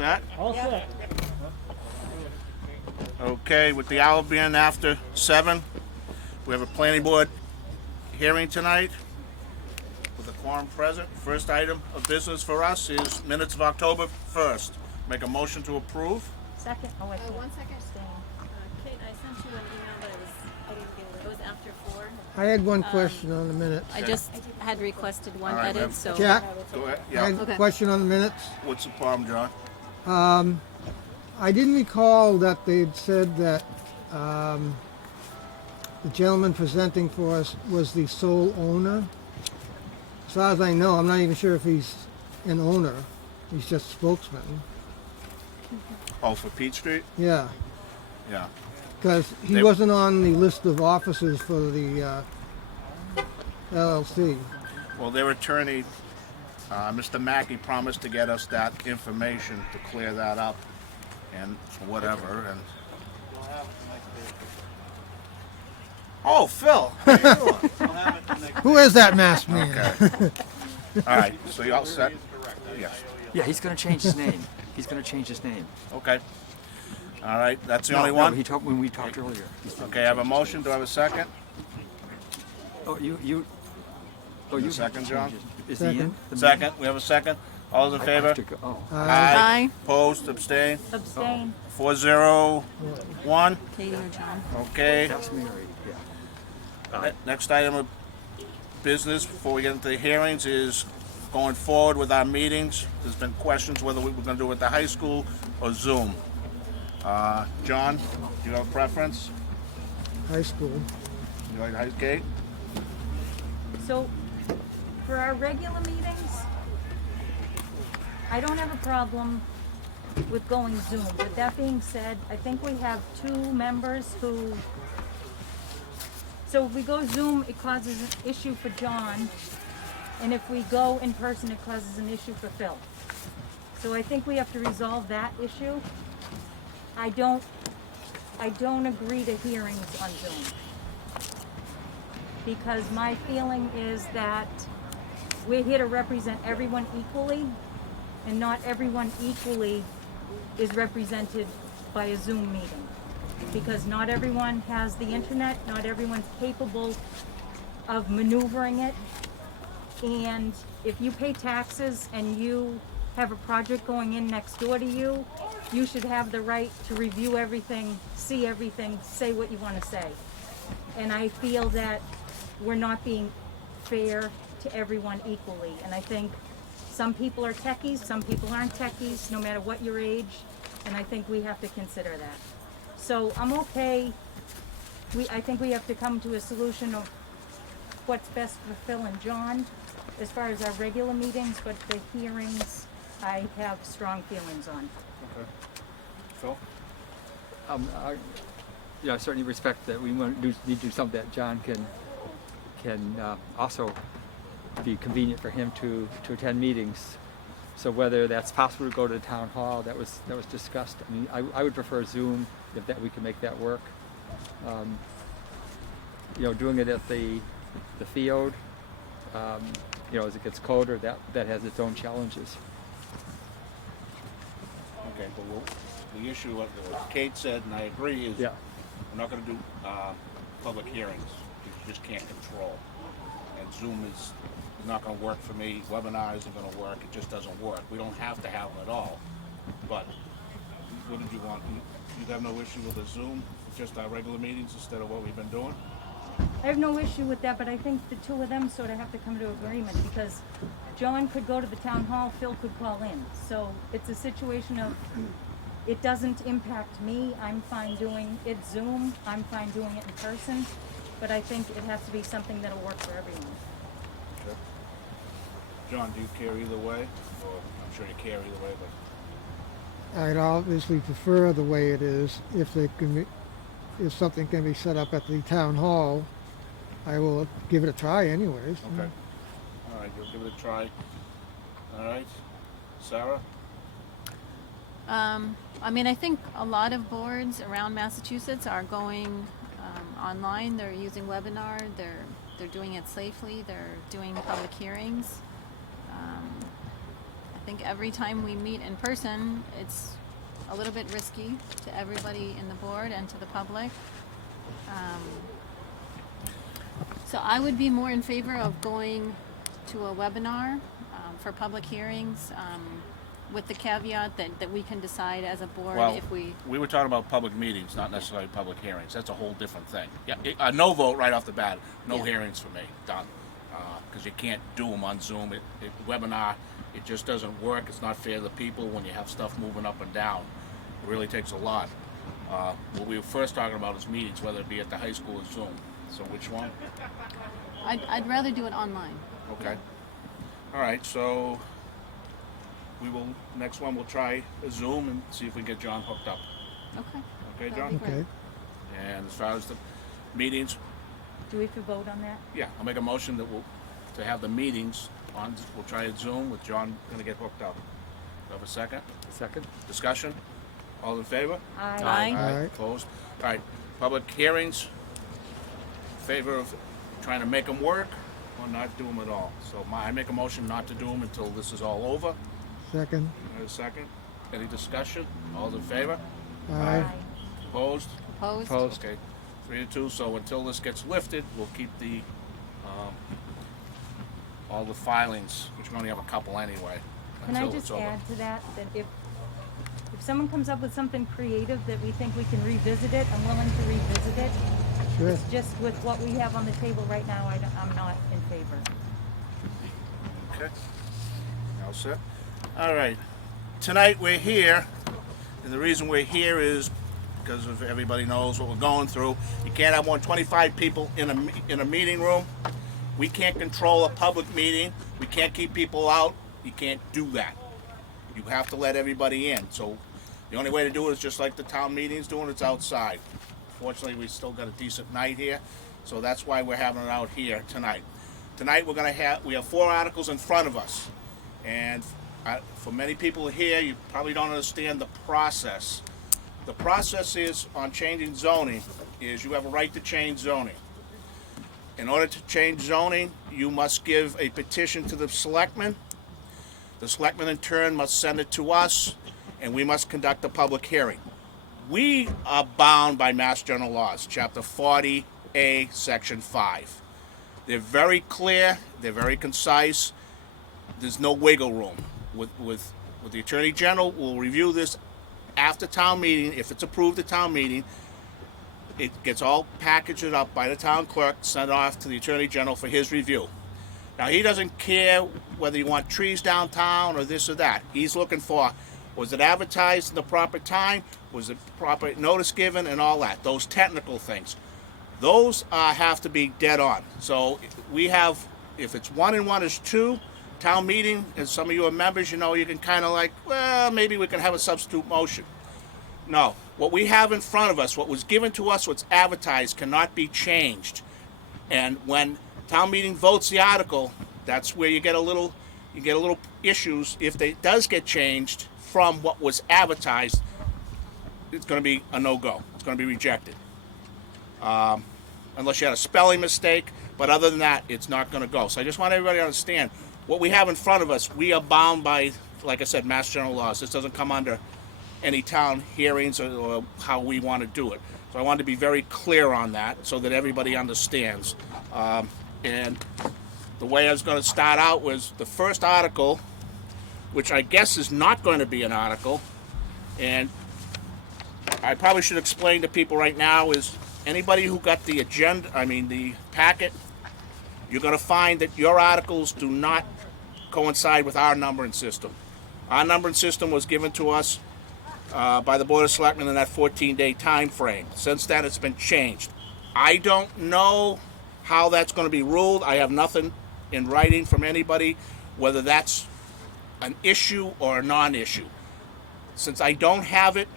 set? All set. Okay, with the hour being after 7, we have a planning board hearing tonight with a quorum present. First item of business for us is minutes of October 1st. Make a motion to approve. Second. Oh, I can't. 1 second. Abstain. Kate, I sent you an email, but I didn't get it. It was after 4. I had one question on the minutes. I just had requested one All right, edit, ma'am. so. Jack, Go ahead. I had Yeah. a Okay. question on the minutes. What's the problem, John? I didn't recall that they'd said that the gentleman presenting for us was the sole owner. As far as I know, I'm not even sure if he's an owner. He's just spokesman. Oh, for Peach Street? Yeah, Yeah. because he They- wasn't on the list of officers for the LLC. Well, their attorney, Mr. Mackey, promised to get us that information to clear that up and whatever. And oh, Phil, how you doing? Who is that masked man? Okay. All right. So you all set? Yes. Yeah, he's going to change his name. He's going to change his name. Okay. All right. That's the only No, one. he talked when we talked earlier. Okay. I have a motion. Do I have a second? Oh, you. Oh, you Second, John? Is he in? Second. The Second. We have a second. All those in meeting? I favor? have to go. Oh, Aye. Opposed? Abstain? Abstain. 401. Katie or John? Okay. that's Mary. Yeah. Next item of business before we get into the hearings is going forward with our meetings. There's been questions whether we were going to do it at the high school or Zoom. John, do you have a preference? High school. You like high Kate? So, for our regular meetings, I don't have a problem with going Zoom. With that being said, I think we have 2 members who, so if we go Zoom, it causes an issue for John, and if we go in person, it causes an issue for Phil. So I think we have to resolve that issue. I don't agree to hearings on Zoom. Because my feeling is that we're here to represent everyone equally, and not everyone equally is represented by a Zoom meeting. Because not everyone has the internet, not everyone's capable of maneuvering it. And if you pay taxes and you have a project going in next door to you, you should have the right to review everything, see everything, say what you want to say. And I feel that we're not being fair to everyone equally. And I think some people are techies, some people aren't techies, no matter what your age. And I think we have to consider that. So I'm okay. I think we have to come to a solution of what's best for Phil and John as far as our regular meetings, but the hearings I have strong feelings on. Okay. Phil? I certainly respect that we need to do something that John can also be convenient for him to attend meetings. So whether that's possible to go to the town hall, that was discussed. I mean, I would prefer Zoom if that we can make that work. Doing it at the field, as it gets colder, that has its own challenges. Okay, but the issue, what Kate said, and I agree, is Yeah. we're not going to do public hearings. You just can't control. And Zoom is not going to work for me. Webinars isn't going to work. It just doesn't work. We don't have to have them at all. But what did you want? You have no issue with the Zoom, just our regular meetings instead of what we've been doing? I have no issue with that, but I think the 2 of them sort of have to come to agreement because John could go to the town hall, Phil could call in. So it's a situation of it doesn't impact me. I'm fine doing it Zoom. I'm fine doing it in person. But I think it has to be something that'll work for everyone. Okay. John, do you care either way? Or I'm sure you care either way, but I'd obviously prefer the way it is. If something can be set up at the town hall, I will give it a try anyways. okay. All right, you'll give it a try. All right. Sarah? I think a lot of boards around Massachusetts are going online. They're using webinar. They're doing it safely. They're doing public hearings. I think every time we meet in person, it's a little bit risky to everybody in the board and to the public. So I would be more in favor of going to a webinar for public hearings, with the caveat that we can decide as a board Well, if we. we were talking about public meetings, not necessarily public hearings. That's a whole different thing. Yeah, a no vote right off the bat. No Yeah. hearings for me. Done. Because you can't do them on Zoom. Webinar, it just doesn't work. It's not fair to the people when you have stuff moving up and down. It really takes a lot. What we were first talking about is meetings, whether it be at the high school or Zoom. So which one? I'd rather do it online. Okay. All right. So next one we'll try a Zoom and see if we get John hooked up. Okay. Okay, That'd John? be great. Okay. And as far as the meetings, Do we have to vote on that? yeah, I'll make a motion that to have the meetings we'll try it Zoom with John gonna get hooked up. Do I have a second? Second? Discussion? All in favor? Aye. Aye. Aye. Opposed? All right, public hearings, favor of trying to make them work or not do them at all. So I make a motion not to do them until this is all over. Second. I have a second. Any discussion? All in favor? Aye. Opposed? Opposed? Opposed? Okay, 3-2, so until this gets lifted, we'll keep all the filings, which we only have a couple anyway, Can I until just it's over. add to that if someone comes up with something creative that we think we can revisit it, I'm willing to revisit it. Sure. It's just with what we have on the table right now, I'm not in favor. Okay. All set? All right. Tonight we're here, and the reason we're here is because of everybody knows what we're going through. You can't have more than 25 people in a meeting room. We can't control a public meeting. We can't keep people out. You can't do that. You have to let everybody in. So the only way to do it is just like the town meeting's doing, it's outside. Fortunately, we still got a decent night here, so that's why we're having it out here tonight. Tonight we have 4 articles in front of us, and for many people here, you probably don't understand the process. The process is on changing zoning is you have a right to change zoning. In order to change zoning, you must give a petition to the selectmen. The selectmen in turn must send it to us, and we must conduct a public hearing. We are bound by Mass General Laws, Chapter 40A, Section 5. They're very clear, they're very concise, there's no wiggle room. With the Attorney General, we'll review this after town meeting. If it's approved at town meeting, it gets all packaged up by the town clerk, sent off to the Attorney General for his review. Now, he doesn't care whether you want trees downtown or this or that. He's looking for, was it advertised in the proper time? Was it proper notice given and all that? Those technical things. Those have to be dead on. So we have, if it's 1 and 1 is 2, town meeting, and some of you are members, you know, you can kind of like, well, maybe we can have a substitute motion. No, what we have in front of us, what was given to us, what's advertised, cannot be changed. And when town meeting votes the article, that's where you get a little issues. If it does get changed from what was advertised, it's going to be a no-go. It's going to be rejected. Unless you had a spelling mistake, but other than that, it's not going to go. So I just want everybody to understand, what we have in front of us, we are bound by, like I said, Mass General Laws. This doesn't come under any town hearings or how we want to do it. So I wanted to be very clear on that so that everybody understands. And the way I was going to start out was the first article, which I guess is not going to be an article, and I probably should explain to people right now is anybody who got the the packet, you're going to find that your articles do not coincide with our numbering system. Our numbering system was given to us by the Board of Selectmen in that 14-day time frame. Since then, it's been changed. I don't know how that's going to be ruled. I have nothing in writing from anybody whether that's an issue or a non-issue. Since I don't have it,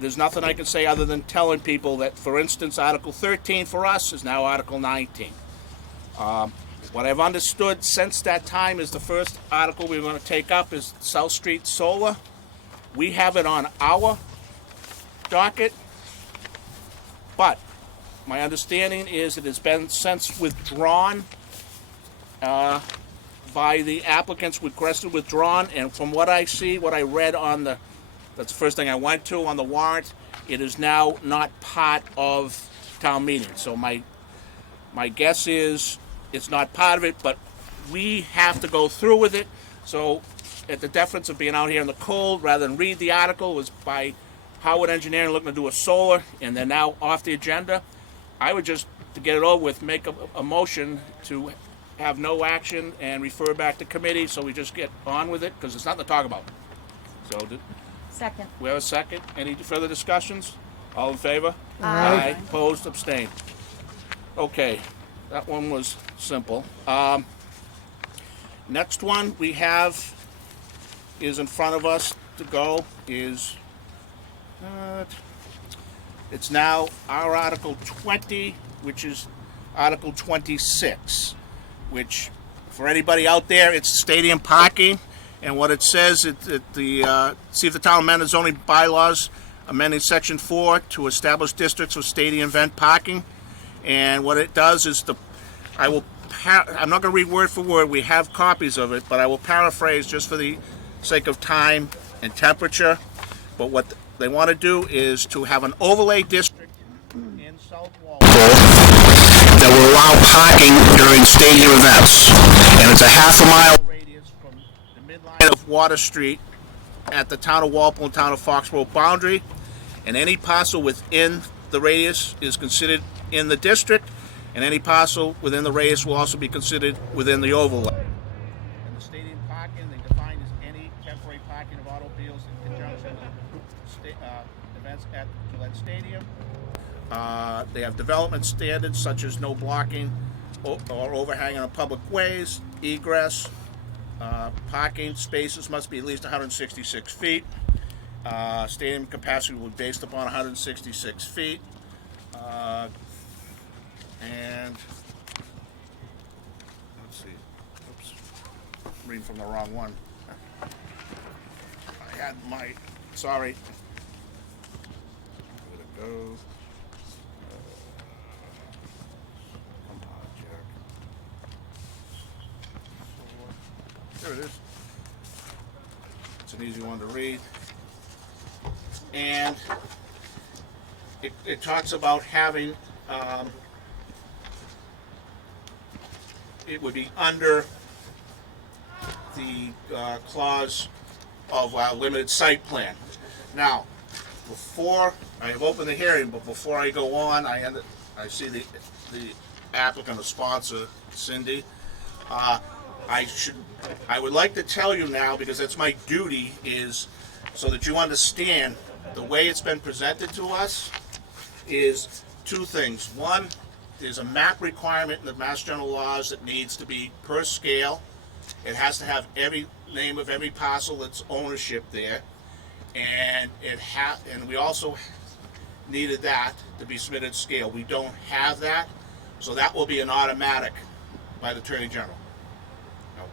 there's nothing I can say other than telling people that, for instance, Article 13 for us is now Article 19. What I've understood since that time is the first article we're going to take up is South Street Solar. We have it on our docket, but my understanding is it has been since withdrawn. by the applicants requested withdrawn, and from what I see, what I read on that's the first thing I went to on the warrant, it is now not part of town meeting. So my guess is it's not part of it, but we have to go through with it. So at the deference of being out here in the cold, rather than read the article, it was by Howard Engineering looking to do a solar, and they're now off the agenda. I would just, to get it over with, make a motion to have no action and refer back to committee, so we just get on with it, because there's nothing to talk about. So, Second. we have a second. Any further discussions? All in favor? Aye. Opposed, abstained. Okay, that one was simple. Next one we have is in front of us to go is, it's now our Article 20, which is Article 26, which, for anybody out there, it's stadium parking. And what it says, see if the town amended zoning bylaws, amending Section 4 to establish districts of stadium event parking. And what it does is, I'm not going to read word for word, we have copies of it, but I will paraphrase just for the sake of time and temperature. But what they want to do is to have an overlay district in South Walpole that will allow parking during stadium events. And it's a half-a-mile radius from the midline of Water Street at the town of Walpole and town of Foxborough boundary. And any parcel within the radius is considered in the district, and any parcel within the radius will also be considered within the overlay. And the stadium parking, they define as any temporary parking of automobiles in conjunction with events at Gillette Stadium. They have development standards such as no blocking or overhanging on public ways, egress, parking spaces must be at least 166 feet. Stadium capacity will be based upon 166 feet. And let's see. Oops, I'm reading from the wrong one. I had my. Sorry. Where'd it go? Come on, Jack. There it is. It's an easy one to read. And it talks about having. It would be under the clause of our limited site plan. Now, before I have opened the hearing, but before I go on, I see the applicant, the sponsor, Cindy. I would like to tell you now, because that's my duty, is so that you understand the way it's been presented to us is two things. One, there's a map requirement in the Mass General laws that needs to be per scale. It has to have every name of every parcel that's ownership there, and and we also needed that to be submitted scale. We don't have that, so that will be an automatic by the Attorney General.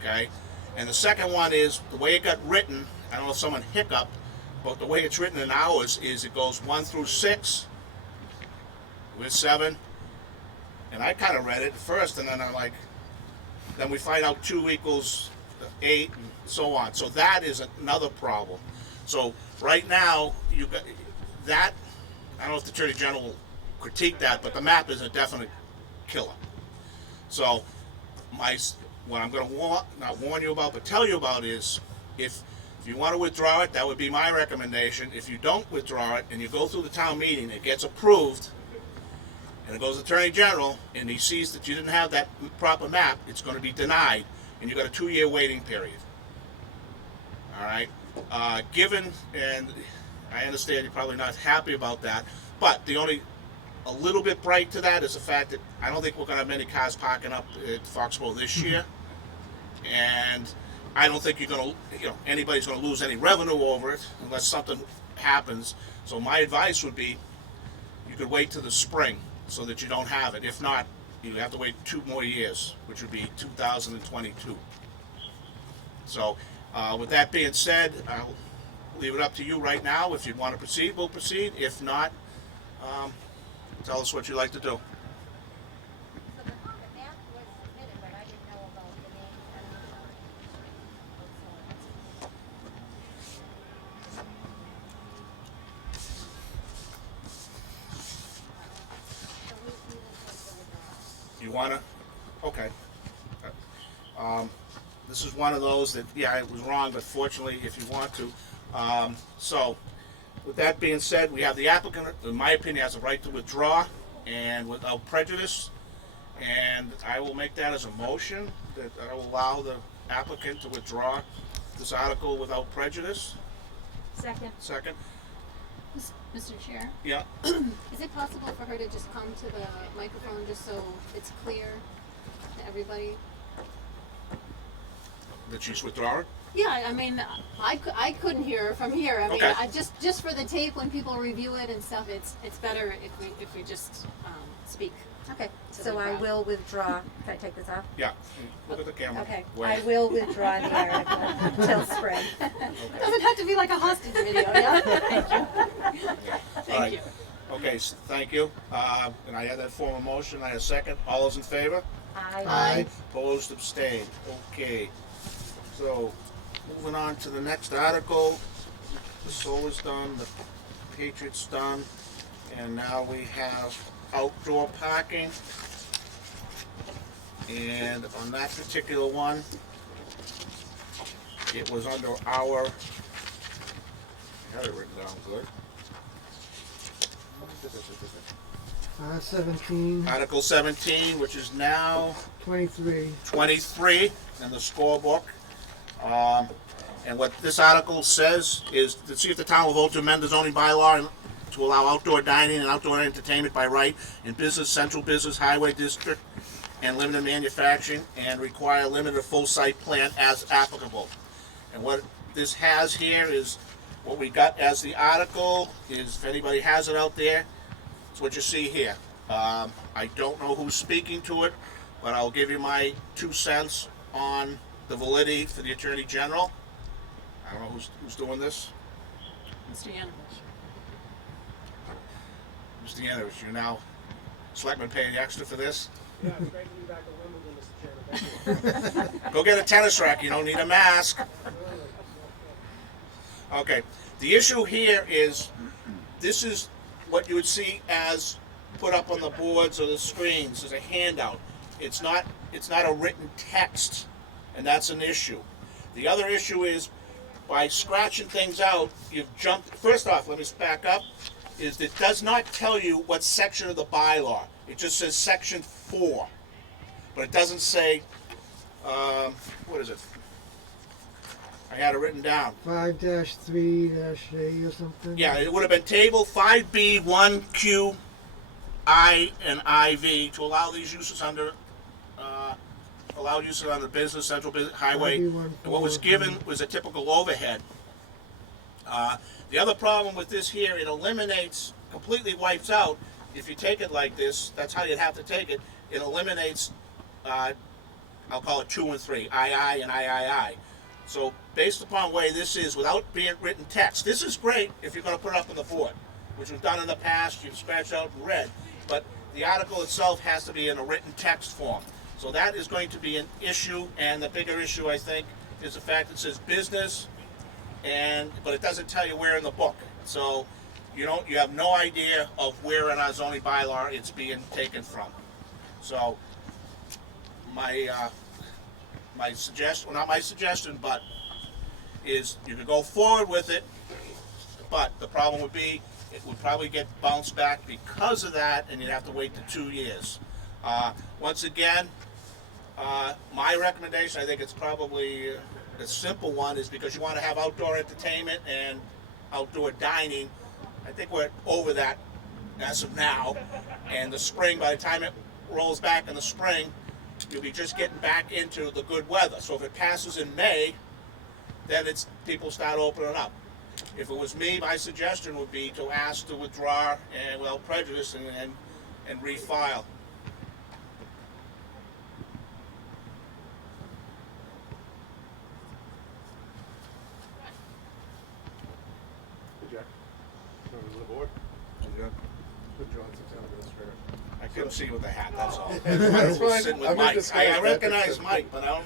Okay, and the second one is the way it got written. I don't know if someone hiccuped, but the way it's written in ours is it goes 1 through 6 with 7. And I kind of read it first, and then I'm like, then we find out 2 equals 8, and so on. So that is another problem. So right now, you got that. I don't know if the Attorney General will critique that, but the map is a definite killer. So what I'm going to not warn you about, but tell you about is if you want to withdraw it, that would be my recommendation. If you don't withdraw it and you go through the town meeting, it gets approved. And it goes to the Attorney General, and he sees that you didn't have that proper map, it's going to be denied, and you've got a 2-year waiting period. All right? Given, and I understand you're probably not happy about that, but a little bit bright to that is the fact that I don't think we're going to have many cars parking up at Foxborough this year, and I don't think anybody's going to lose any revenue over it unless something happens. So my advice would be, you could wait till the spring, so that you don't have it. If not, you have to wait 2 more years, which would be 2022. So, with that being said, I'll leave it up to you right now. If you want to proceed, we'll proceed. If not, tell us what you'd like to do. So the map was submitted, but I didn't know about the names. wanna? Okay. This is one of those that, yeah, it was wrong, but fortunately, if you want to. So, with that being said, we have the applicant, in my opinion, has a right to withdraw and without prejudice. And I will make that as a motion that I will allow the applicant to withdraw this article without prejudice. Second. Second? Mr. Chair, Yeah. is it possible for her to just come to the microphone just so it's clear to everybody? That she's withdrawing? Yeah, I mean, I couldn't hear her from here. I mean, Okay. just for the tape when people review it and stuff, it's better if we just speak. Okay, To so the I crowd. will withdraw. Can I take this off? Yeah. Look at the camera. Okay, Wait. I will withdraw the article until spring. Doesn't have to be like a hostage video, yeah? Thank you. Okay, thank you. And I had that formal motion. I had a second. All those in favor? I Opposed, abstained. Okay. So, moving on to the next article. The solar's done, the Patriot's done, and now we have outdoor parking. And on that particular one, it was under our, I had it written down good. 17, Article 17, which is now 23. 23 in the scorebook. And what this article says is to see if the town will vote to amend the zoning bylaw and to allow outdoor dining and outdoor entertainment by right in business, central business, highway district, and limited manufacturing, and require limited full site plan as applicable. And what this has here is what we got as the article is, if anybody has it out there, it's what you see here. I don't know who's speaking to it, but I'll give you my 2 cents on the validity for the Attorney General. I don't know who's doing this. Mr. Yanovich. Mr. Yanovich, you're now selectman paying extra for this. Yeah, it's great to be back at Wimbledon, Mr. Chairman. Thank you. Go get a tennis racket. You don't need a mask. Okay. The issue here is this is what you would see as put up on the boards or the screens as a handout. It's not a written text, and that's an issue. The other issue is by scratching things out, you've jumped. First off, let me back up. Is it does not tell you what section of the bylaw. It just says section 4, but it doesn't say. What is it? I had it written down. 5-3-A or something. Yeah, it would have been table 5B, 1Q, I, and IV to allow these uses under, business, central business, highway. IV1, And what was given was a typical overhead. The other problem with this here, it eliminates, completely wipes out, if you take it like this, that's how you'd have to take it, it eliminates, I'll call it 2 and 3, II and III. So based upon the way this is, without being written text, this is great if you're going to put it up on the board, which was done in the past, you've scratched out and read, but the article itself has to be in a written text form. So that is going to be an issue, and the bigger issue, I think, is the fact that it says business, but it doesn't tell you where in the book. So you have no idea of where in our zoning bylaw it's being taken from. So my suggestion, well, not my suggestion, but is you could go forward with it, but the problem would be it would probably get bounced back because of that, and you'd have to wait the 2 years. Once again, my recommendation, I think it's probably a simple one, is because you want to have outdoor entertainment and outdoor dining. I think we're over that as of now, and the spring, by the time it rolls back in the spring, you'll be just getting back into the good weather. So if it passes in May, then people start opening up. If it was me, my suggestion would be to ask to withdraw and without prejudice and refile. Hey, Jack. Members of the board. Good John, Town Administrator. I couldn't see with the hat, that's all. That's fine. Sitting with I'm Mike. just I gonna- recognize Mike, but I don't.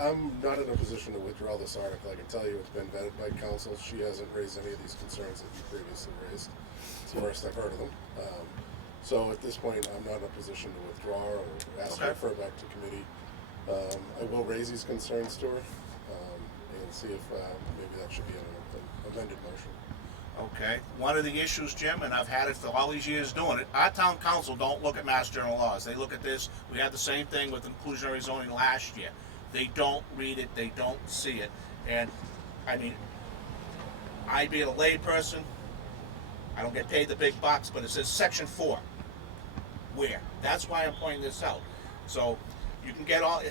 I'm not in a position to withdraw this article. I can tell you it's been vetted by council. She hasn't raised any of these concerns that you previously raised. It's the first I've heard of them. So at this point, I'm not in a position to withdraw or ask to Okay. refer back to committee. I will raise these concerns to her and see if maybe that should be an amended motion. Okay, one of the issues, Jim, and I've had it for all these years doing it, our town council don't look at Mass General laws. They look at this, we had the same thing with inclusionary zoning last year. They don't read it, they don't see it. And, I mean, I being a lay person, I don't get paid the big bucks, but it says section 4. Where? That's why I'm pointing this out. So, you can get all,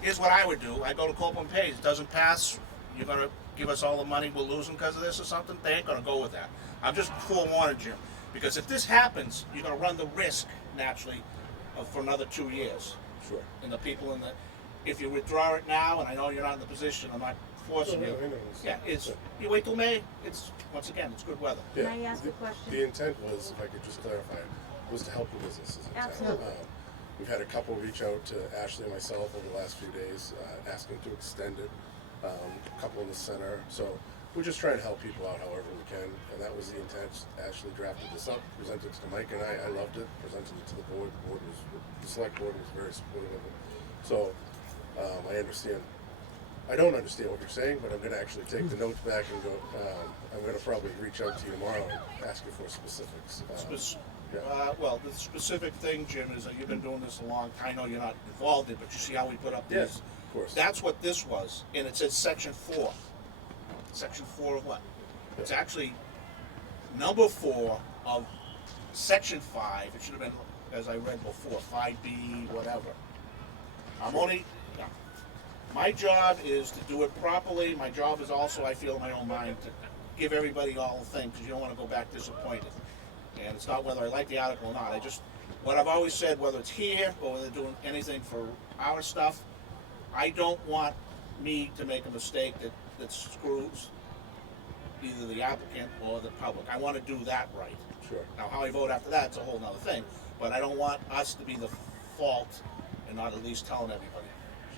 here's what I would do. I go to Copeland Page, it doesn't pass, you're gonna give us all the money we're losing because of this or something? They ain't gonna go with that. I'm just forewarning Jim, because if this happens, you're gonna run the risk, naturally, for another 2 years. Sure. And the people in the, if you withdraw it now, and I know you're not in the position, I'm not forcing No, you. I know. Yeah, it's, you wait till May, it's, once again, it's good weather. Can I ask a question? The intent was, if I could just clarify, was to help the businesses in town. Absolutely. We've had a couple reach out to Ashley and myself over the last few days, asking to extend it. A couple in the center. So we're just trying to help people out however we can, and that was the intent. Ashley drafted this up, presented it to Mike and I loved it, presented it to the board. The select board was very supportive of it. So I understand. I don't understand what you're saying, but I'm going to actually take the notes back and go, I'm going to probably reach out to you tomorrow and ask you for specifics. Well, the specific thing, Jim, is that you've been doing this a long time. I know you're not involved in it, but you see how we put up these. Yes, of course. That's what this was, and it says section 4. Section 4 of what? It's actually number 4 of section 5. It should have been, as I read before, 5B, whatever. I'm only, yeah. My job is to do it properly. My job is also, I feel in my own mind, to give everybody all the things, because you don't want to go back disappointed. And it's not whether I like the article or not. I just, what I've always said, whether it's here or whether they're doing anything for our stuff, I don't want me to make a mistake that screws either the applicant or the public. I want to do that right. Sure. Now, how I vote after that's a whole nother thing. But I don't want us to be the fault and not at least telling everybody.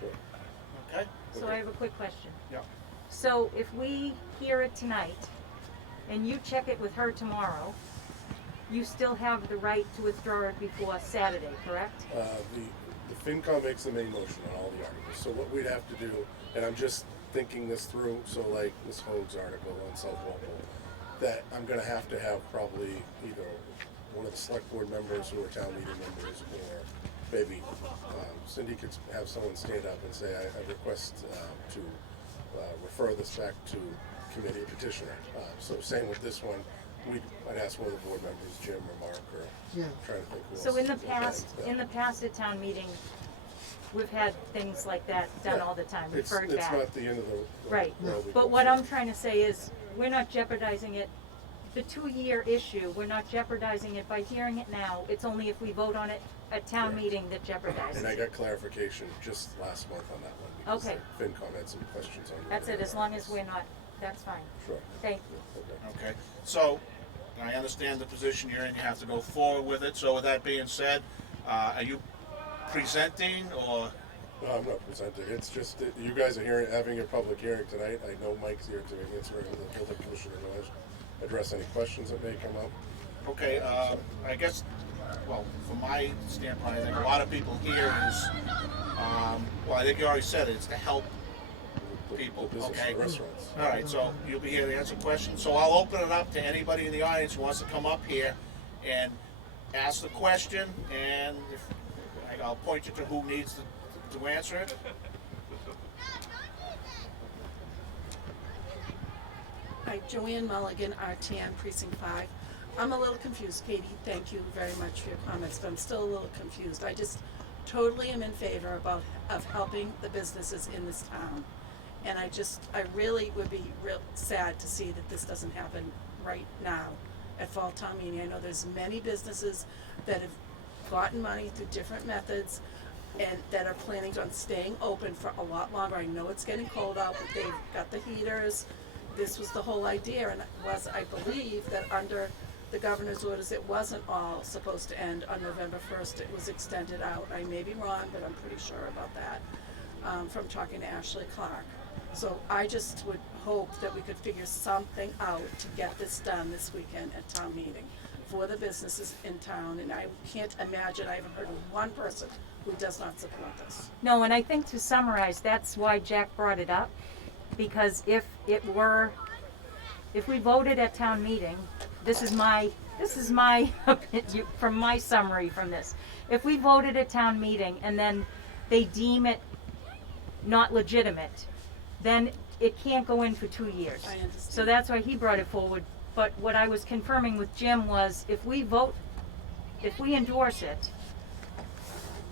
Sure. Okay? So I have a quick question. Yeah. So if we hear it tonight and you check it with her tomorrow, you still have the right to withdraw it before Saturday, correct? The FinCom makes the main motion on all the articles. So what we'd have to do, and I'm just thinking this through, so like Ms. Hoag's article on South Walpole, that I'm going to have probably either one of the select board members who are town meeting members, or maybe Cindy could have someone stand up and say, I request to refer this back to committee petitioner. So same with this one. I'd ask one of the board members, Jim or Mark, or Yeah. trying to think who So else in the is past, at town meetings, we've had things like that done all the time, referred It's back. not the end of the Right, world. but what I'm trying to say is, we're not jeopardizing it, the 2-year issue, we're not jeopardizing it by hearing it now. It's only if we vote on it at town Correct. meeting that jeopardizes And I it. got clarification just last month on that one. Because Okay. FinCom had some questions on That's it, as long as we're not, that's fine. Sure. Thank you. Okay. Okay, so I understand the position you're in, you have to go forward with it. So with that being said, are you presenting or? No, I'm not presenting. It's just that you guys are having a public hearing tonight. I know Mike's here to answer the building commissioner knows, address any questions that may come up. Okay, I guess, well, from my standpoint, I think a lot of people here is, well, I think you already said it, it's to help people, The business, okay? the restaurants. All right, so you'll be here to answer questions. So I'll open it up to anybody in the audience who wants to come up here and ask the question, and I'll point you to who needs to answer it. Hi, Joanne Mulligan, RTN Precinct 5. I'm a little confused, Katie, thank you very much for your comments, but I'm still a little confused. I just totally am in favor of helping the businesses in this town. And I really would be real sad to see that this doesn't happen right now at Fall Town Meeting. I know there's many businesses that have gotten money through different methods and that are planning on staying open for a lot longer. I know it's getting cold out, but they've got the heaters. This was the whole idea, and I believe that under the governor's orders, it wasn't all supposed to end on November 1st. It was extended out. I may be wrong, but I'm pretty sure about that from talking to Ashley Clark. So I just would hope that we could figure something out to get this done this weekend at town meeting. for the businesses in town, and I can't imagine, I haven't heard of one person who does not support this. No, and I think to summarize, that's why Jack brought it up, because if we voted at town meeting, this is my opinion, from my summary from this. If we voted at town meeting and then they deem it not legitimate, then it can't go in for 2 years. I understand. So that's why he brought it forward. But what I was confirming with Jim was, if we endorse it,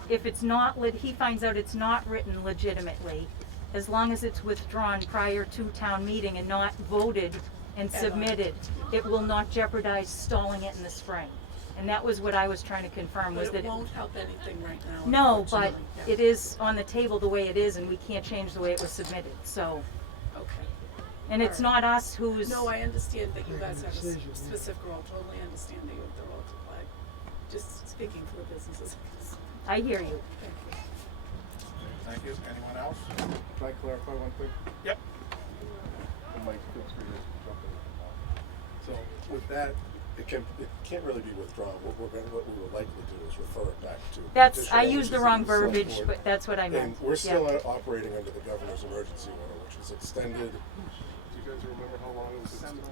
if it's not, he finds out it's not written legitimately, as long as it's withdrawn prior to town meeting and not voted and submitted, it will not jeopardize stalling it in the spring. And that was what I was trying to confirm, was But that it won't help anything right now. no, but unfortunately. it is on the table the way it is, and we can't change the way it was submitted, so. Okay. And it's not us who's. No, I understand that you guys have a Decision, yeah. specific role, totally understand that you have the role to play. Just speaking for the businesses. I hear you. Thank you. Thank you. Anyone else? Can I clarify one thing? Yep. And Mike, feel free to jump in. So with that, it can't really be withdrawn. What we would likely do is refer it back to. That's, petition I that used was the wrong in select verbiage, board. but that's what I meant. And we're still Yeah. operating under the governor's emergency order, which was extended. Do you guys remember how long it was extended?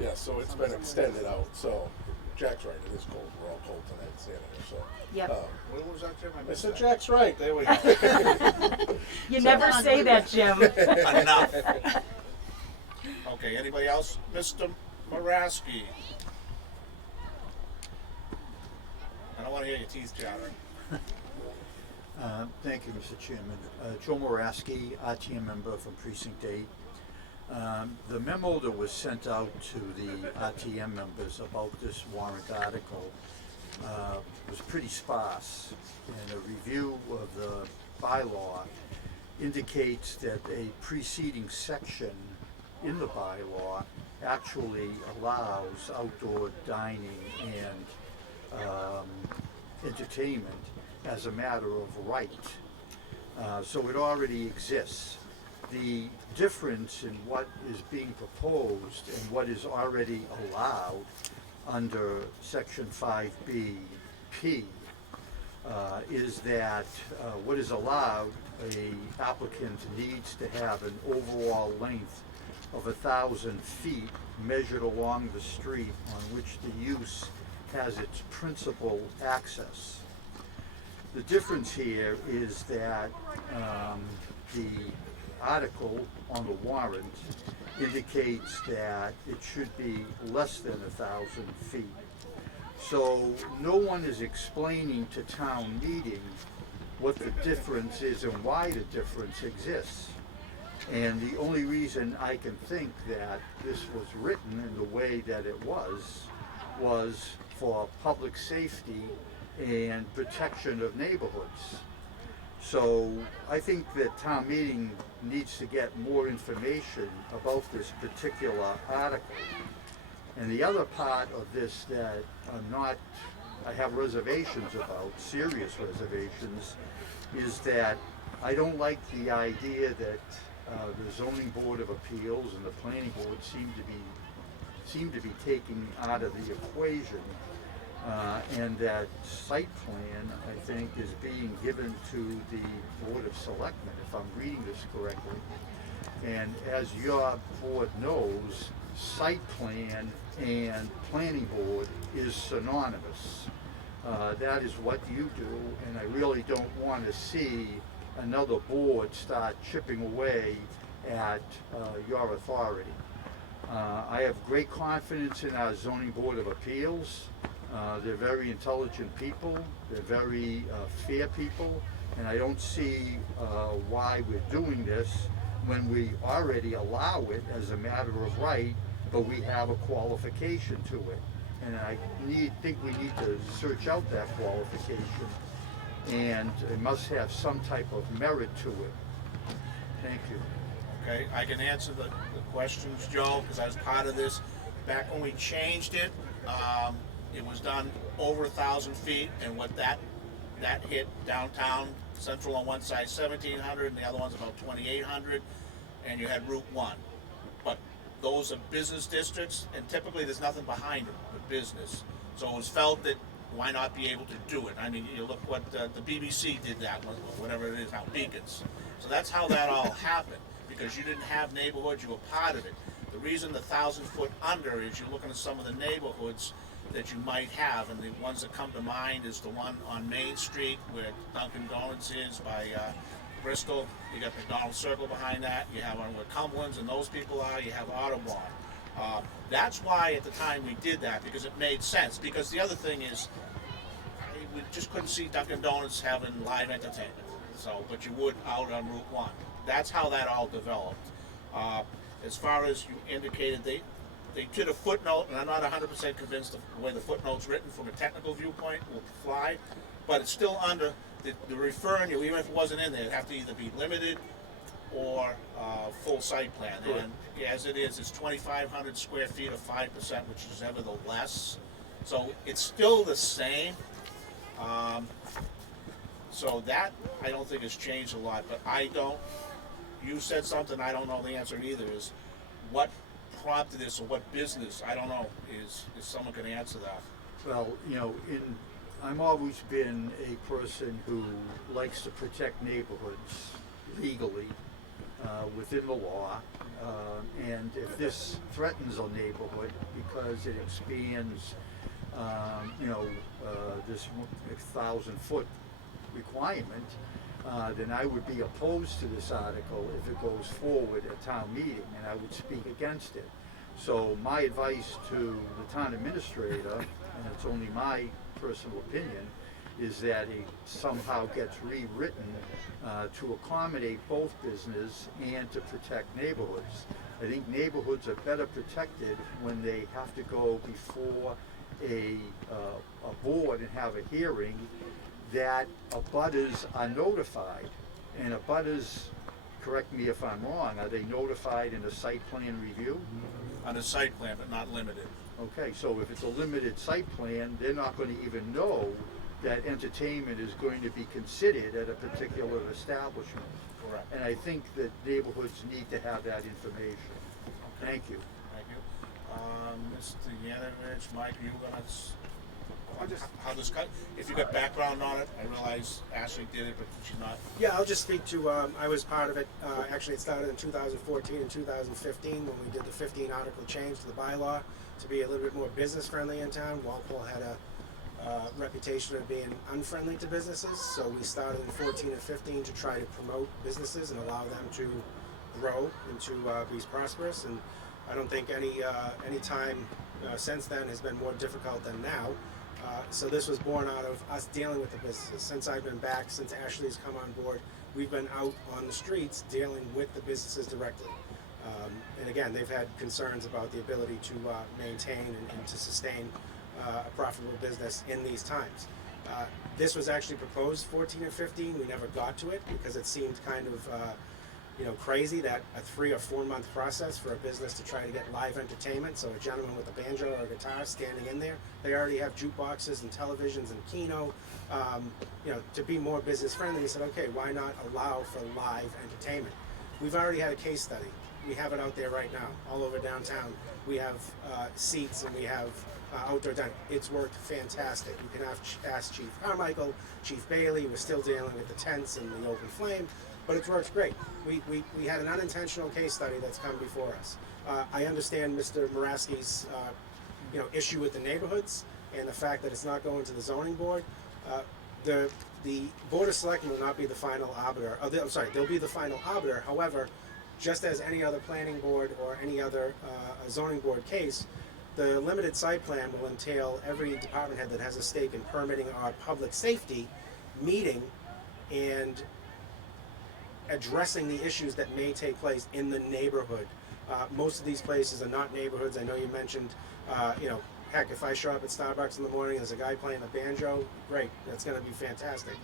Yeah, so it's been extended out, so Jack's right, it is cold, we're all cold tonight, standing here, so. Yep. When was that, Jim? I said Jack's right. There we go. You never say that, Jim. Enough. Okay, anybody else? Mr. Moraski. I don't want to hear your teeth chattering. Thank you, Mr. Chairman. Joe Moraski, RTM member from Precinct 8. The memo that was sent out to the RTM members about this warrant article was pretty sparse. And a review of the bylaw indicates that a preceding section in the bylaw actually allows outdoor dining and entertainment as a matter of right. So it already exists. The difference in what is being proposed and what is already allowed under Section 5B-P is that what is allowed, a applicant needs to have an overall length of 1,000 feet measured along the street on which the use has its principal access. The difference here is that the article on the warrant indicates that it should be less than 1,000 feet. So no one is explaining to town meeting what the difference is and why the difference exists. And the only reason I can think that this was written in the way that it was for public safety and protection of neighborhoods. So I think that town meeting needs to get more information about this particular article. And the other part of this that I have reservations about, serious reservations, is that I don't like the idea that the zoning board of appeals and the planning board seem to be taking out of the equation. And that site plan, I think, is being given to the Board of Selectmen, if I'm reading this correctly. And as your board knows, site plan and planning board is synonymous. That is what you do, and I really don't want to see another board start chipping away at your authority. I have great confidence in our zoning board of appeals. They're very intelligent people, they're very fair people, and I don't see why we're doing this when we already allow it as a matter of right, but we have a qualification to it. And I think we need to search out that qualification, and it must have some type of merit to it. Thank you. Okay, I can answer the questions, Joe, because I was part of this. Back when we changed it, it was done over 1,000 feet, and what that hit downtown Central on one side 1,700, and the other one's about 2,800, and you had Route 1. But those are business districts, and typically there's nothing behind them but business. So it was felt that why not be able to do it? I mean, you look what the BBC did that, whatever it is now, Beacons. So that's how that all happened, because you didn't have neighborhoods, you were part of it. The reason the 1,000-foot under is you're looking at some of the neighborhoods that you might have, and the ones that come to mind is the one on Main Street where Dunkin' Donuts is by Bristol. You got McDonald's Circle behind that. You have one where Cumberland's and those people are. You have Audubon. That's why at the time we did that, because it made sense. Because the other thing is, we just couldn't see Dunkin' Donuts having live entertainment. So, but you would out on Route 1. That's how that all developed. As far as you indicated, they did a footnote, and I'm not 100% convinced the way the footnote's written from a technical viewpoint will fly, but it's still under the referring you, even if it wasn't in there, it'd have to either be limited or full site plan. And as it is, it's 2,500 square feet of 5%, which is ever the less. So it's still the same. So that I don't think has changed a lot, but you said something I don't know the answer either, is what prompted this or what business, I don't know, is someone can answer that. Well, you know, I'm always been a person who likes to protect neighborhoods legally within the law, and if this threatens a neighborhood because it expands, this 1,000-foot requirement, then I would be opposed to this article if it goes forward at town meeting, and I would speak against it. So my advice to the town administrator, and it's only my personal opinion, is that it somehow gets rewritten to accommodate both business and to protect neighborhoods. I think neighborhoods are better protected when they have to go before a board and have a hearing, that abutters are notified, and abutters, correct me if I'm wrong, are they notified in a site plan review? On a site plan, but not limited. Okay, so if it's a limited site plan, they're not going to even know that entertainment is going to be considered at a particular establishment. Correct. And I think that neighborhoods need to have that information. Thank you. Thank you. Mr. Yanovich, Mike, you gonna how this cut? If you got background on it, I realize Ashley did it, but she's not. Yeah, I'll just speak to, I was part of it. Actually, it started in 2014 and 2015 when we did the 15 article change to the bylaw to be a little bit more business friendly in town. Walpole had a reputation of being unfriendly to businesses, so we started in 14 and 15 to try to promote businesses and allow them to grow and to be prosperous. And I don't think any time since then has been more difficult than now. So this was born out of us dealing with the businesses. Since I've been back, since Ashley's come on board, we've been out on the streets dealing with the businesses directly. And again, they've had concerns about the ability to maintain and to sustain a profitable business in these times. This was actually proposed 14 and 15. We never got to it because it seemed kind of crazy that a 3 or 4 month process for a business to try to get live entertainment. So a gentleman with a banjo or a guitar standing in there, they already have jukeboxes and televisions and Keno. To be more business friendly, we said, okay, why not allow for live entertainment? We've already had a case study. We have it out there right now, all over downtown. We have seats and we have outdoor dining. It's worked fantastic. You can ask Chief Carmichael, Chief Bailey. We're still dealing with the tents and the open flame, but it's worked great. We had an unintentional case study that's come before us. I understand Mr. Moraski's issue with the neighborhoods and the fact that it's not going to the zoning board. The Board of Selectmen will not be the final arbiter. They'll be the final arbiter. However, just as any other planning board or any other zoning board case, the limited site plan will entail every department head that has a stake in permitting or public safety meeting and addressing the issues that may take place in the neighborhood. Most of these places are not neighborhoods. I know you mentioned, heck, if I show up at Starbucks in the morning and there's a guy playing the banjo, great, that's going to be fantastic.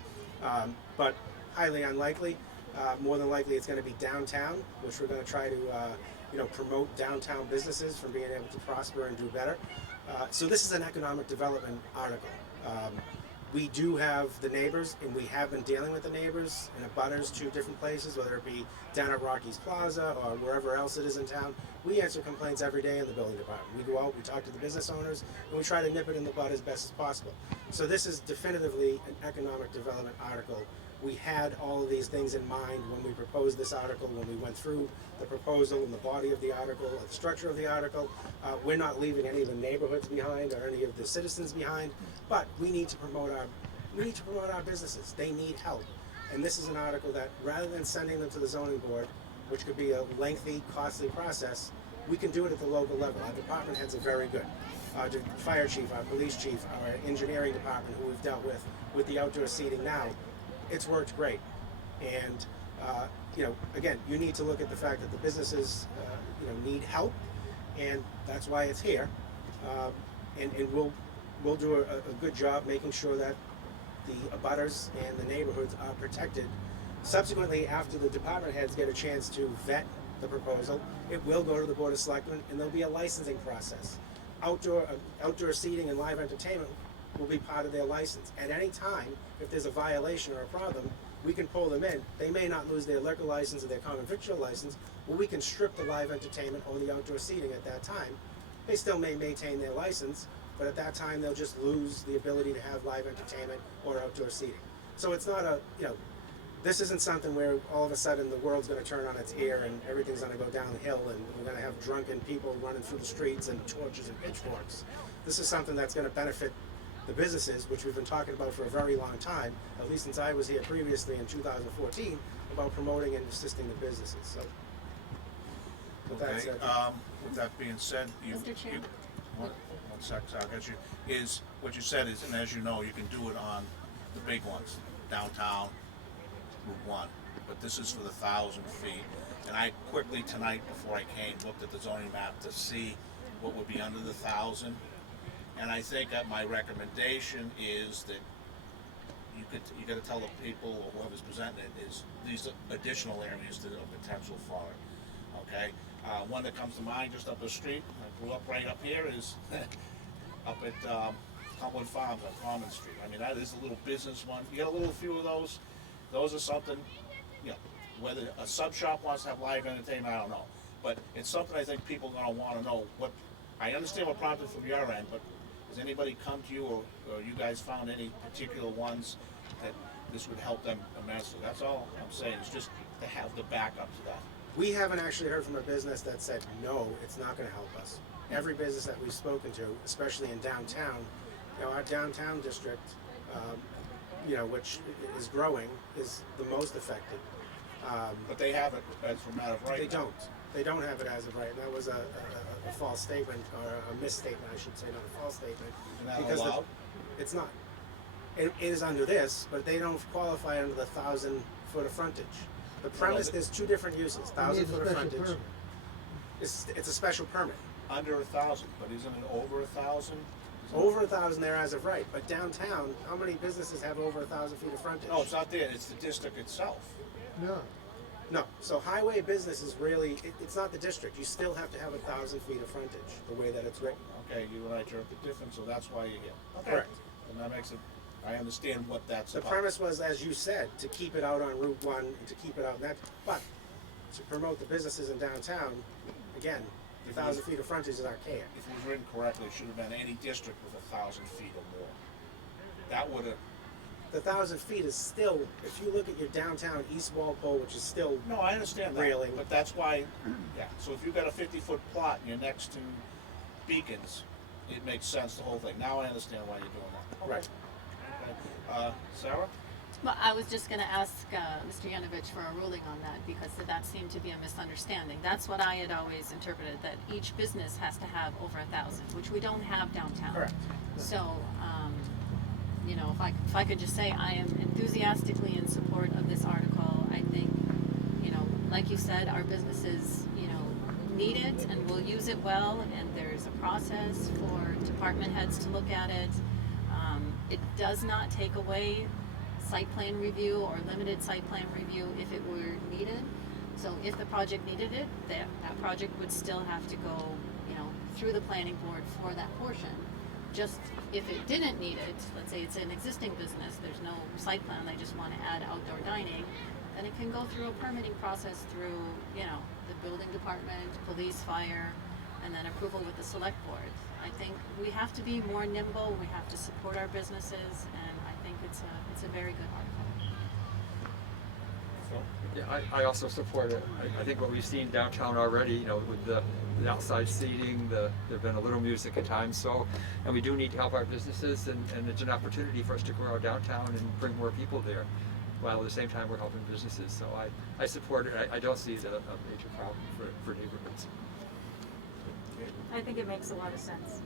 But highly unlikely. More than likely it's going to be downtown, which we're going to try to promote downtown businesses from being able to prosper and do better. So this is an economic development article. We do have the neighbors, and we have been dealing with the neighbors and abutters to different places, whether it be down at Rocky's Plaza or wherever else it is in town. We answer complaints every day in the building department. We go out, we talk to the business owners, and we try to nip it in the bud as best as possible. So this is definitively an economic development article. We had all of these things in mind when we proposed this article, when we went through the proposal and the body of the article, the structure of the article. We're not leaving any of the neighborhoods behind or any of the citizens behind, but we need to promote our businesses. They need help. And this is an article that, rather than sending them to the zoning board, which could be a lengthy, costly process, we can do it at the local level. Our department heads are very good. Our fire chief, our police chief, our engineering department, who we've dealt with the outdoor seating now, it's worked great. And again, you need to look at the fact that the businesses need help, and that's why it's here. And we'll do a good job making sure that the abutters and the neighborhoods are protected. Subsequently, after the department heads get a chance to vet the proposal, it will go to the Board of Selectmen, and there'll be a licensing process. Outdoor seating and live entertainment will be part of their license. At any time, if there's a violation or a problem, we can pull them in. They may not lose their liquor license or their common victual license, but we can strip the live entertainment or the outdoor seating at that time. They still may maintain their license, but at that time they'll just lose the ability to have live entertainment or outdoor seating. So it's not this isn't something where all of a sudden the world's going to turn on its ear and everything's going to go downhill and we're going to have drunken people running through the streets and torches and pitchforks. This is something that's going to benefit the businesses, which we've been talking about for a very long time, at least since I was here previously in 2014, about promoting and assisting the businesses. So, with that said, With that being said, Mr. Chair? one sec, I'll get you. Is what you said is, and as you know, you can do it on the big ones, downtown, Route 1. But this is for the 1,000 feet. And I quickly tonight, before I came, looked at the zoning map to see what would be under the 1,000. And I think that my recommendation is that you got to tell the people or whoever's presenting it is these additional areas that are potential for it. Okay, one that comes to mind just up the street. I grew up right up here. Is up at Cumberland Farms on Common Street. I mean, that is a little business one. You get a little few of those. Those are something, whether a sub shop wants to have live entertainment, I don't know. But it's something I think people are going to want to know. What I understand what prompted from your end, but has anybody come to you or you guys found any particular ones that this would help them immensely? That's all I'm saying, is just to have the backup to that. we haven't actually heard from a business that said, no, it's not going to help us. Every business that we've spoken to, especially in downtown, our downtown district, which is growing, is the most affected. But they have it as a matter of right. They don't. They don't have it as of right, and that was a false statement, or a misstatement, I should say, not a false statement. Isn't that allowed? It's not. It is under this, but they don't qualify under the 1,000 foot of frontage. The premise, there's two different uses, 1,000 foot of frontage. Permit. It's a special permit. Under 1,000, but isn't it over 1,000? Over 1,000 there as of right, but downtown, how many businesses have over 1,000 feet of frontage? No, it's not there. It's the district itself. No. No, so highway business is really, it's not the district. You still have to have 1,000 feet of frontage, the way that it's written. Okay, you and I are a bit different, so that's why you're here. Okay. Correct. And that makes it, I understand what that's The about. premise was, as you said, to keep it out on Route 1 and to keep it out in that, but to promote the businesses in downtown, again, the 1,000 feet of frontage is archaic. If it was written correctly, it should have been any district with 1,000 feet or more. That would have, The 1,000 feet is still, if you look at your downtown East Walpole, which is still, no, I understand that. Railing. But that's why, yeah, so if you've got a 50-foot plot and you're next to beacons, it makes sense, the whole thing. Now I understand why you're doing that. Okay. right. Okay. Sarah? Well, I was just going to ask Mr. Yanovich for a ruling on that, because that seemed to be a misunderstanding. That's what I had always interpreted, that each business has to have over 1,000, which we don't have downtown. Correct. So, if I could just say, I am enthusiastically in support of this article. I think, like you said, our businesses, need it and will use it well, and there's a process for department heads to look at it. It does not take away site plan review or limited site plan review if it were needed. So if the project needed it, that project would still have to go, through the planning board for that portion, just if it didn't need it, let's say it's an existing business, there's no site plan, they just want to add outdoor dining, then it can go through a permitting process through, you know, the building department, police, fire, and then approval with the select board. I think we have to be more nimble, we have to support our businesses, and I think it's a very good article. Yeah, I also support it. I think what we've seen downtown already, you know, with the outside seating, there've been a little music at times, so, and we do need to help our businesses, and it's an opportunity for us to grow our downtown and bring more people there, while at the same time we're helping businesses. So I support it. I don't see it as a major problem for neighborhoods. I think it makes a lot of sense.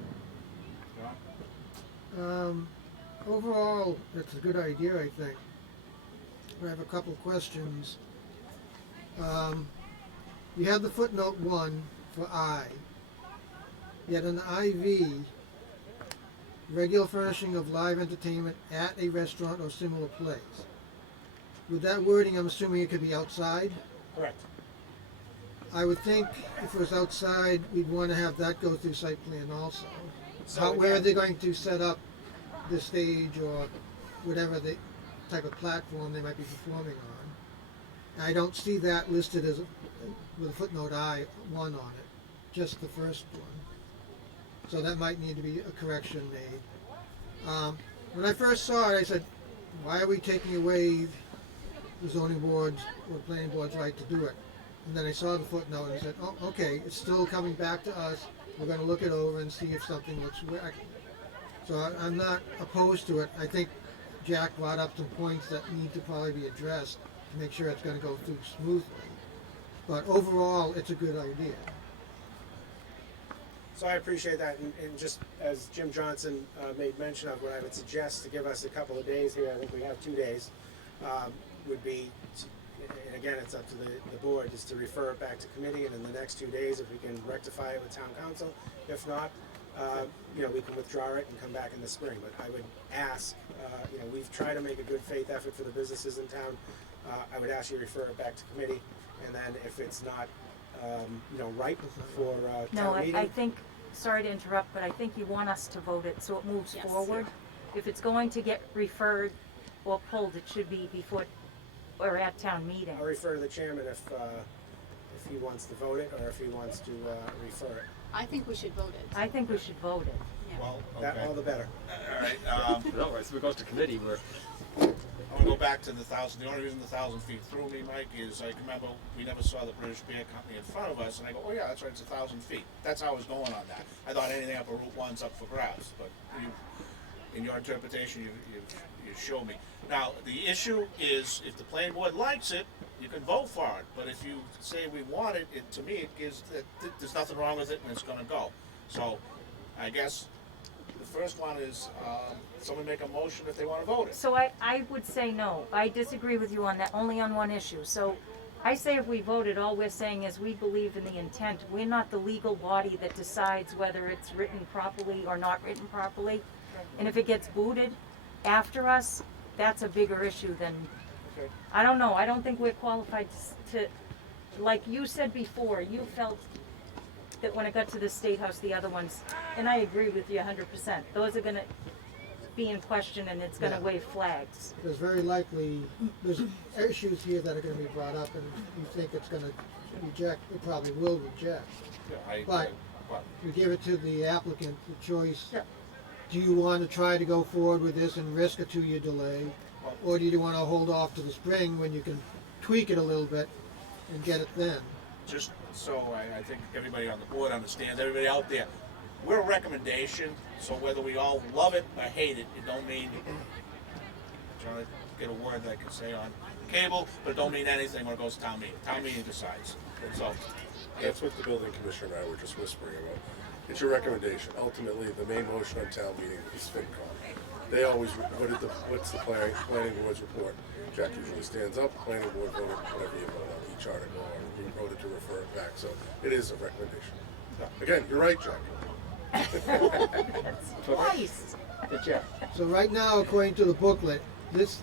Overall, it's a good idea, I think. I have a couple questions. You have the footnote 1 for I, yet an IV, regular furnishing of live entertainment at a restaurant or similar place. With that wording, I'm assuming it could be outside? Correct. I would think if it was outside, we'd want to have that go through site plan also. So Where are again- they going to set up the stage or whatever the type of platform they might be performing on? I don't see that listed as with a footnote I-1 on it, just the first one. So that might need to be a correction made. When I first saw it, I said, why are we taking away the zoning board's or planning board's right to do it? And then I saw the footnote and said, oh, okay, it's still coming back to us. We're going to look it over and see if something looks wacky. So I'm not opposed to it. I think Jack brought up some points that need to probably be addressed to make sure it's going to go through smoothly. But overall, it's a good idea. So I appreciate that, and just as Jim Johnson made mention of, what I would suggest to give us a couple of days here, I think we have 2 days, would be, and again, it's up to the board, is to refer it back to committee, and in the next 2 days, if we can rectify it with town council. If not, you know, we can withdraw it and come back in the spring. But I would ask, you know, we've tried to make a good faith effort for the businesses in town. I would ask you to refer it back to committee, and then if it's not, you know, right for No, town meeting. I think, sorry to interrupt, but I think you want us to vote it so it moves Yes. forward. If it's going to get referred or pulled, it should be before or at town meeting. I'll refer to the chairman if he wants to vote it or if he wants to refer it. I think we should vote it. I think we should vote it. Yeah. Well, That, okay. all the better. All right. Otherwise, if it goes to committee, we're I'm gonna go back to the 1,000. The only reason the 1,000 feet threw me, Mike, is I can remember we never saw the British Beer Company in front of us, and I go, oh yeah, that's right, it's 1,000 feet. That's how I was going on that. I thought anything up a Route 1's up for grabs, but you, in your interpretation, you showed me. Now the issue is, if the planning board likes it, you can vote for it. But if you say we want it, to me it gives that there's nothing wrong with it and it's gonna go. So I guess the first one is someone make a motion if they want to vote it. So I would say no. I disagree with you on that, only on one issue. So I say if we voted, all we're saying is we believe in the intent. We're not the legal body that decides whether it's written properly or not written properly. And if it gets booted after us, that's a bigger issue than, Okay. I don't know, I don't think we're qualified to, like you said before, you felt that when it got to the State House, the other ones, and I agree with you 100%, those are gonna be in question and it's gonna Yeah. wave flags. There's very likely, there's issues here that are going to be brought up, and you think it's going to reject, it probably will reject. Yeah, I But- agree. But We give it to the applicant the choice. Yeah. Do you want to try to go forward with this and risk a 2-year delay? Well- Or do you want to hold off to the spring when you can tweak it a little bit and get it then? just so I think everybody on the board understands, everybody out there, we're a recommendation, so whether we all love it or hate it, it don't mean, trying to get a word that I can say on cable, but it don't mean anything when it goes to town meeting. Town meeting decides. And so, That's what the building commissioner and I were just whispering about. It's your recommendation. Ultimately, the main motion on town meeting is FinCom. They always, what's the planning board's report? Jack usually stands up, planning board voted whatever you vote on each article, or we voted to refer it back, so it is a recommendation. Again, you're right, Jack. Twice. good job. So right now, according to the booklet, this,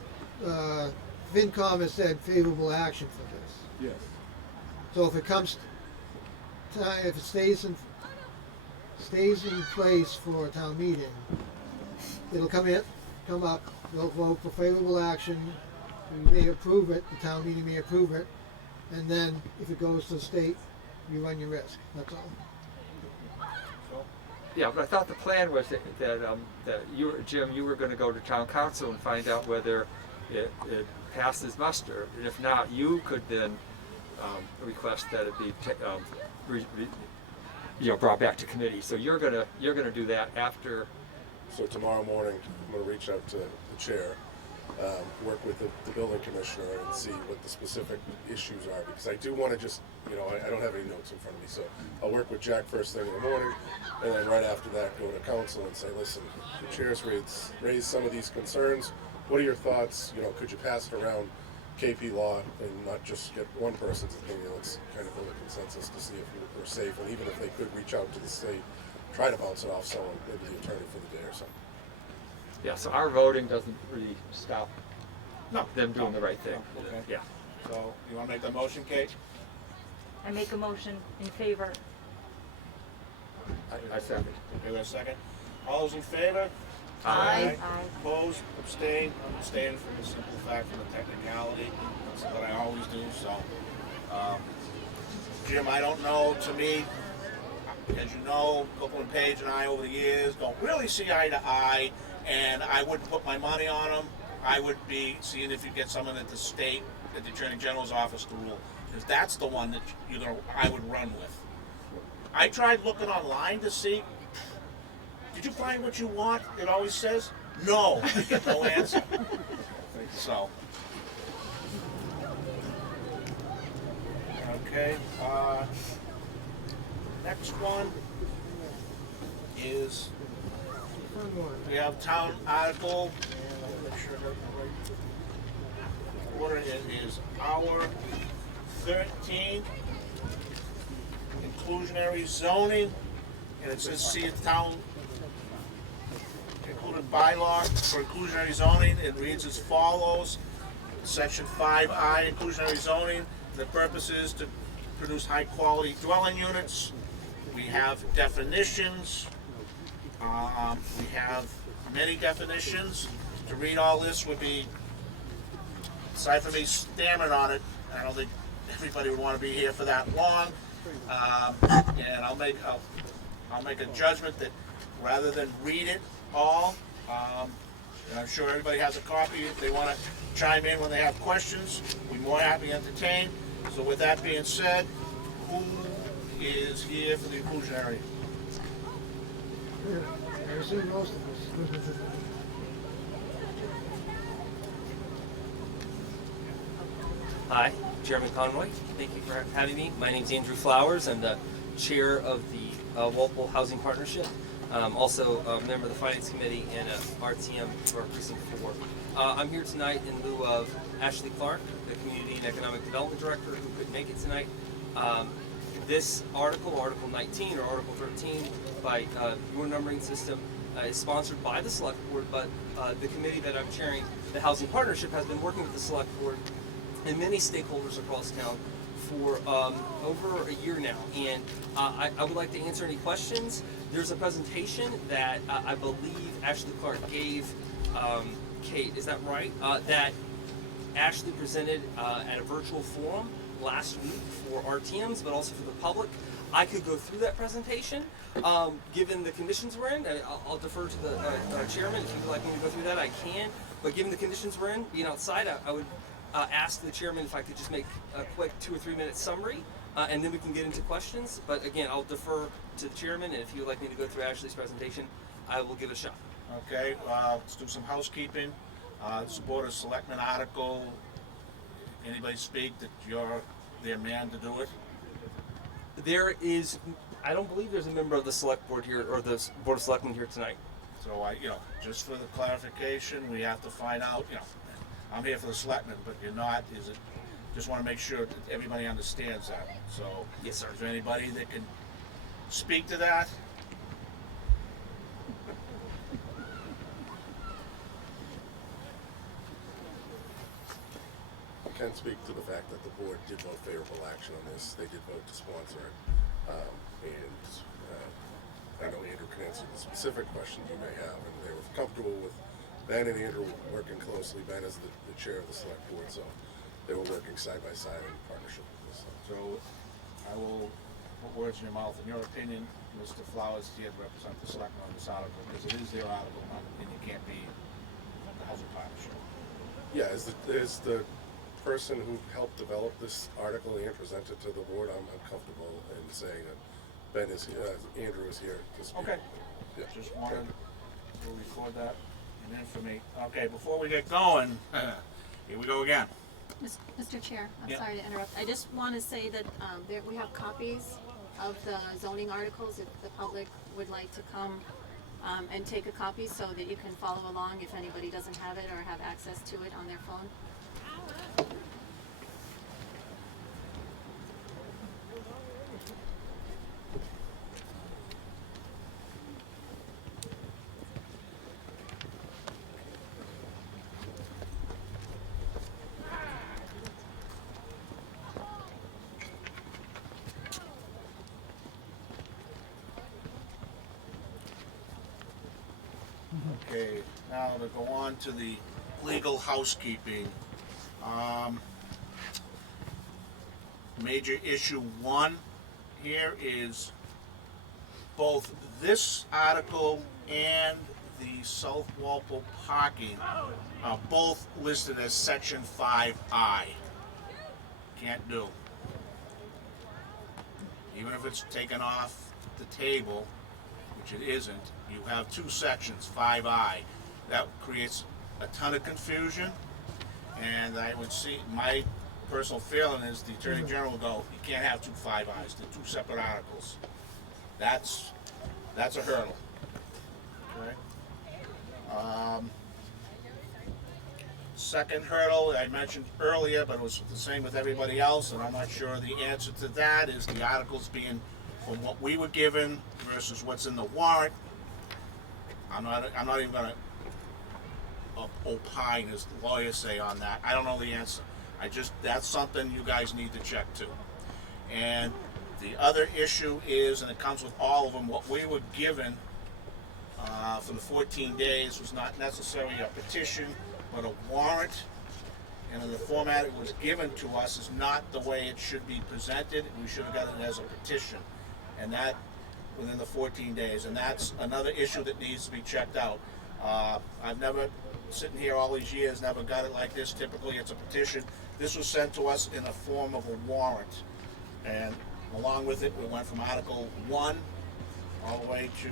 FinCom has said favorable action for this. Yes. So if it comes, if it stays in stays in place for a town meeting, it'll come up, they'll vote for favorable action, we may approve it, the town meeting may approve it, and then if it goes to the state, you run your risk, that's all. Yeah, but I thought the plan was that you, Jim, you were going to go to town council and find out whether it passes muster, and if not, you could then request that it be brought back to committee. So you're gonna do that after. So tomorrow morning, I'm going to reach out to the chair, work with the building commissioner and see what the specific issues are, because I do want to just, I don't have any notes in front of me, so I'll work with Jack first thing in the morning, and then right after that go to council and say, listen, the chair's raised some of these concerns, what are your thoughts, could you pass it around KP law and not just get one person's opinion, let's kind of build a consensus to see if we're safe, and even if they could reach out to the state, try to bounce it off someone, maybe the attorney for the day or something. Yeah, so our voting doesn't really stop No. them doing the right thing. No, okay. Yeah. So, you wanna make the motion, Kate? I make a motion in favor. I second. Okay, wait a second. All those in favor? Aye. Opposed, abstained, I'm abstaining from the simple fact from the technicality, that's what I always do, so. Jim, I don't know, to me, as you know, Copeland Page and I over the years don't really see eye to eye, and I wouldn't put my money on him. I would be seeing if you get someone at the state, at the Attorney General's office to rule, because that's the one that I would run with. I tried looking online to see, did you find what you want? It always says, no. I get no answer. So. Okay, next one is, we have town article, make sure I have the right order, it is our 13, inclusionary zoning, and it says see the town included bylaw for inclusionary zoning. It reads as follows. Section 5I, inclusionary zoning, the purpose is to produce high quality dwelling units. We have definitions. We have many definitions. To read all this would be, aside from me stammering on it, I don't think everybody would want to be here for that long. And I'll make a judgment that rather than read it all, and I'm sure everybody has a copy. If they want to chime in when they have questions, we're more happy to entertain. So with that being said, who is here for the inclusionary? I assume most of us. Hi, Chairman Conroy. Thank you for having me. My name is Andrew Flowers. I'm the chair of the Walpole Housing Partnership. I'm also a member of the Finance Committee and a RTM for Precinct 4. I'm here tonight in lieu of Ashley Clark, the Community and Economic Development Director, who couldn't make it tonight. This article, Article 19 or Article 13, by your numbering system, is sponsored by the Select Board, but the committee that I'm chairing, the Housing Partnership, has been working with the Select Board and many stakeholders across town for over a year now. And I would like to answer any questions. There's a presentation that I believe Ashley Clark gave Kate, is that right? That Ashley presented at a virtual forum last week for RTMs, but also for the public. I could go through that presentation. Given the conditions we're in, I'll defer to the chairman. If you would like me to go through that, I can. But given the conditions we're in, being outside, I would ask the chairman if I could just make a quick 2 or 3 minute summary, and then we can get into questions. But again, I'll defer to the chairman, and if you would like me to go through Ashley's presentation, I will give it a shot. Okay, let's do some housekeeping. This is Board of Selectmen article. Anybody speak that you're their man to do it? There is, I don't believe there's a member of the Select Board here, or the Board of Selectmen here tonight. So just for the clarification, we have to find out, I'm here for the selectmen, but you're not, just want to make sure that everybody understands that. So, Yes, sir. Is there anybody that can speak to that? I can speak to the fact that the board did vote favorable action on this. They did vote to sponsor it. And I know specific questions you may have, and they were comfortable with Ben and Andrew working closely. Ben is the chair of the select board, so they were working side by side in partnership with this. So I will put words in your mouth. In your opinion, Mr. Flowers here to represent the selectmen on this article, because it is their article, and you can't be the housing partnership. Yeah, as the person who helped develop this article and present it to the board, I'm comfortable in saying that Ben is here, Andrew is here to speak. Okay. Yeah. Just wanted to record that and informate. Okay, before we get going, here we go again. Mr. Chair, I'm Yeah. sorry to interrupt. I just want to say that we have copies of the zoning articles if the public would like to come and take a copy so that you can follow along if anybody doesn't have it or have access to it on their phone. Okay, now to go on to the legal housekeeping. Major issue 1 here is both this article and the South Walpole parking are both listed as section 5I. Can't do. Even if it's taken off the table, which it isn't, you have 2 sections, 5I. That creates a ton of confusion, and I would see, my personal feeling is the Attorney General will go, you can't have 2 5Is, they're 2 separate articles. That's a hurdle. Okay. Second hurdle I mentioned earlier, but it was the same with everybody else, and I'm not sure the answer to that is the articles being from what we were given versus what's in the warrant. I'm not even gonna opine, as lawyers say, on that. I don't know the answer. That's something you guys need to check too. And the other issue is, and it comes with all of them, what we were given for the 14 days was not necessarily a petition, but a warrant. And in the format it was given to us is not the way it should be presented. We should have gotten it as a petition. And that within the 14 days. And that's another issue that needs to be checked out. I've never, sitting here all these years, never got it like this. Typically it's a petition. This was sent to us in the form of a warrant. And along with it, we went from Article 1 all the way to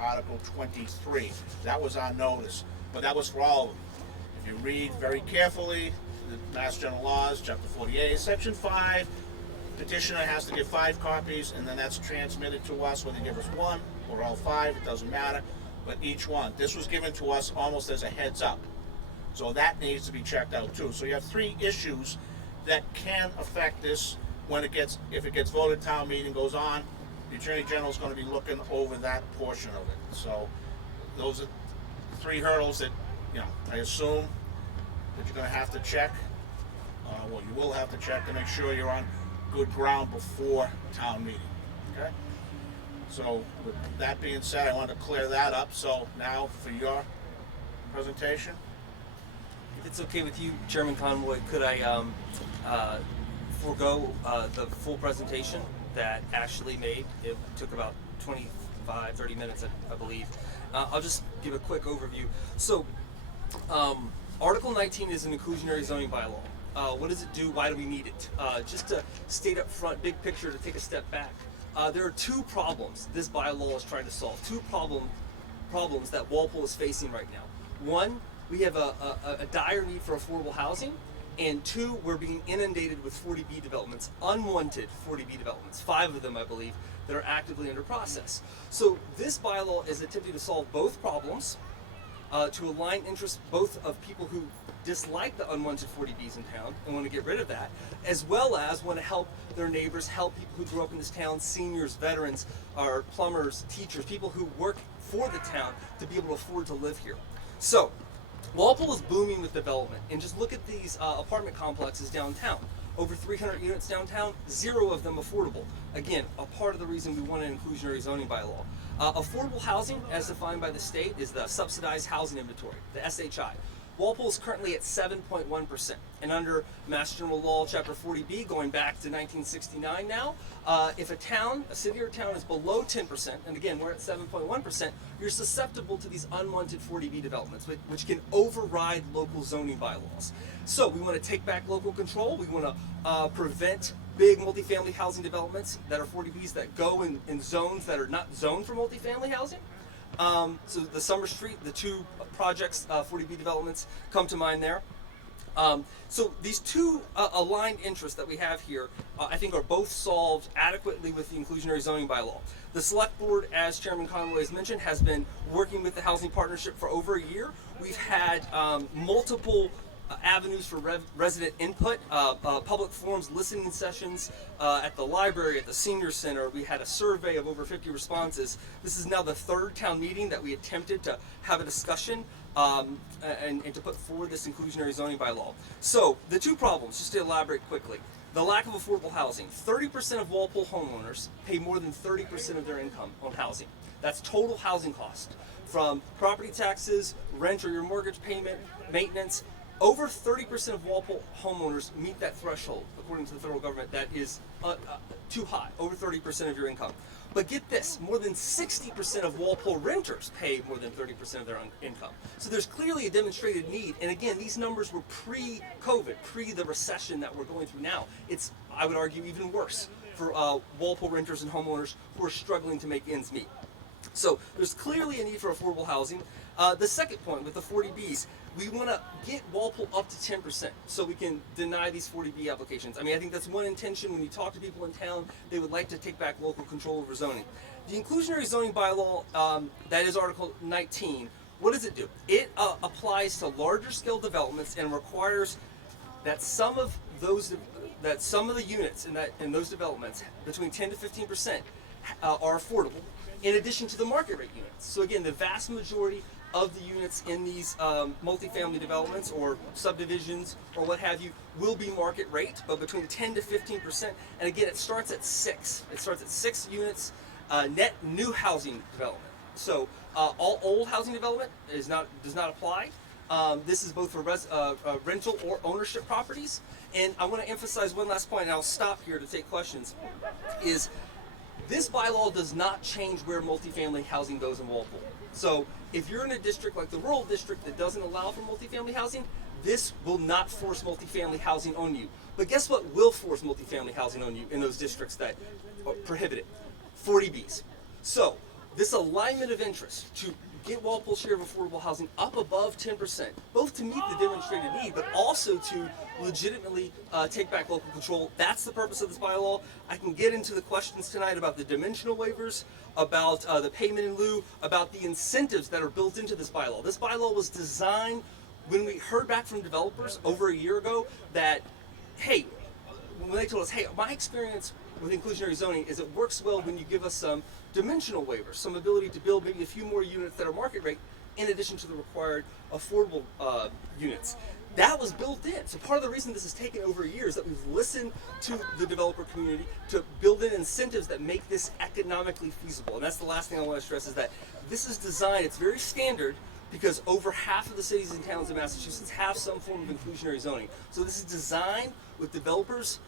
Article 23. That was our notice. But that was for all of them. If you read very carefully, the Mass General Laws, Chapter 48, Section 5, petitioner has to give 5 copies, and then that's transmitted to us, whether you give us 1 or all 5, it doesn't matter, but each one. This was given to us almost as a heads up. So that needs to be checked out too. So you have 3 issues that can affect this when it gets, if it gets voted, town meeting goes on, the Attorney General is going to be looking over that portion of it. So those are 3 hurdles that, I assume that you're going to have to check. Well, you will have to check to make sure you're on good ground before town meeting. Okay? So with that being said, I want to clear that up. So now for your presentation. If it's okay with you, Chairman Conroy, could I forego the full presentation that Ashley made? It took about 25-30 minutes, I believe. I'll just give a quick overview. So, Article 19 is an inclusionary zoning bylaw. What does it do? Why do we need it? Just to state up front, big picture, to take a step back. There are 2 problems this bylaw is trying to solve. 2 problems that Walpole is facing right now. 1, we have a dire need for affordable housing, and 2, we're being inundated with 40B developments, unwanted 40B developments, 5 of them, I believe, that are actively under process. So this bylaw is attempting to solve both problems, to align interests both of people who dislike the unwanted 40Bs in town and want to get rid of that, as well as want to help their neighbors, help people who grew up in this town, seniors, veterans, or plumbers, teachers, people who work for the town to be able to afford to live here. So, Walpole is booming with development, and just look at these apartment complexes downtown. over 300 units downtown, 0 of them affordable. Again, a part of the reason we want an inclusionary zoning bylaw. Affordable housing, as defined by the state, is the subsidized housing inventory, the SHI. Walpole is currently at 7.1%, and under Mass General Law, Chapter 40B, going back to 1969 now, if a city or town is below 10%, and again, we're at 7.1%, you're susceptible to these unwanted 40B developments, which can override local zoning bylaws. So we want to take back local control. We want to prevent big multifamily housing developments that are 40Bs that go in zones that are not zoned for multifamily housing. So the Summer Street, the 2 projects, 40B developments come to mind there. So these 2 aligned interests that we have here, I think are both solved adequately with the inclusionary zoning bylaw. The select board, as Chairman Conway has mentioned, has been working with the housing partnership for over a year. We've had multiple avenues for resident input, public forums, listening sessions at the library, at the senior center. We had a survey of over 50 responses. This is now the 3rd town meeting that we attempted to have a discussion and to put forward this inclusionary zoning bylaw. So the 2 problems, just to elaborate quickly. The lack of affordable housing. 30% of Walpole homeowners pay more than 30% of their income on housing. That's total housing cost. From property taxes, rent or your mortgage payment, maintenance. Over 30% of Walpole homeowners meet that threshold, according to the federal government. That is too high, over 30% of your income. But get this, more than 60% of Walpole renters pay more than 30% of their income. So there's clearly a demonstrated need. And again, these numbers were pre-COVID, pre the recession that we're going through now. It's, I would argue, even worse for Walpole renters and homeowners who are struggling to make ends meet. So there's clearly a need for affordable housing. The second point with the 40Bs, we want to get Walpole up to 10% so we can deny these 40B applications. I mean, I think that's one intention. When you talk to people in town, they would like to take back local control over zoning. The inclusionary zoning bylaw, that is Article 19, what does it do? It applies to larger scale developments and requires that some of the units in those developments, between 10 to 15%, are affordable, in addition to the market rate units. So again, the vast majority of the units in these multifamily developments or subdivisions or what have you will be market rate, but between 10 to 15%. And again, it starts at 6. It starts at 6 units, net new housing development. So all old housing development does not apply. This is both for rental or ownership properties. And I want to emphasize one last point, and I'll stop here to take questions, is this bylaw does not change where multifamily housing goes in Walpole. So if you're in a district like the rural district that doesn't allow for multifamily housing, this will not force multifamily housing on you. But guess what will force multifamily housing on you in those districts that prohibit it? 40Bs. So this alignment of interest to get Walpole's share of affordable housing up above 10%, both to meet the demonstrated need, but also to legitimately take back local control. That's the purpose of this bylaw. I can get into the questions tonight about the dimensional waivers, about the payment in lieu, about the incentives that are built into this bylaw. This bylaw was designed when we heard back from developers over a year ago that, hey, when they told us, hey, my experience with inclusionary zoning is it works well when you give us some dimensional waivers, some ability to build maybe a few more units that are market rate in addition to the required affordable units. That was built in. So part of the reason this has taken over a year is that we've listened to the developer community to build in incentives that make this economically feasible. And that's the last thing I want to stress is that this is designed, it's very standard, because over half of the cities and towns in Massachusetts have some form of inclusionary zoning. So this is designed with developers'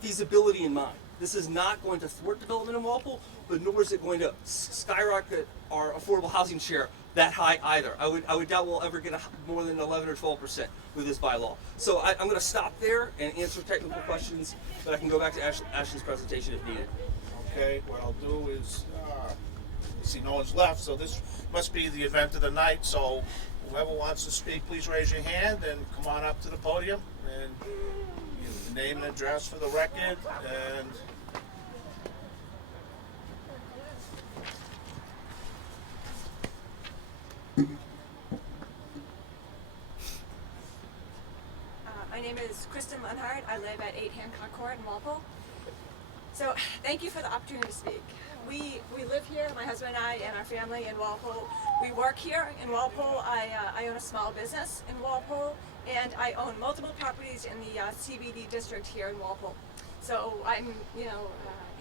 feasibility in mind. This is not going to thwart development in Walpole, but nor is it going to skyrocket our affordable housing share that high either. I would doubt we'll ever get more than 11 or 12% with this bylaw. So I'm going to stop there and answer technical questions, but I can go back to Ashley's presentation if needed. Okay, what I'll do is, see no one's left, so this must be the event of the night. So whoever wants to speak, please raise your hand and come on up to the podium and give the name and address for the record. And my name is Kristen Lenhart. I live at 8 Hancock Court in Walpole. So thank you for the opportunity to speak. We live here, my husband and I and our family in Walpole. We work here in Walpole. I own a small business in Walpole, and I own multiple properties in the CBD district here in Walpole. So I'm,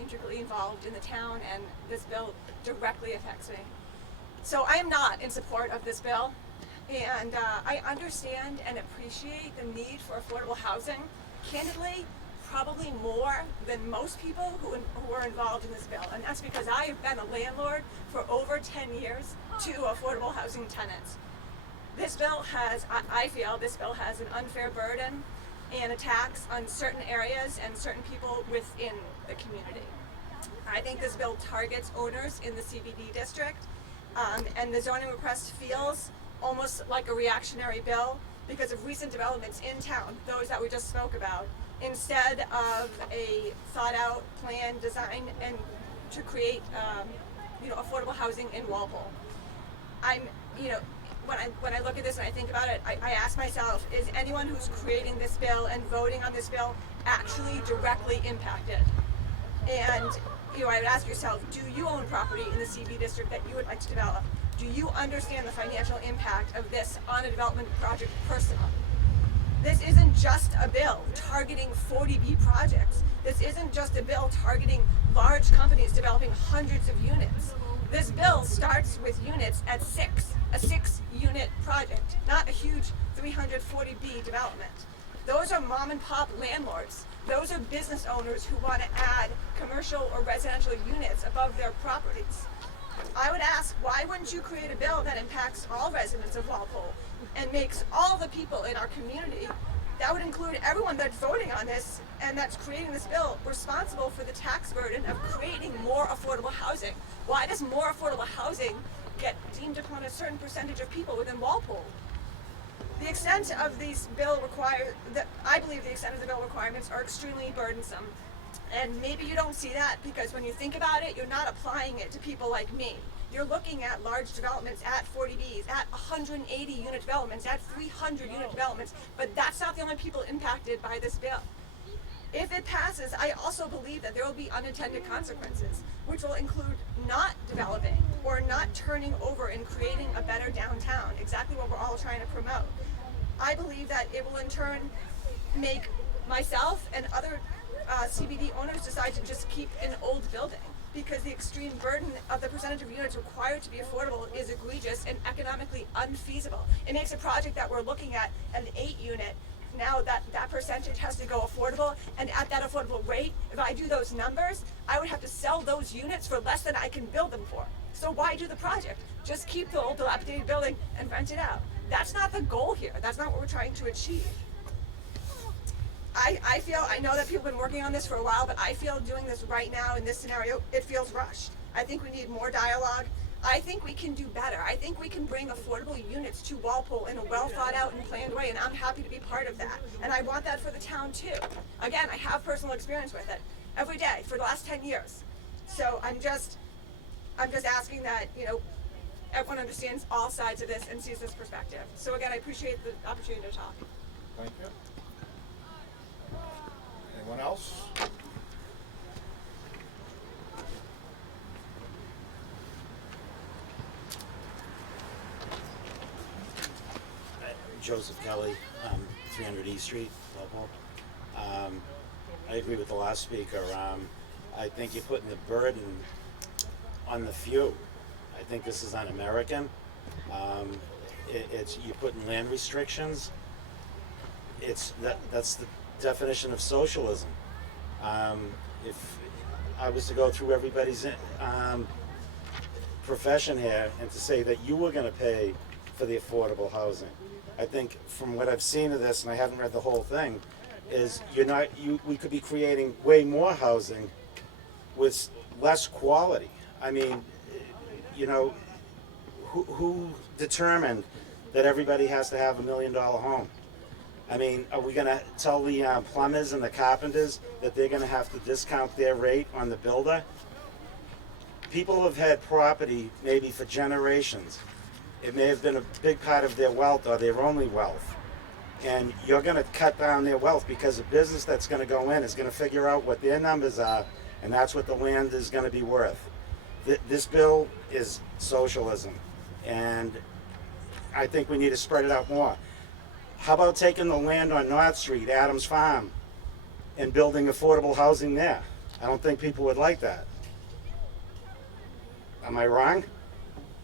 intricately involved in the town, and this bill directly affects me. So I am not in support of this bill, and I understand and appreciate the need for affordable housing. Candidly, probably more than most people who are involved in this bill, and that's because I have been a landlord for over 10 years to affordable housing tenants. This bill has, I feel this bill has an unfair burden and a tax on certain areas and certain people within the community. I think this bill targets owners in the CBD district, and the zoning request feels almost like a reactionary bill because of recent developments in town, those that we just spoke about, instead of a thought-out plan designed and to create, affordable housing in Walpole. When I look at this and I think about it, I ask myself, is anyone who's creating this bill and voting on this bill actually directly impacted? And I would ask yourself, do you own property in the CB district that you would like to develop? Do you understand the financial impact of this on a development project personally? This isn't just a bill targeting 40B projects. This isn't just a bill targeting large companies developing hundreds of units. This bill starts with units at 6, a 6-unit project, not a huge 340B development. Those are mom and pop landlords. Those are business owners who want to add commercial or residential units above their properties. I would ask, why wouldn't you create a bill that impacts all residents of Walpole and makes all the people in our community, that would include everyone that's voting on this and that's creating this bill, responsible for the tax burden of creating more affordable housing? Why does more affordable housing get deemed upon a certain percentage of people within Walpole? The extent of these I believe the extent of the bill requirements are extremely burdensome. And maybe you don't see that because when you think about it, you're not applying it to people like me. You're looking at large developments at 40Bs, at 180 unit developments, at 300 unit developments, but that's not the only people impacted by this bill. If it passes, I also believe that there will be unintended consequences, which will include not developing or not turning over and creating a better downtown, exactly what we're all trying to promote. I believe that it will in turn make myself and other CBD owners decide to just keep an old building because the extreme burden of the percentage of units required to be affordable is egregious and economically unfeasible. It makes a project that we're looking at an 8-unit. Now that percentage has to go affordable, and at that affordable rate, if I do those numbers, I would have to sell those units for less than I can build them for. So why do the project? Just keep the old dilapidated building and rent it out. That's not the goal here. That's not what we're trying to achieve. I know that people have been working on this for a while, but I feel doing this right now in this scenario, it feels rushed. I think we need more dialogue. I think we can do better. I think we can bring affordable units to Walpole in a well thought out and planned way, and I'm happy to be part of that. And I want that for the town too. Again, I have personal experience with it every day for the last 10 years. So I'm just asking that, everyone understands all sides of this and sees this perspective. So again, I appreciate the opportunity to talk. Thank you. Anyone else? Joseph Kelly, 300 East Street, Walpole. I agree with the last speaker. I think you're putting the burden on the few. I think this is un-American. You're putting land restrictions. That's the definition of socialism. If I was to go through everybody's profession here and to say that you were going to pay for the affordable housing, I think from what I've seen of this, and I haven't read the whole thing, is we could be creating way more housing with less quality. I mean, who determined that everybody has to have $1 million home? I mean, are we going to tell the plumbers and the carpenters that they're going to have to discount their rate on the builder? People have had property maybe for generations. It may have been a big part of their wealth or their only wealth. And you're going to cut down their wealth because a business that's going to go in is going to figure out what their numbers are, and that's what the land is going to be worth. This bill is socialism, and I think we need to spread it out more. How about taking the land on North Street, Adams Farm, and building affordable housing there? I don't think people would like that. Am I wrong?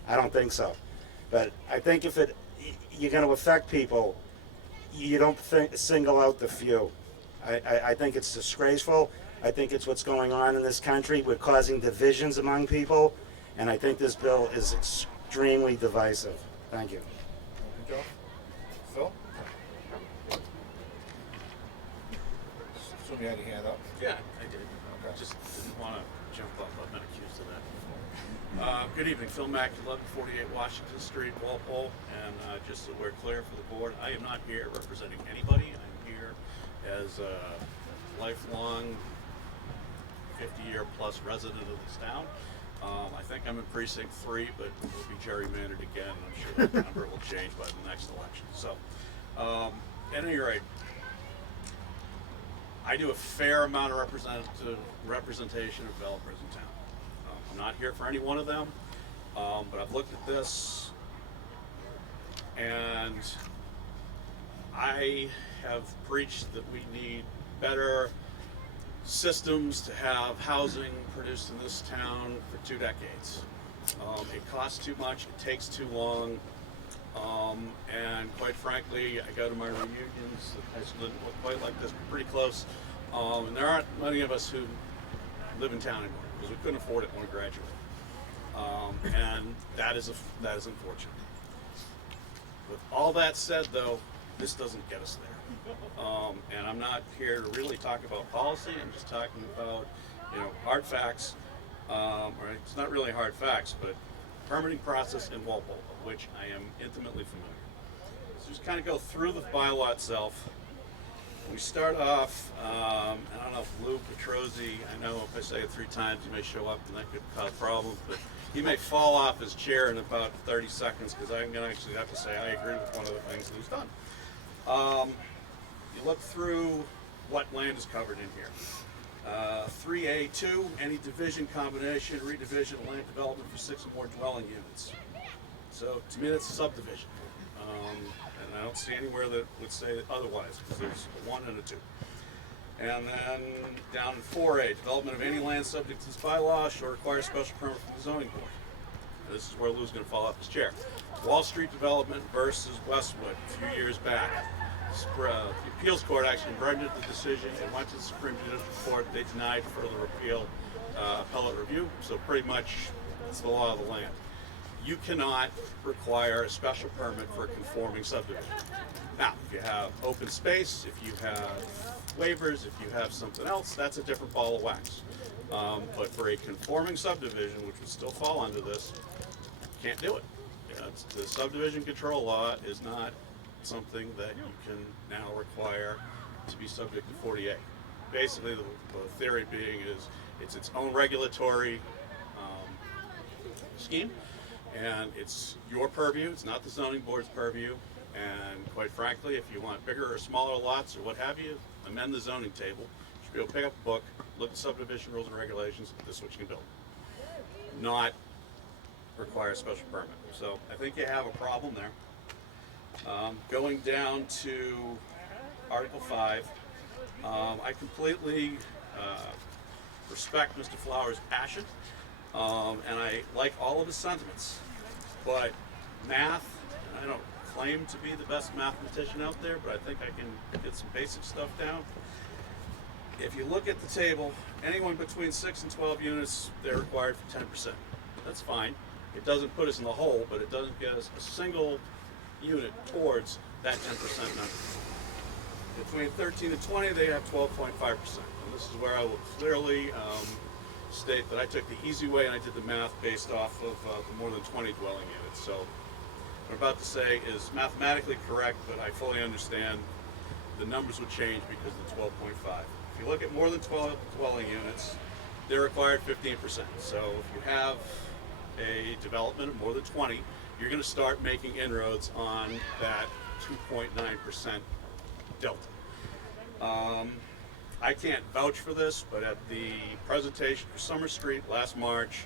I don't think so. But I think if you're going to affect people, you don't single out the few. I think it's disgraceful. I think it's what's going on in this country. We're causing divisions among people, and I think this bill is extremely divisive. Thank you. Joe? Phil? Assume you had your hand up. Yeah, I did. Okay. Just didn't want to jump up. I've been accused of that before. Good evening. Phil Mack, 1148 Washington Street, Walpole. And just so we're clear for the board, I am not here representing anybody. I'm here as a lifelong 50-year plus resident of this town. I think I'm in precinct 3, but we'll be gerrymandered again. I'm sure that number will change by the next election. So, at any rate, I do a fair amount of representation of developers in town. I'm not here for any one of them, but I've looked at this, and I have preached that we need better systems to have housing produced in this town for 2 decades. It costs too much, it takes too long, and quite frankly, I go to my reunions, the high school didn't look quite like this, but pretty close, and there aren't many of us who live in town anymore, because we couldn't afford it when we graduated. And that is unfortunate. With all that said, though, this doesn't get us there. And I'm not here to really talk about policy. I'm just talking about, hard facts. Right? It's not really hard facts, but permitting process in Walpole, of which I am intimately familiar. So just kind of go through the bylaw itself. We start off, and I don't know if Lou Petrozzi, I know if I say it 3 times, he may show up and that could cause problems, but he may fall off his chair in about 30 seconds because I'm going to actually have to say I agree with one of the things Lou's done. You look through what land is covered in here. 3A2, any division, combination, redivision of land development for 6 or more dwelling units. So to me that's a subdivision. And I don't see anywhere that would say otherwise, because there's a 1 and a 2. And then down in 4A, development of any land subject to this bylaw shall require a special permit from the zoning board. And this is where Lou's going to fall off his chair. Wall Street development versus Westwood a few years back. The appeals court actually rendered the decision and went to the Supreme Judicial Court. They denied further appeal, appellate review, so pretty much it's the law of the land. You cannot require a special permit for a conforming subdivision. Now, if you have open space, if you have waivers, if you have something else, that's a different ball of wax. But for a conforming subdivision, which would still fall under this, you can't do it. The subdivision control law is not something that you can now require to be subject to 40A. Basically, the theory being is it's its own regulatory scheme, and it's your purview, it's not the zoning board's purview, and quite frankly, if you want bigger or smaller lots or what have you, amend the zoning table. You should be able to pick up a book, look at subdivision rules and regulations, this is what you can build. Not require a special permit. So I think you have a problem there. Going down to Article 5, I completely respect Mr. Flowers' passion, and I like all of his sentiments. But math, I don't claim to be the best mathematician out there, but I think I can get some basic stuff down. If you look at the table, anyone between 6 and 12 units, they're required for 10%. That's fine. It doesn't put us in the hole, but it doesn't get us a single unit towards that 10% number. Between 13 and 20, they have 12.5%. And this is where I will clearly state that I took the easy way and I did the math based off of the more than 20 dwelling units. So what I'm about to say is mathematically correct, but I fully understand the numbers would change because of the 12.5. If you look at more than 12 dwelling units, they're required 15%. So if you have a development of more than 20, you're going to start making inroads on that 2.9% delta. I can't vouch for this, but at the presentation for Summer Street last March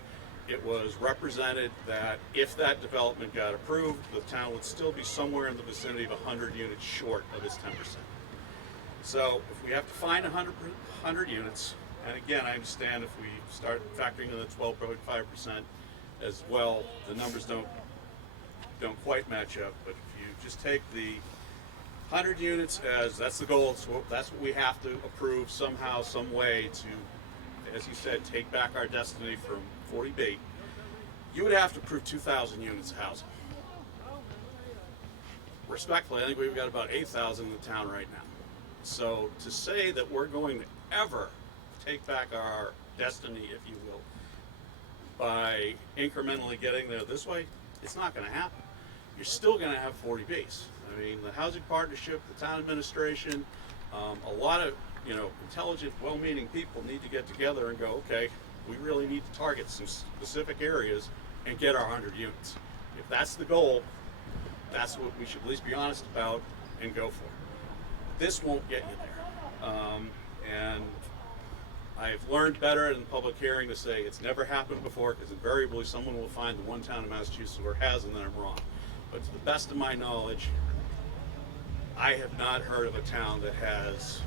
it was represented that if that development got approved, the town would still be somewhere in the vicinity of 100 units short of its 10%. So if we have to find 100 units, and again, I understand if we start factoring in the 12.5% as well, the numbers don't quite match up. But if you just take the 100 units as that's the goal, so that's what we have to approve somehow, some way to, as you said, take back our destiny from 40B. You would have to approve 2,000 units of housing. Respectfully, I think we've got about 8,000 in the town right now. So to say that we're going to ever take back our destiny, if you will, by incrementally getting there this way, it's not going to happen. You're still going to have 40Bs. I mean, the housing partnership, the town administration, a lot of intelligent, well-meaning people need to get together and go, okay, we really need to target some specific areas and get our 100 units. If that's the goal, that's what we should at least be honest about and go for. This won't get you there. And I've learned better in public hearing to say it's never happened before, because invariably someone will find the one town in Massachusetts where it has, and then I'm wrong. But to the best of my knowledge, I have not heard of a town that has,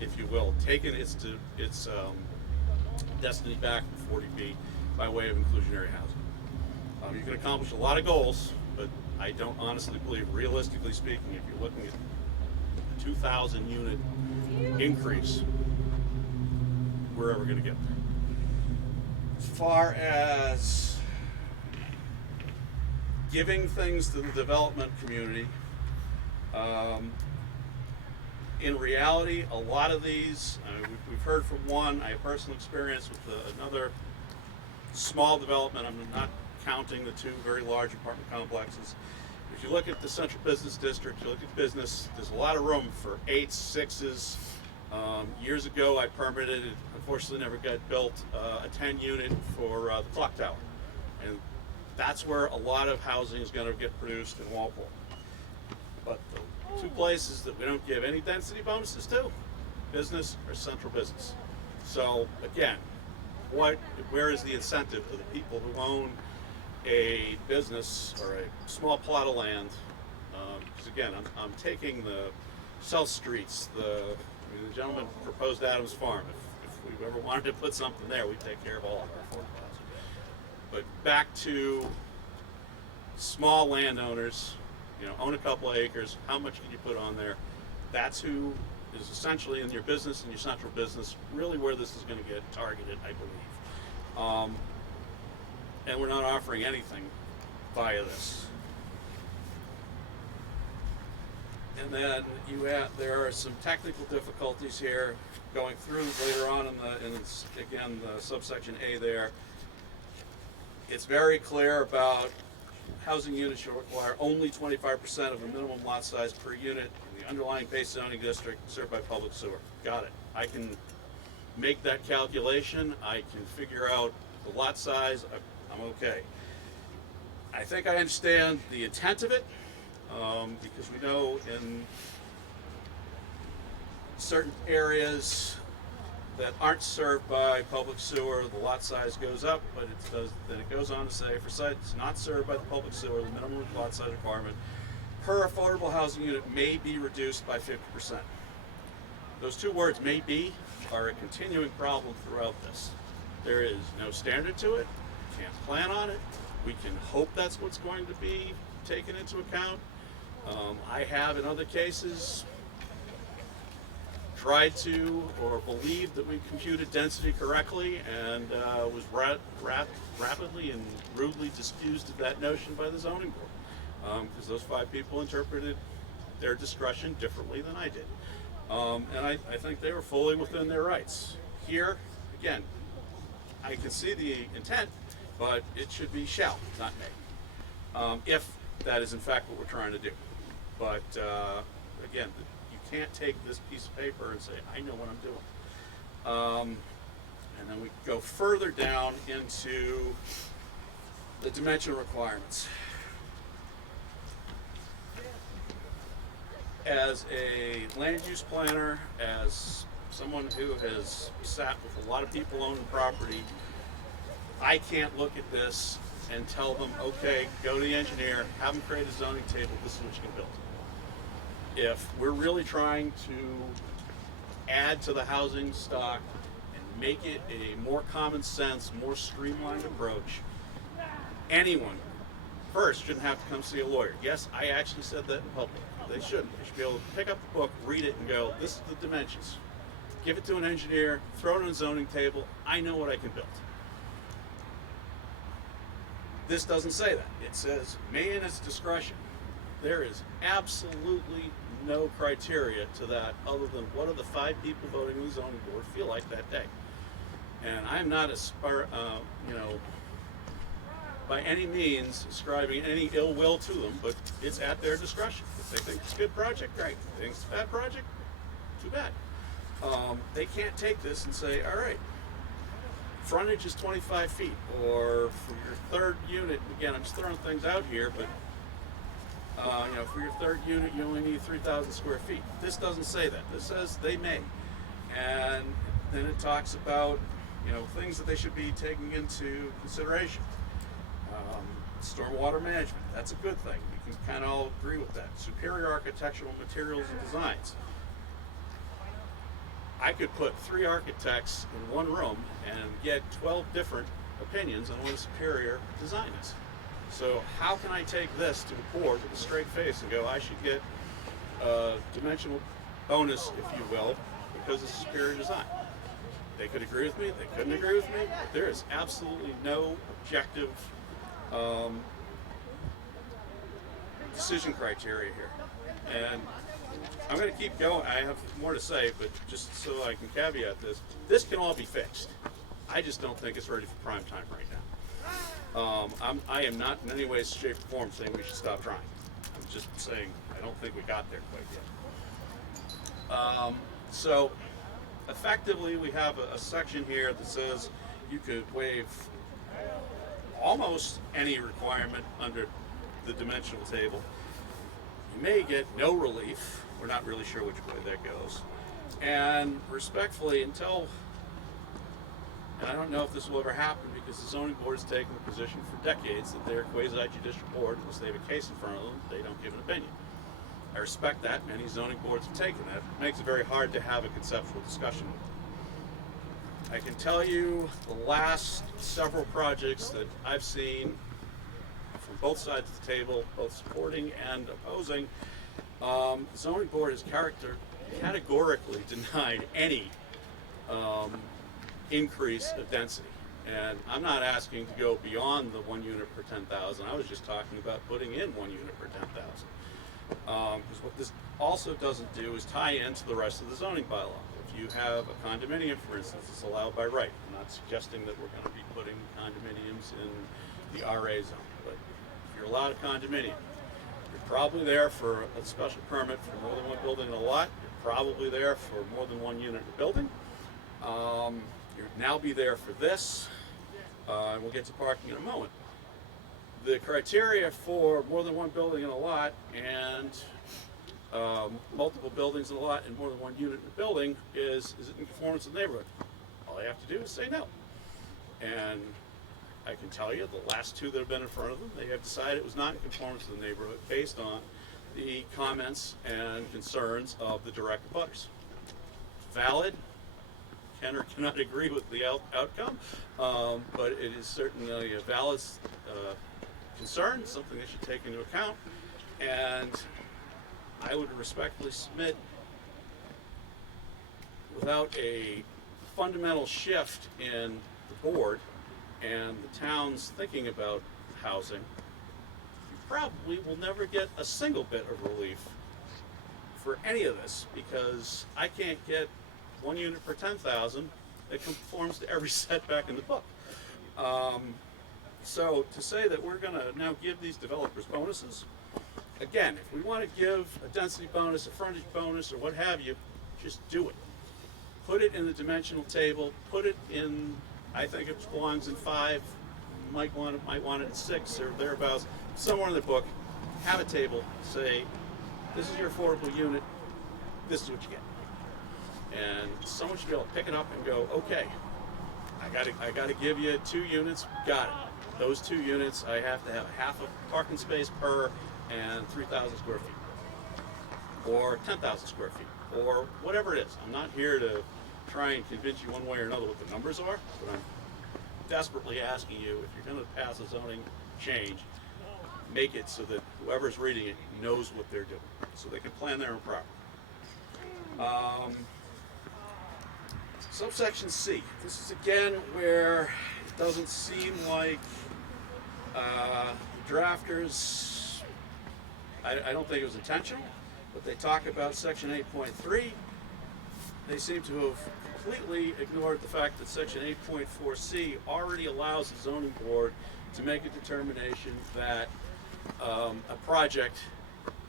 if you will, taken its destiny back from 40B by way of inclusionary housing. You can accomplish a lot of goals, but I don't honestly believe, realistically speaking, if you're looking at a 2,000 unit increase, we're ever going to get there. As far as giving things to the development community, in reality, a lot of these, we've heard from one, I have personal experience with another small development. I'm not counting the two very large apartment complexes. If you look at the central business district, you look at business, there's a lot of room for 8s, 6s. Years ago, I permitted, it unfortunately never got built, a 10 unit for the clock tower. And that's where a lot of housing is going to get produced in Walpole. But the two places that we don't give any density bonuses to, business or central business. So again, where is the incentive for the people who own a business or a small plot of land? Because again, I'm taking the South Streets, the gentleman proposed Adams Farm. If we ever wanted to put something there, we'd take care of all of our affordable housing. But back to small landowners, own a couple of acres, how much can you put on there? That's who is essentially in your business and your central business, really where this is going to get targeted, I believe. And we're not offering anything via this. And then there are some technical difficulties here going through later on again, the subsection A there. It's very clear about housing units shall require only 25% of the minimum lot size per unit in the underlying base zoning district served by public sewer. Got it. I can make that calculation. I can figure out the lot size. I'm okay. I think I understand the intent of it, because we know in certain areas that aren't served by public sewer, the lot size goes up, but then it goes on to say, for sites not served by the public sewer, the minimum lot size requirement per affordable housing unit may be reduced by 50%. Those two words, may be, are a continuing problem throughout this. There is no standard to it, can't plan on it, we can hope that's what's going to be taken into account. I have in other cases tried to or believed that we computed density correctly and was rapidly and rudely disabused of that notion by the zoning board, because those 5 people interpreted their discretion differently than I did. And I think they were fully within their rights. Here, again, I can see the intent, but it should be shall, not may, if that is in fact what we're trying to do. But again, you can't take this piece of paper and say, I know what I'm doing. And then we go further down into the dimension requirements. As a land use planner, as someone who has sat with a lot of people owning property, I can't look at this and tell them, okay, go to the engineer, have them create a zoning table, this is what you can build. If we're really trying to add to the housing stock and make it a more common sense, more streamlined approach, anyone first shouldn't have to come see a lawyer. Yes, I actually said that in public. They shouldn't. They should be able to pick up the book, read it, and go, this is the dimensions. Give it to an engineer, throw it on a zoning table, I know what I can build. This doesn't say that. It says, may in its discretion. There is absolutely no criteria to that other than what do the 5 people voting in the zoning board feel like that day. And I'm not by any means ascribing any ill will to them, but it's at their discretion. If they think it's a good project, great. If they think it's a bad project, too bad. They can't take this and say, all right, frontage is 25 feet, or for your third unit, again, I'm just throwing things out here, but for your third unit, you only need 3,000 square feet. This doesn't say that. This says they may. And then it talks about, things that they should be taking into consideration. Stormwater management, that's a good thing. We can kind of all agree with that. Superior architectural materials and designs. I could put 3 architects in one room and get 12 different opinions on what a superior design is. So how can I take this to the board with a straight face and go, I should get a dimensional bonus, if you will, because it's a superior design? They could agree with me, they couldn't agree with me. There is absolutely no objective decision criteria here. And I'm going to keep going. I have more to say, but just so I can caveat this can all be fixed. I just don't think it's ready for prime time right now. I am not in any way, shape, or form saying we should stop trying. I'm just saying I don't think we got there quite yet. So effectively, we have a section here that says you could waive almost any requirement under the dimensional table. You may get no relief. We're not really sure which way that goes. And respectfully, and I don't know if this will ever happen because the zoning board has taken the position for decades that they're a quasi-judicial board. Unless they have a case in front of them, they don't give an opinion. I respect that. Many zoning boards have taken that. It makes it very hard to have a conceptual discussion with them. I can tell you the last several projects that I've seen from both sides of the table, both supporting and opposing, the zoning board has categorically denied any increase of density. And I'm not asking to go beyond the 1 unit per 10,000. I was just talking about putting in 1 unit per 10,000. Because what this also doesn't do is tie into the rest of the zoning bylaw. If you have a condominium, for instance, it's allowed by right. I'm not suggesting that we're going to be putting condominiums in the RA zone, but if you're allowed a condominium, you're probably there for a special permit for more than 1 building in a lot. You're probably there for more than 1 unit in a building. You'll now be there for this, and we'll get to parking in a moment. The criteria for more than 1 building in a lot and multiple buildings in a lot and more than 1 unit in a building is it in conformance with the neighborhood? All they have to do is say no. And I can tell you the last 2 that have been in front of them, they have decided it was not in conformance with the neighborhood based on the comments and concerns of the direct abutters. Valid. Can or cannot agree with the outcome, but it is certainly a valid concern, something they should take into account, and I would respectfully submit without a fundamental shift in the board and the town's thinking about housing, you probably will never get a single bit of relief for any of this because I can't get 1 unit per 10,000 that conforms to every setback in the book. So to say that we're going to now give these developers bonuses, again, if we want to give a density bonus, a frontage bonus, or what have you, just do it. Put it in the dimensional table. Put it in. I think it belongs in 5. You might want it in 6 or thereabouts. Somewhere in the book, have a table. Say, this is your affordable unit. This is what you get. And someone should be able to pick it up and go, okay, I gotta give you 2 units, got it. Those 2 units, I have to have half a parking space per and 3,000 square feet. Or 10,000 square feet, or whatever it is. I'm not here to try and convince you one way or another what the numbers are, but I'm desperately asking you, if you're gonna pass a zoning change, make it so that whoever's reading it knows what they're doing, so they can plan their own property. Subsection C. This is again where it doesn't seem like the drafters, I don't think it was intentional, but they talk about section 8.3. They seem to have completely ignored the fact that section 8.4C already allows the zoning board to make a determination that a project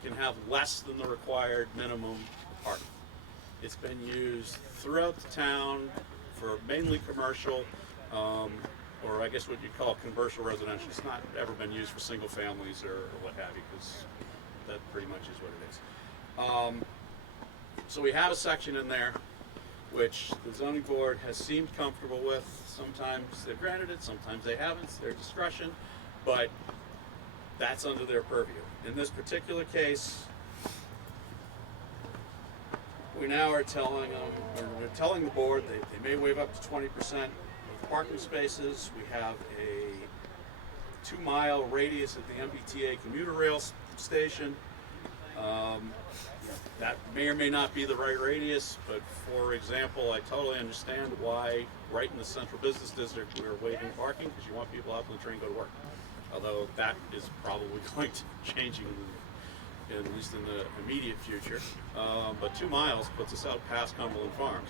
can have less than the required minimum parking. It's been used throughout the town for mainly commercial, or I guess what you'd call commercial residential. It's not ever been used for single families or what have you, because that pretty much is what it is. So we have a section in there which the zoning board has seemed comfortable with. Sometimes they've granted it, sometimes they haven't. It's their discretion, but that's under their purview. In this particular case, we now are telling them, or we're telling the board they may waive up to 20% of the parking spaces. We have a 2-mile radius at the MBTA commuter rail station. That may or may not be the right radius, but for example, I totally understand why right in the central business district we're waiving parking, because you want people out on the train to go to work. Although that is probably going to change at least in the immediate future. But 2 miles puts us out past Cumberland Farms.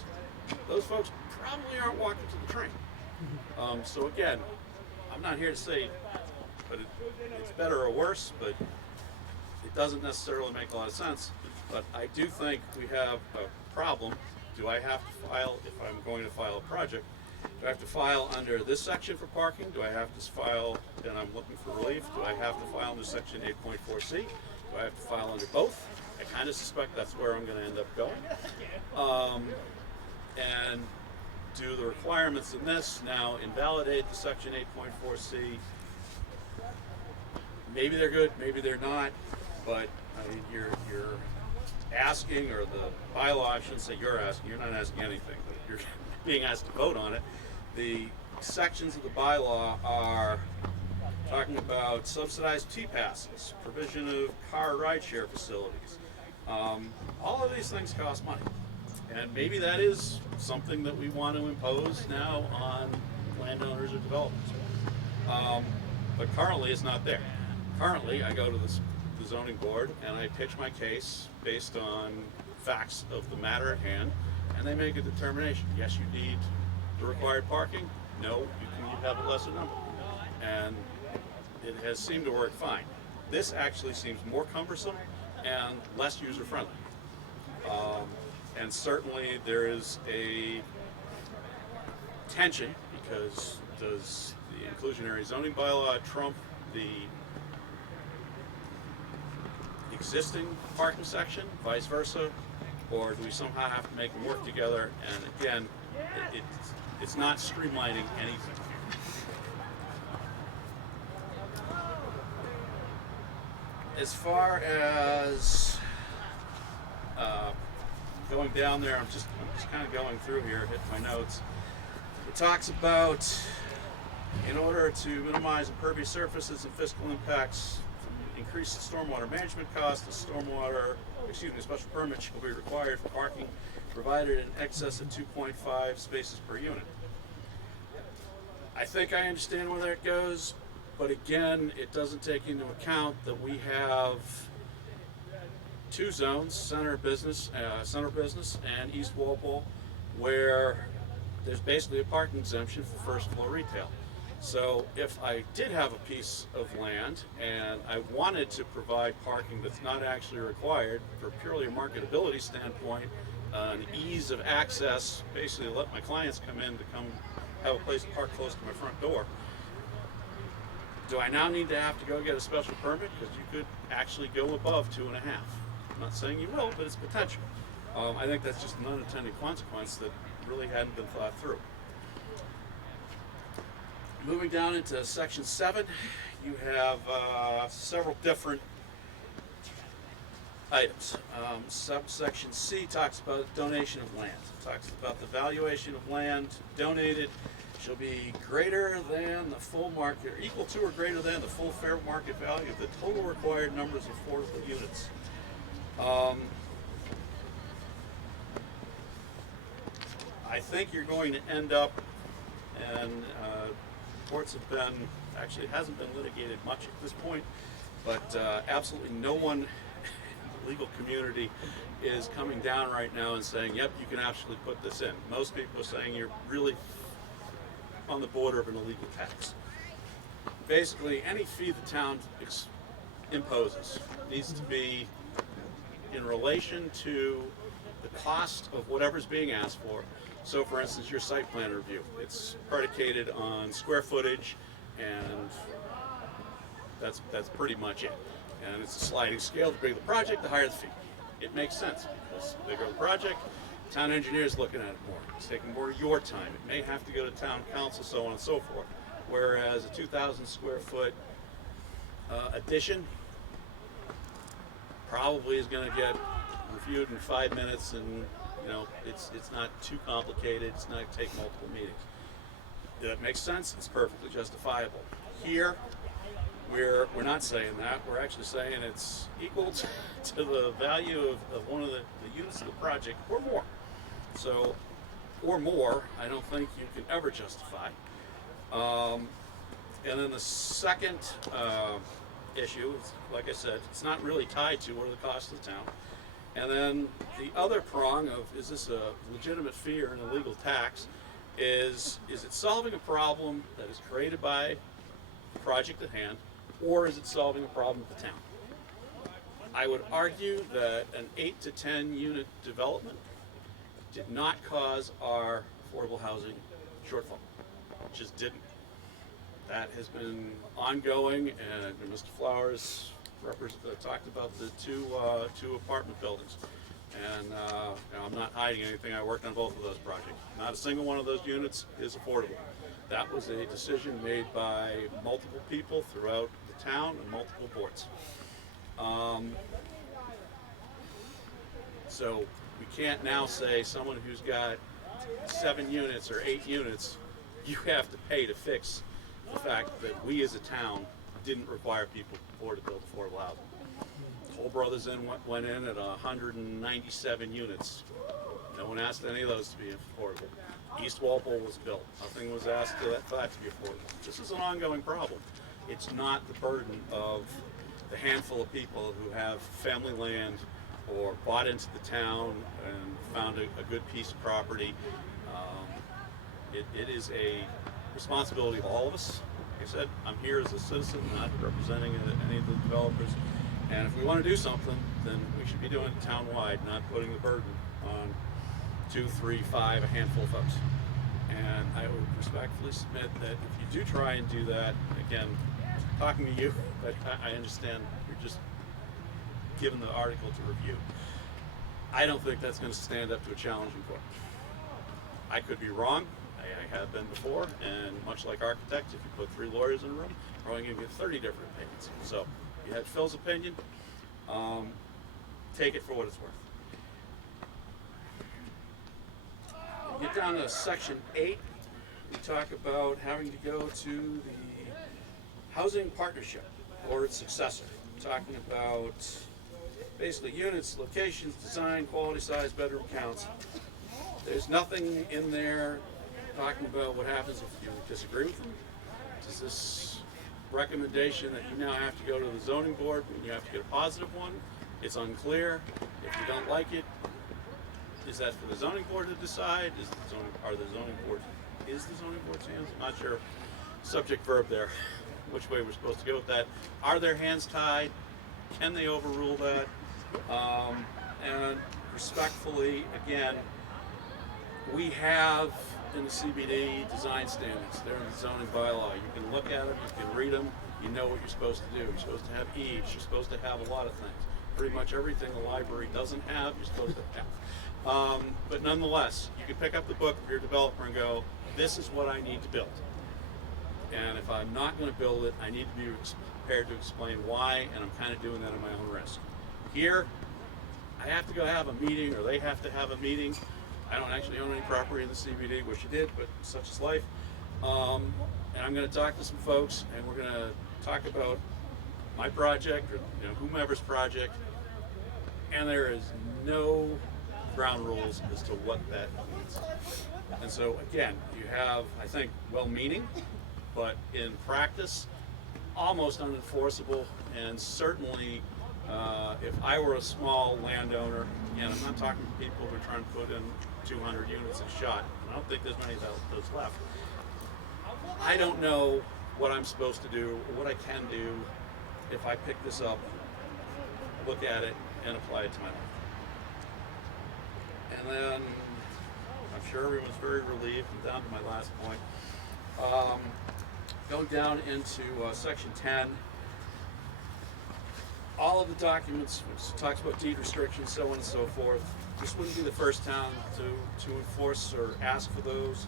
Those folks probably aren't walking to the train. So again, I'm not here to say, but it's better or worse, but it doesn't necessarily make a lot of sense. But I do think we have a problem. Do I have to file, if I'm going to file a project, do I have to file under this section for parking? Do I have to file, and I'm looking for relief, do I have to file under section 8.4C? Do I have to file under both? I kind of suspect that's where I'm going to end up going. And do the requirements in this now invalidate the section 8.4C? Maybe they're good, maybe they're not, but I mean, you're asking, or the bylaw, I shouldn't say you're asking, you're not asking anything, but you're being asked to vote on it. The sections of the bylaw are talking about subsidized T-passes, provision of car rideshare facilities. All of these things cost money. And maybe that is something that we want to impose now on landowners or developers. But currently it's not there. Currently I go to the zoning board and I pitch my case based on facts of the matter at hand, and they make a determination. Yes, you need the required parking. No, you have a lesser number. And it has seemed to work fine. This actually seems more cumbersome and less user-friendly. And certainly there is a tension, because does the inclusionary zoning bylaw trump the existing parking section, vice versa, or do we somehow have to make them work together? And again, it's not streamlining anything. As far as going down there, I'm just kind of going through here, hit my notes. It talks about, in order to minimize impervious surfaces and fiscal impacts, increase the stormwater management costs, the special permit shall be required for parking provided in excess of 2.5 spaces per unit. I think I understand where that goes, but again, it doesn't take into account that we have 2 zones, center business and East Walpole, where there's basically a parking exemption for first floor retail. So if I did have a piece of land and I wanted to provide parking that's not actually required for purely a marketability standpoint, an ease of access, basically let my clients come in to come have a place to park close to my front door, do I now need to have to go get a special permit? Because you could actually go above 2.5. I'm not saying you will, but it's potential. I think that's just an unintended consequence that really hadn't been thought through. Moving down into section 7, you have several different items. Subsection C talks about donation of land. It talks about the valuation of land donated shall be greater than the full market, or equal to or greater than the full fair market value of the total required numbers of affordable units. I think you're going to end up, and courts have been, actually it hasn't been litigated much at this point, but absolutely no one in the legal community is coming down right now and saying, yep, you can actually put this in. Most people are saying you're really on the border of an illegal tax. Basically, any fee the town imposes needs to be in relation to the cost of whatever's being asked for. So for instance, your site plan review, it's predicated on square footage, and that's pretty much it. And it's a sliding scale. The bigger the project, the higher the fee. It makes sense, because the bigger the project, town engineer's looking at it more. It's taking more of your time. It may have to go to town council, so on and so forth. Whereas a 2,000 square foot addition probably is going to get reviewed in 5 minutes, and it's not too complicated. It's not going to take multiple meetings. That makes sense. It's perfectly justifiable. Here, we're not saying that. We're actually saying it's equal to the value of one of the units of the project, or more. So, or more, I don't think you can ever justify. And then the second issue, like I said, it's not really tied to what are the costs of the town. And then the other prong of, is this a legitimate fee or an illegal tax, is it solving a problem that is created by the project at hand, or is it solving a problem with the town? I would argue that an 8 to 10 unit development did not cause our affordable housing shortfall. It just didn't. That has been ongoing, and Mr. Flowers talked about the two apartment buildings. And I'm not hiding anything. I worked on both of those projects. Not a single one of those units is affordable. That was a decision made by multiple people throughout the town and multiple boards. So we can't now say someone who's got 7 units or 8 units, you have to pay to fix the fact that we as a town didn't require people before to build affordable housing. Toll Brothers went in at 197 units. No one asked any of those to be affordable. East Walpole was built. Nothing was asked for that to be affordable. This is an ongoing problem. It's not the burden of the handful of people who have family land or bought into the town and found a good piece of property. It is a responsibility of all of us. Like I said, I'm here as a citizen, not representing any of the developers. And if we want to do something, then we should be doing it town-wide, not putting the burden on 2, 3, 5, a handful of folks. And I would respectfully submit that if you do try and do that, again, talking to you, but I understand you're just given the article to review. I don't think that's going to stand up to a challenge in court. I could be wrong. I have been before, and much like architects, if you put 3 lawyers in a room, we're only going to get 30 different opinions. So you had Phil's opinion. Take it for what it's worth. You get down to section 8. We talk about having to go to the housing partnership or its successor. We're talking about basically units, locations, design, quality, size, bedroom counts. There's nothing in there talking about what happens if you disagree with them. Does this recommendation that you now have to go to the zoning board and you have to get a positive one? It's unclear. If you don't like it, is that for the zoning board to decide? Is the zoning board's hands? I'm not sure. Subject verb there. Which way we're supposed to go with that? Are their hands tied? Can they overrule that? And respectfully, again, we have in the CBD design standards. They're in the zoning bylaw. You can look at them, you can read them, you know what you're supposed to do. You're supposed to have eaves, you're supposed to have a lot of things. Pretty much everything the library doesn't have, you're supposed to have. But nonetheless, you can pick up the book of your developer and go, this is what I need to build. And if I'm not going to build it, I need to be prepared to explain why, and I'm kind of doing that at my own risk. Here, I have to go have a meeting, or they have to have a meeting. I don't actually own any property in the CBD, wish I did, but such is life. And I'm going to talk to some folks, and we're going to talk about my project, or whomever's project, and there is no ground rules as to what that means. And so again, you have, I think, well-meaning, but in practice, almost unenforceable. And certainly, if I were a small landowner, again, I'm not talking to people who are trying to put in 200 units a shot. I don't think there's many of those left. I don't know what I'm supposed to do or what I can do if I pick this up, look at it, and apply it to my life. And then I'm sure everyone's very relieved. I'm down to my last point. Go down into section 10. All of the documents, which talks about deed restrictions, so on and so forth. This wouldn't be the first town to enforce or ask for those.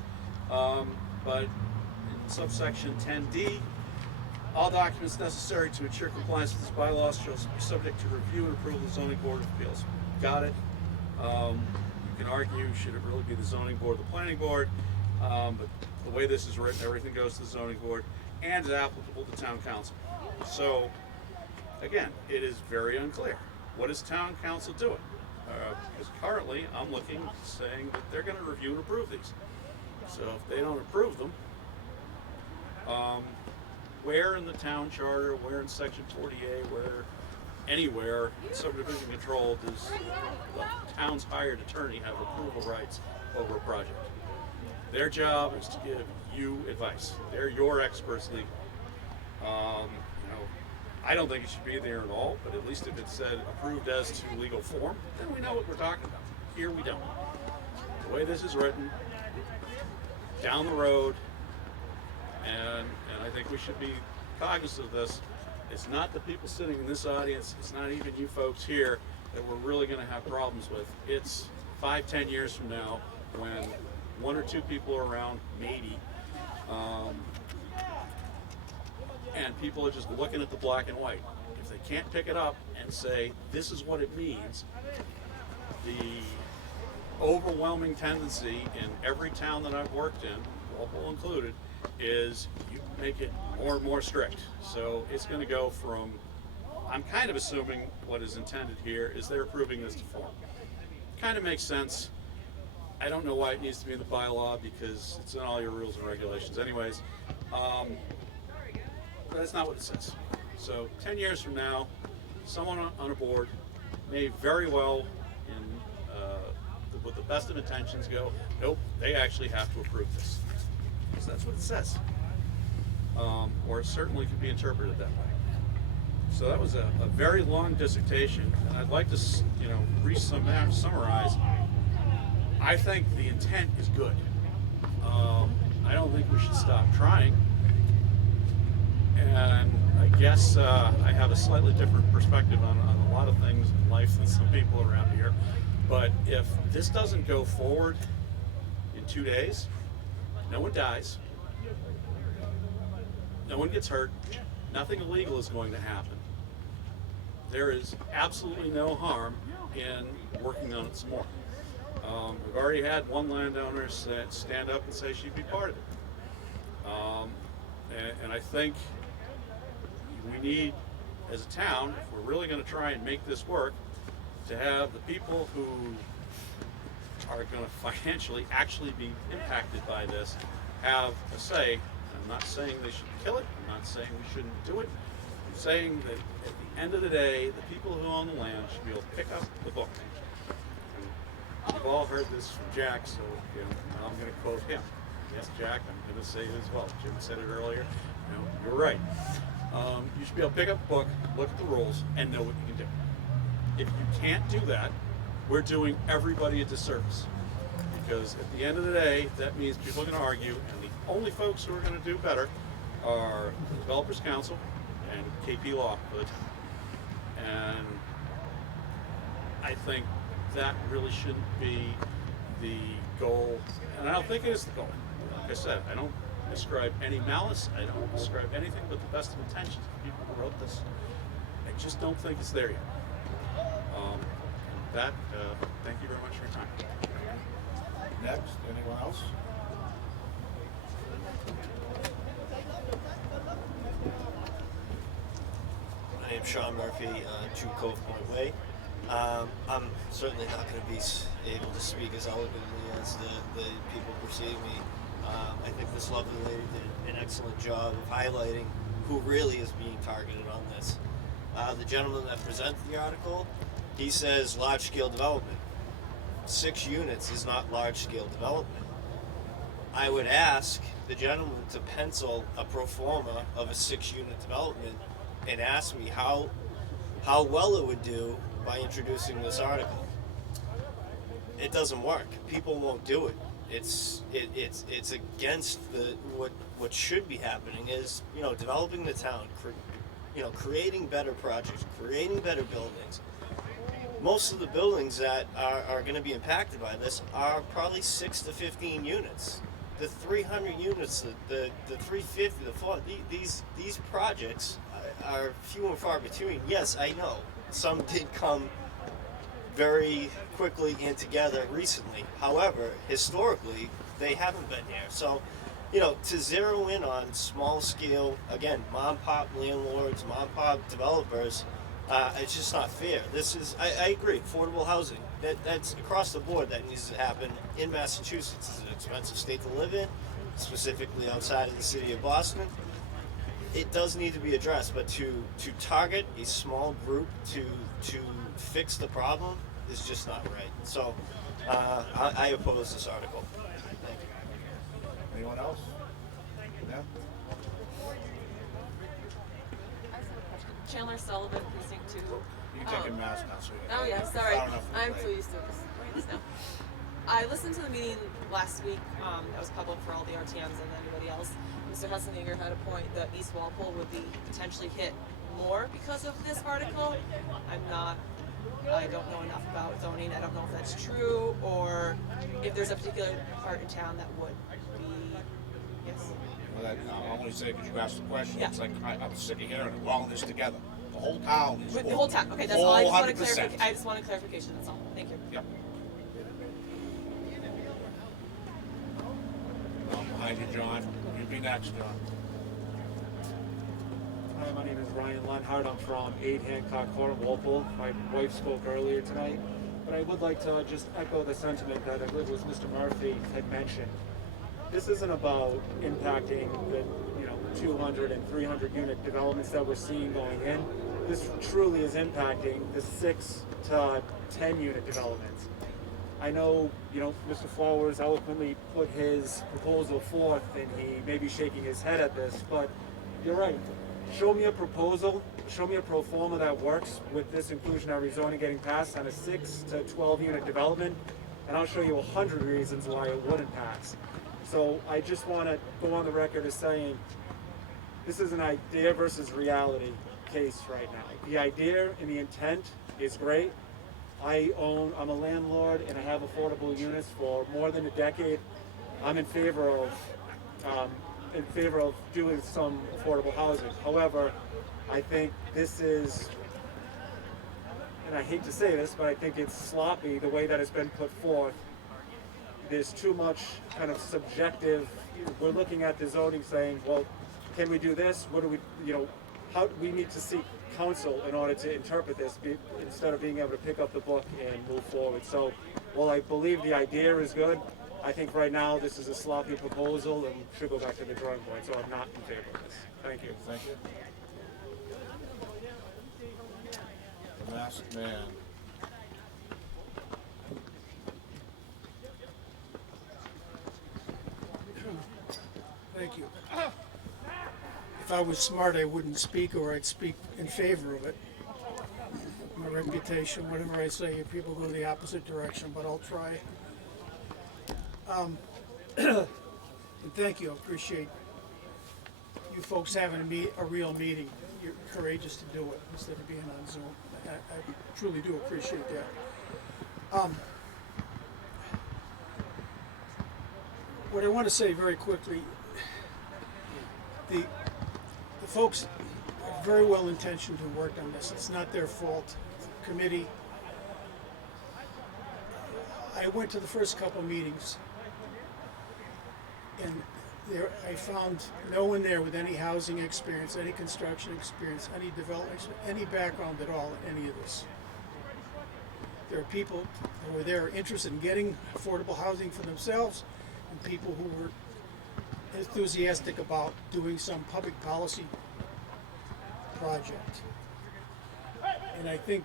But in subsection 10D, all documents necessary to ensure compliance with this bylaw shall be subject to review and approval of the zoning board of appeals. Got it. You can argue, should it really be the zoning board or the planning board? But the way this is written, everything goes to the zoning board and is applicable to town council. So, again, it is very unclear. What is town council doing? Because currently, I'm looking, saying that they're going to review and approve these. So if they don't approve them, where in the town charter, where in section 40A, where anywhere in subdivision control does the town's hired attorney have approval rights over a project? Their job is to give you advice. They're your experts legally. I don't think it should be there at all, but at least if it said approved as to legal form, then we know what we're talking about. Here we don't. The way this is written, down the road, and I think we should be cognizant of this. It's not the people sitting in this audience, it's not even you folks here that we're really going to have problems with. It's 5-10 years from now when one or two people are around, maybe, and people are just looking at the black and white. If they can't pick it up and say, this is what it means, the overwhelming tendency in every town that I've worked in, Walpole included, is you make it more and more strict. So it's going to go from, I'm kind of assuming what is intended here is they're approving this to form. Kind of makes sense. I don't know why it needs to be in the bylaw because it's in all your rules and regulations anyways. But that's not what it says. So 10 years from now, someone on a board may very well, with the best of intentions, go, nope, they actually have to approve this. Because that's what it says. Or it certainly could be interpreted that way. So that was a very long dissertation, and I'd like to, summarize. I think the intent is good. I don't think we should stop trying. And I guess I have a slightly different perspective on a lot of things in life than some people around here. But if this doesn't go forward in 2 days, no one dies, no one gets hurt, nothing illegal is going to happen. There is absolutely no harm in working on it some more. We've already had one landowner stand up and say she'd be part of it. And I think we need, as a town, if we're really going to try and make this work, to have the people who are going to financially actually be impacted by this have a say. I'm not saying they should kill it. I'm not saying we shouldn't do it. I'm saying that at the end of the day, the people who own the land should be able to pick up the book. And you've all heard this from Jack, so now I'm going to quote him. Yes, Jack, I'm going to say it as well. Jim said it earlier. You're right. You should be able to pick up the book, look at the rules, and know what you can do. If you can't do that, we're doing everybody a disservice. Because at the end of the day, that means people are going to argue, and the only folks who are going to do better are the Developers Council and KP Law for the town. And I think that really shouldn't be the goal, and I don't think it is the goal. Like I said, I don't ascribe any malice. I don't ascribe anything but the best of intentions to the people who wrote this. I just don't think it's there yet. Thank you very much for your time. Next, anyone else? My name's Sean Murphy, 2 Cove Point Way. I'm certainly not going to be able to speak as eloquently as the people preceding me. I think this lovely lady did an excellent job of highlighting who really is being targeted on this. The gentleman that presented the article, he says large-scale development. 6 units is not large-scale development. I would ask the gentleman to pencil a pro forma of a 6-unit development and ask me how well it would do by introducing this article. It doesn't work. People won't do it. It's against what should be happening is, developing the town, creating better projects, creating better buildings. Most of the buildings that are going to be impacted by this are probably 6 to 15 units. The 300 units, the 350, the 4, these projects are few and far between. Yes, I know. Some did come very quickly and together recently. However, historically, they haven't been here. So, to zero in on small scale, again, mom pop landlords, mom pop developers, it's just not fair. This is, I agree, affordable housing. That's across the board that needs to happen in Massachusetts. It's an expensive state to live in, specifically outside of the city of Boston. It does need to be addressed, but to target a small group to fix the problem is just not right. So I oppose this article. Thank you. Anyone else? Yeah? Chandler Sullivan, precinct 2. You can take a mask now, so Oh yeah, sorry. Far enough I'm away. too used to this now. I listened to the meeting last week. That was public for all the RTMs and anybody else. Mr. Hesseniger had a point that East Walpole would be potentially hit more because of this article. I don't know enough about zoning. I don't know if that's true or if there's a particular part in town that would be, yes. Well, I'll only say because you asked the question. Yeah. It's like I'm sick of hearing it. We're all in this together. The whole town is. The whole town. Okay, that's all. I just wanted clarification. That's all. Thank you. Yep. Behind you, John. You be next, John. Hi, my name is Ryan Lenhart. I'm from 8 Hancock Court, Walpole. My wife spoke earlier tonight, but I would like to just echo the sentiment that I believe was Mr. Murphy had mentioned. This isn't about impacting the 200 and 300 unit developments that we're seeing going in. This truly is impacting the 6 to 10 unit developments. I know, Mr. Flowers eloquently put his proposal forth and he may be shaking his head at this, but you're right. Show me a proposal, show me a pro forma that works with this inclusionary zoning getting passed on a 6 to 12 unit development, and I'll show you 100 reasons why it wouldn't pass. So I just want to go on the record as saying this is an idea versus reality case right now. The idea and the intent is great. I'm a landlord and I have affordable units for more than a decade. I'm in favor of doing some affordable housing. However, I think this is, and I hate to say this, but I think it's sloppy the way that it's been put forth. There's too much kind of subjective, we're looking at the zoning saying, well, can we do this? What do we, how we need to seek counsel in order to interpret this instead of being able to pick up the book and move forward. So while I believe the idea is good, I think right now this is a sloppy proposal and should go back to the drawing board, so I'm not in favor of this. Thank you. Thank you. The masked man. Thank you. If I was smart, I wouldn't speak, or I'd speak in favor of it. My reputation, whatever I say, people go the opposite direction, but I'll try. And thank you. I appreciate you folks having a real meeting. You're courageous to do it instead of being on Zoom. I truly do appreciate that. What I want to say very quickly, the folks are very well intentioned who worked on this. It's not their fault. Committee. I went to the first couple meetings, and there I found no one there with any housing experience, any construction experience, any development, any background at all in any of this. There are people who were there interested in getting affordable housing for themselves, and people who were enthusiastic about doing some public policy project. And I think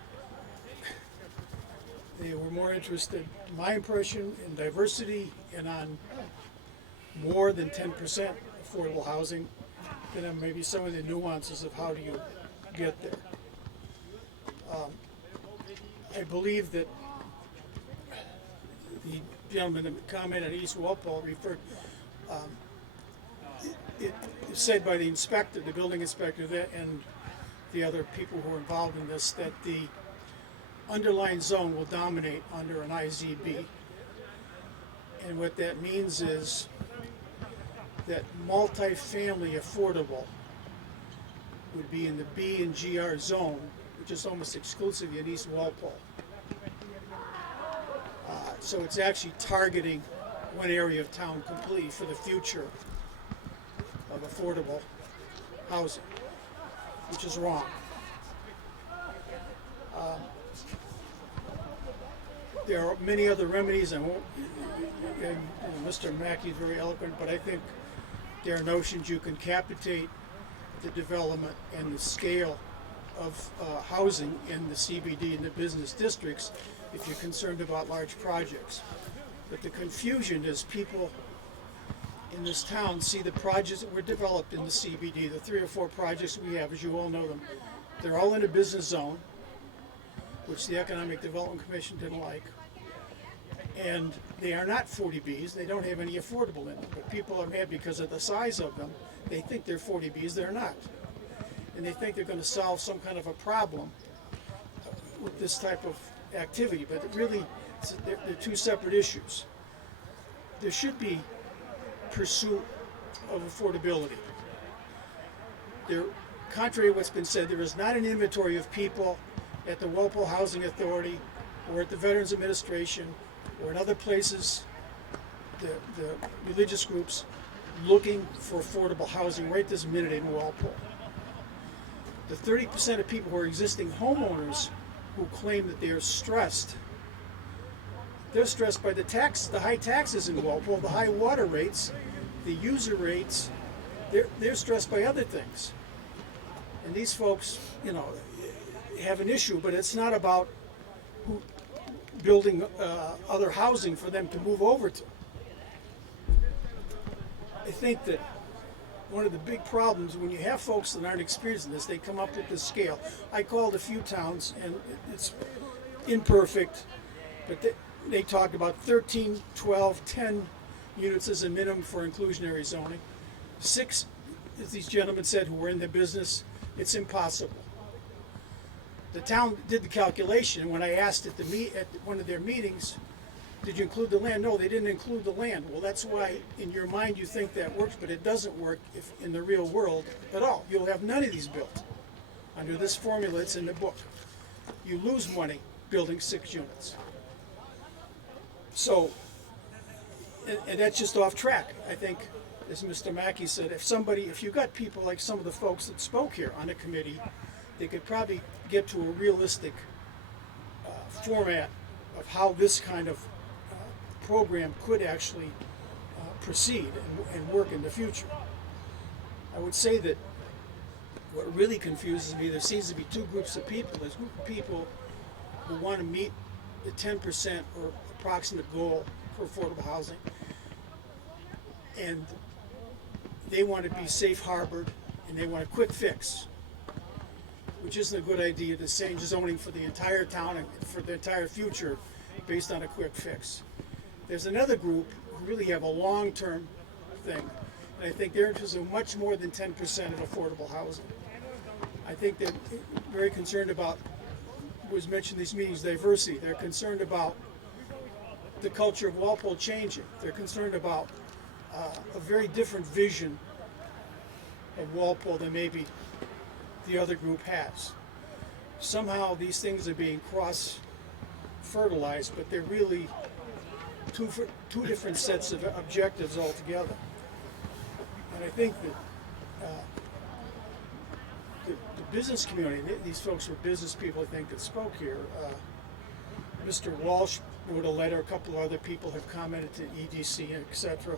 they were more interested, my impression, in diversity and on more than 10% affordable housing than on maybe some of the nuances of how do you get there. I believe that the gentleman that commented on East Walpole referred, it is said by the inspector, the building inspector, that, and the other people who are involved in this, that the underlying zone will dominate under an IZB. And what that means is that multifamily affordable would be in the B and GR zone, which is almost exclusively in East Walpole. So it's actually targeting one area of town completely for the future of affordable housing, which is wrong. There are many other remedies, and Mr. Mackey is very eloquent, but I think there are notions you can capitate the development and the scale of housing in the CBD and the business districts if you're concerned about large projects. But the confusion is people in this town see the projects that were developed in the CBD, the 3 or 4 projects we have, as you all know them, they're all in a business zone, which the Economic Development Commission didn't like. And they are not 40Bs, they don't have any affordable in them, but people are mad because of the size of them. They think they're 40Bs, they're not. And they think they're going to solve some kind of a problem with this type of activity, but really, they're 2 separate issues. There should be pursuit of affordability. There, contrary to what's been said, there is not an inventory of people at the Walpole Housing Authority or at the Veterans Administration or in other places, the religious groups looking for affordable housing right this minute in Walpole. The 30% of people who are existing homeowners who claim that they are stressed, they're stressed by the high taxes in Walpole, the high water rates, the user rates. They're stressed by other things. And these folks, have an issue, but it's not about building other housing for them to move over to. I think that one of the big problems when you have folks that aren't experienced in this, they come up with this scale. I called a few towns, and it's imperfect, but they talked about 13, 12, 10 units as a minimum for inclusionary zoning. 6, as these gentlemen said who were in the business, it's impossible. The town did the calculation. When I asked at one of their meetings, did you include the land? No, they didn't include the land. Well, that's why in your mind you think that works, but it doesn't work if in the real world at all. You'll have none of these built under this formula that's in the book. You lose money building 6 units. So, and that's just off track. I think, as Mr. Mackey said, if you got people like some of the folks that spoke here on the committee, they could probably get to a realistic format of how this kind of program could actually proceed and work in the future. I would say that what really confuses me, there seems to be 2 groups of people. There's a group of people who want to meet the 10% or approximate goal for affordable housing, and they want to be safe harbored, and they want a quick fix, which isn't a good idea to change zoning for the entire town and for the entire future based on a quick fix. There's another group who really have a long-term thing, and I think they're interested in much more than 10% of affordable housing. I think they're very concerned about, was mentioned in these meetings, diversity. They're concerned about the culture of Walpole changing. They're concerned about a very different vision of Walpole than maybe the other group has. Somehow these things are being cross-fertilized, but they're really two different sets of objectives altogether. And I think that the business community, these folks were business people, I think, that spoke here. Mr. Walsh wrote a letter, a couple of other people have commented to EDC, etc.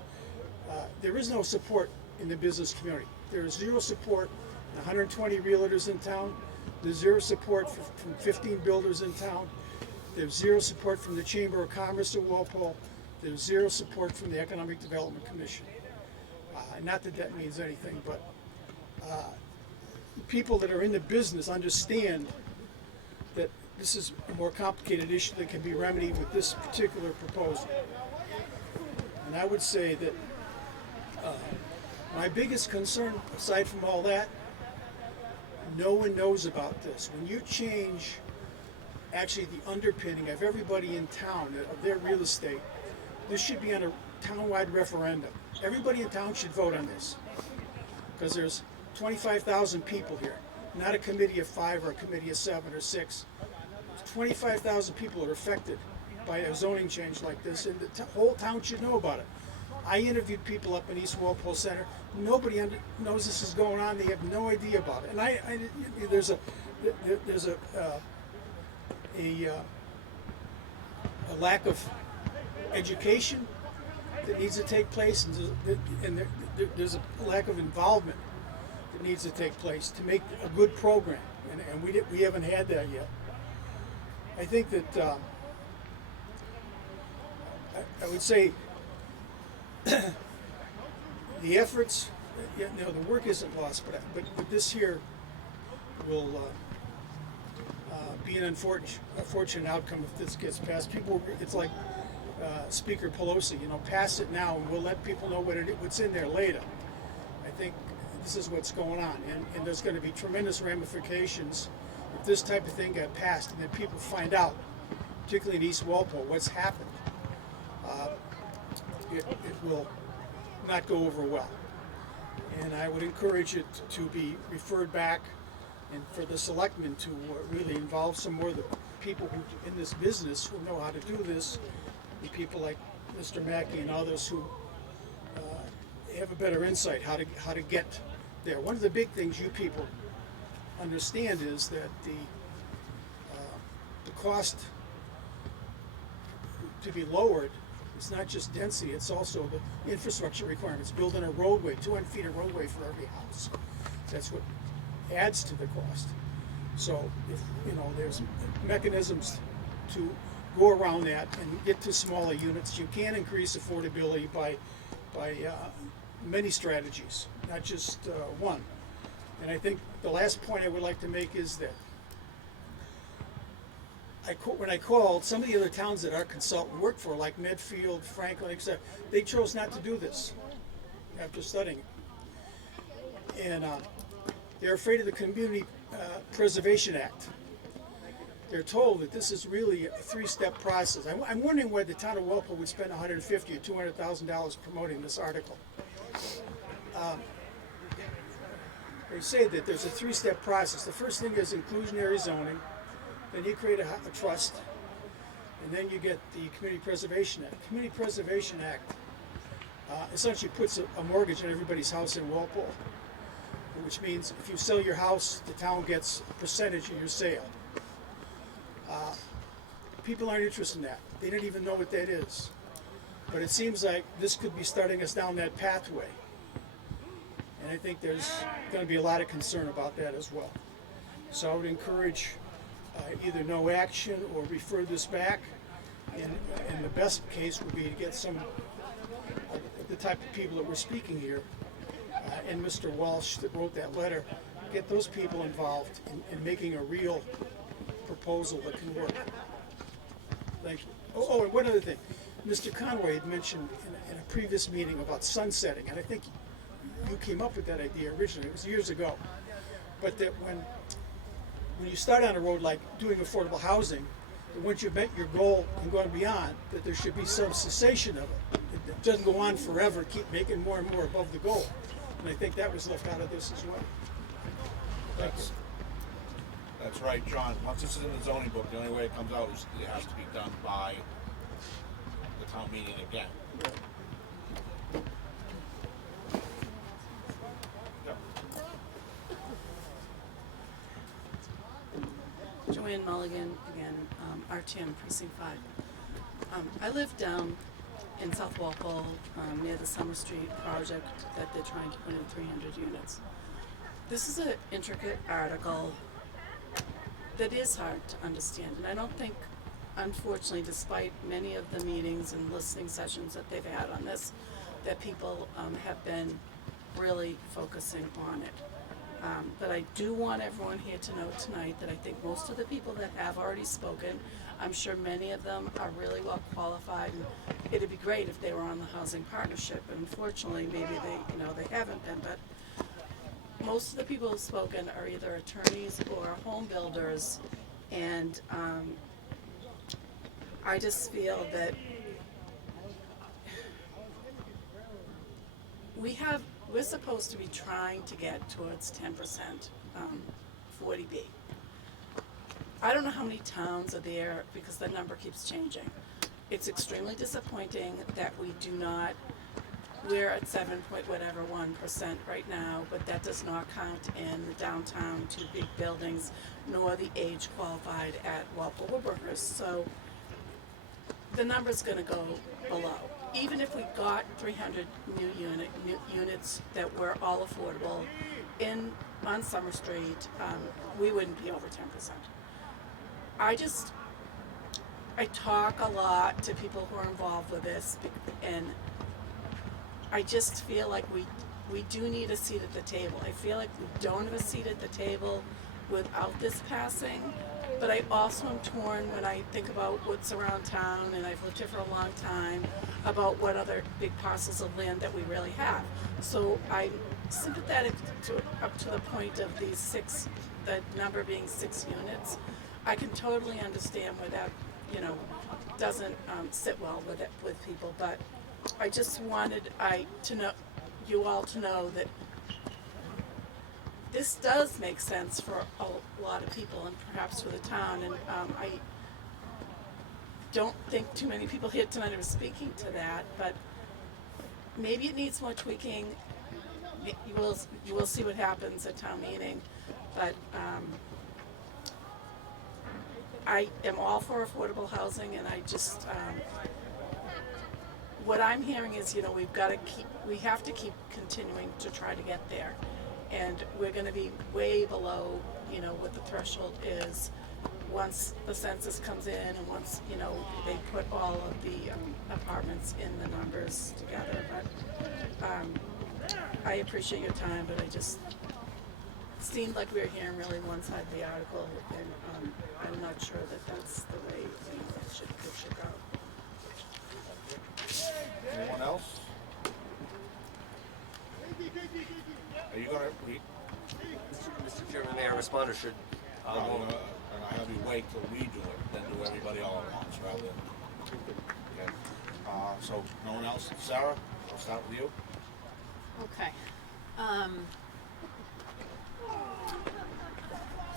There is no support in the business community. There is zero support, 120 realtors in town. There's zero support from 15 builders in town. There's zero support from the Chamber of Commerce of Walpole. There's zero support from the Economic Development Commission. Not that that means anything, but people that are in the business understand that this is a more complicated issue that can be remedied with this particular proposal. And I would say that my biggest concern, aside from all that, no one knows about this. When you change actually the underpinning of everybody in town, of their real estate, this should be on a townwide referendum. Everybody in town should vote on this, because there's 25,000 people here, not a committee of 5 or a committee of 7 or 6. 25,000 people are affected by a zoning change like this, and the whole town should know about it. I interviewed people up in East Walpole Center. Nobody knows this is going on. They have no idea about it. And there's a lack of education that needs to take place, and there's a lack of involvement that needs to take place to make a good program, and we haven't had that yet. I think that I would say the efforts, the work isn't lost, but this here will be an unfortunate outcome if this gets passed. It's like Speaker Pelosi, pass it now and we'll let people know what's in there later. I think this is what's going on, and there's going to be tremendous ramifications if this type of thing got passed and then people find out, particularly in East Walpole, what's happened. It will not go over well. And I would encourage it to be referred back, and for the selectmen to really involve some more of the people who in this business who know how to do this, and people like Mr. Mackey and others who have a better insight how to get there. One of the big things you people understand is that the cost to be lowered, it's not just density, it's also the infrastructure requirements. Building a roadway, 200 feet of roadway for every house. That's what adds to the cost. So if there's mechanisms to go around that and get to smaller units, you can increase affordability by many strategies, not just one. And I think the last point I would like to make is that when I called, some of the other towns that our consultant worked for, like Medfield, Franklin, etc., they chose not to do this after studying it. And they're afraid of the Community Preservation Act. They're told that this is really a three-step process. I'm wondering why the town of Walpole would spend $150,000 or $200,000 promoting this article. They say that there's a three-step process. The first thing is inclusionary zoning. Then you create a trust, and then you get the Community Preservation Act. Community Preservation Act essentially puts a mortgage on everybody's house in Walpole, which means if you sell your house, the town gets a percentage of your sale. People aren't interested in that. They don't even know what that is. But it seems like this could be starting us down that pathway. And I think there's going to be a lot of concern about that as well. So I would encourage either no action or refer this back. And the best case would be to get some of the type of people that we're speaking here, and Mr. Walsh that wrote that letter, get those people involved in making a real proposal that can work. Thank you. Oh, and one other thing. Mr. Conway had mentioned in a previous meeting about sunsetting, and I think you came up with that idea originally. It was years ago. But that when you start on a road like doing affordable housing, that once you've met your goal and gone beyond, that there should be some cessation of it. It doesn't go on forever, keep making more and more above the goal. And I think that was left out of this as well. Thank you. That's right, John. Once this is in the zoning book, the only way it comes out is it has to be done by the town meeting again. Yep. Joanne Mulligan again, RTM Precinct 5. I live down in South Walpole, near the Summer Street project that they're trying to put in 300 units. This is an intricate article that is hard to understand, and I don't think, unfortunately, despite many of the meetings and listening sessions that they've had on this, that people have been really focusing on it. But I do want everyone here to know tonight that I think most of the people that have already spoken, I'm sure many of them are really well qualified, and it'd be great if they were on the housing partnership, and unfortunately, maybe they haven't been, but most of the people who've spoken are either attorneys or home builders, and I just feel that we're supposed to be trying to get towards 10% 40B. I don't know how many towns are there because the number keeps changing. It's extremely disappointing that we do not. We're at 7.1% right now, but that does not count in the downtown 2 big buildings, nor the age qualified at Walpole Woodworkers. So the number's going to go below. Even if we got 300 new units that were all affordable on Summer Street, we wouldn't be over 10%. I talk a lot to people who are involved with this, and I just feel like we do need a seat at the table. I feel like we don't have a seat at the table without this passing, but I also am torn when I think about what's around town, and I've lived here for a long time, about what other big parcels of land that we really have. So I'm sympathetic up to the point of the number being 6 units. I can totally understand where that, doesn't sit well with people, but I just wanted you all to know that this does make sense for a lot of people and perhaps for the town, and I don't think too many people here tonight are speaking to that, but maybe it needs more tweaking. You will see what happens at town meeting, but I am all for affordable housing, and I just what I'm hearing is, we have to keep continuing to try to get there, and we're going to be way below, what the threshold is once the census comes in, and once they put all of the apartments in the numbers together. But I appreciate your time, but it seemed like we were hearing really one side of the article, and I'm not sure that that's the way it should go. Anyone else? Are you gonna read? Mr. Chairman, may I respond, or should And I have you wait till we do it, then do everybody all at once, rather than. Okay. So no one else? Sarah, I'll start with you. Okay.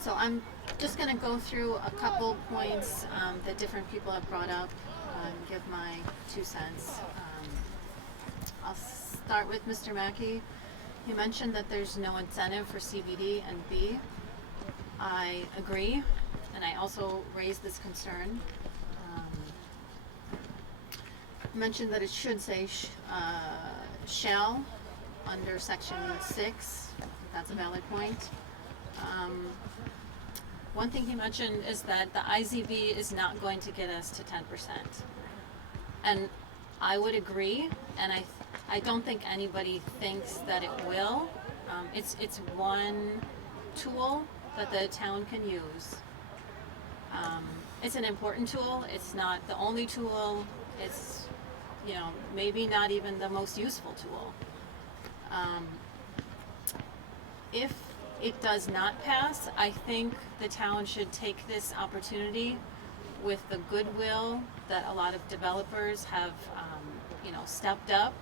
So I'm just going to go through a couple points that different people have brought up and give my 2 cents. I'll start with Mr. Mackey. He mentioned that there's no incentive for CBD and B. I agree, and I also raised this concern. Mentioned that it should say shall under section 6. That's a valid point. One thing he mentioned is that the IZB is not going to get us to 10%. And I would agree, and I don't think anybody thinks that it will. It's one tool that the town can use. It's an important tool. It's not the only tool. It's, maybe not even the most useful tool. If it does not pass, I think the town should take this opportunity with the goodwill that a lot of developers have, stepped up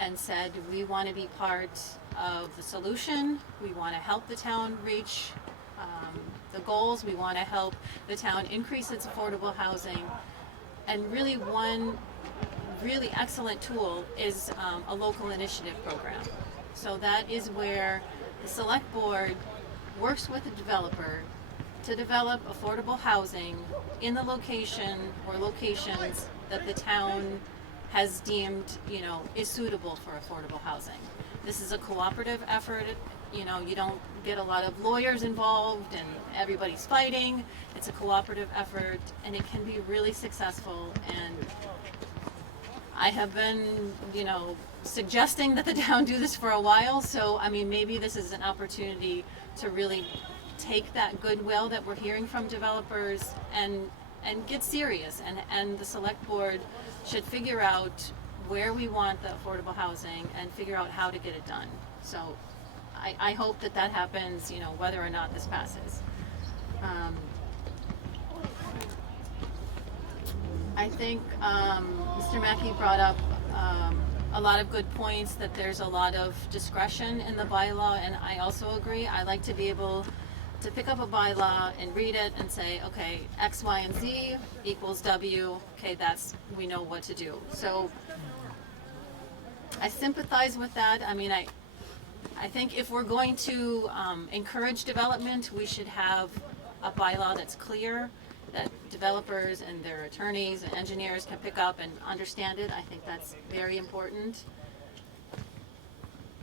and said, we want to be part of the solution. We want to help the town reach the goals. We want to help the town increase its affordable housing. And really one really excellent tool is a local initiative program. So that is where the select board works with the developer to develop affordable housing in the location or locations that the town has deemed, is suitable for affordable housing. This is a cooperative effort. You don't get a lot of lawyers involved and everybody's fighting. It's a cooperative effort and it can be really successful. And I have been, suggesting that the town do this for a while. So, maybe this is an opportunity to really take that goodwill that we're hearing from developers and get serious. And the select board should figure out where we want the affordable housing and figure out how to get it done. So I hope that happens, whether or not this passes. I think Mr. Mackey brought up a lot of good points, that there's a lot of discretion in the bylaw, and I also agree. I like to be able to pick up a bylaw and read it and say, okay, X, Y, and Z equals W. Okay, we know what to do. So I sympathize with that. I think if we're going to encourage development, we should have a bylaw that's clear, that developers and their attorneys and engineers can pick up and understand it. I think that's very important.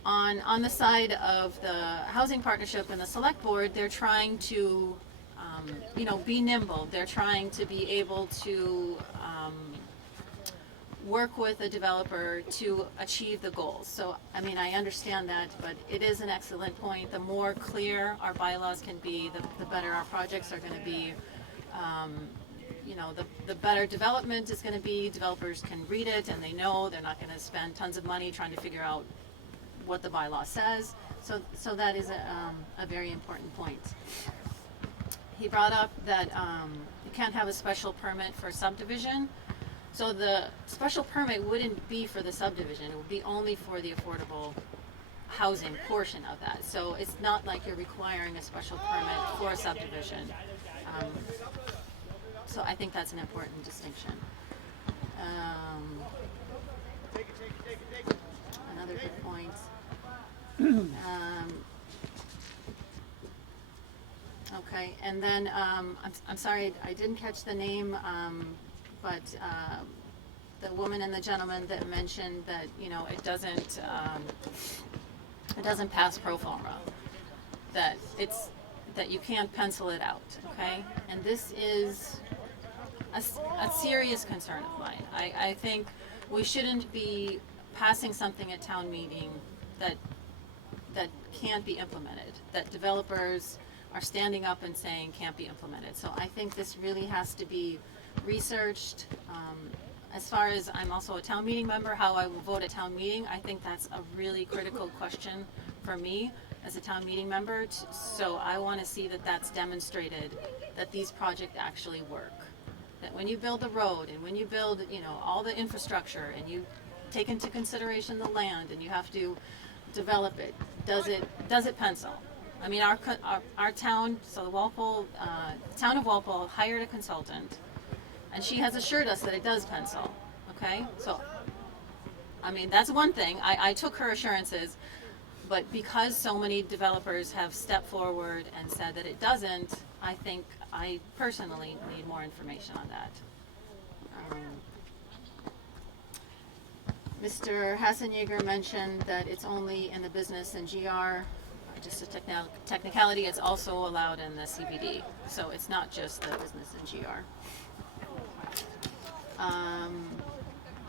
On the side of the housing partnership and the select board, they're trying to, be nimble. They're trying to be able to work with a developer to achieve the goals. So, I understand that, but it is an excellent point. The more clear our bylaws can be, the better our projects are going to be. The better development is going to be. Developers can read it and they know they're not going to spend tons of money trying to figure out what the bylaw says. So that is a very important point. He brought up that you can't have a special permit for subdivision. So the special permit wouldn't be for the subdivision. It would be only for the affordable housing portion of that. So it's not like you're requiring a special permit for a subdivision. So I think that's an important distinction. Another good point. Okay, and then I'm sorry, I didn't catch the name, but the woman and the gentleman that mentioned that it doesn't pass pro forma, that you can't pencil it out. Okay, and this is a serious concern of mine. I think we shouldn't be passing something at town meeting that can't be implemented, that developers are standing up and saying can't be implemented. So I think this really has to be researched. As far as I'm also a town meeting member, how I will vote at town meeting, I think that's a really critical question for me as a town meeting member. So I want to see that that's demonstrated, that these projects actually work. That when you build the road and when you build, all the infrastructure and you take into consideration the land and you have to develop it, does it pencil? Our town, so the Walpole, town of Walpole hired a consultant, and she has assured us that it does pencil. Okay, so that's one thing. I took her assurances, but because so many developers have stepped forward and said that it doesn't, I think I personally need more information on that. Mr. Hassenyeager mentioned that it's only in the business and GR. Just a technicality, it's also allowed in the CBD. So it's not just the business and GR.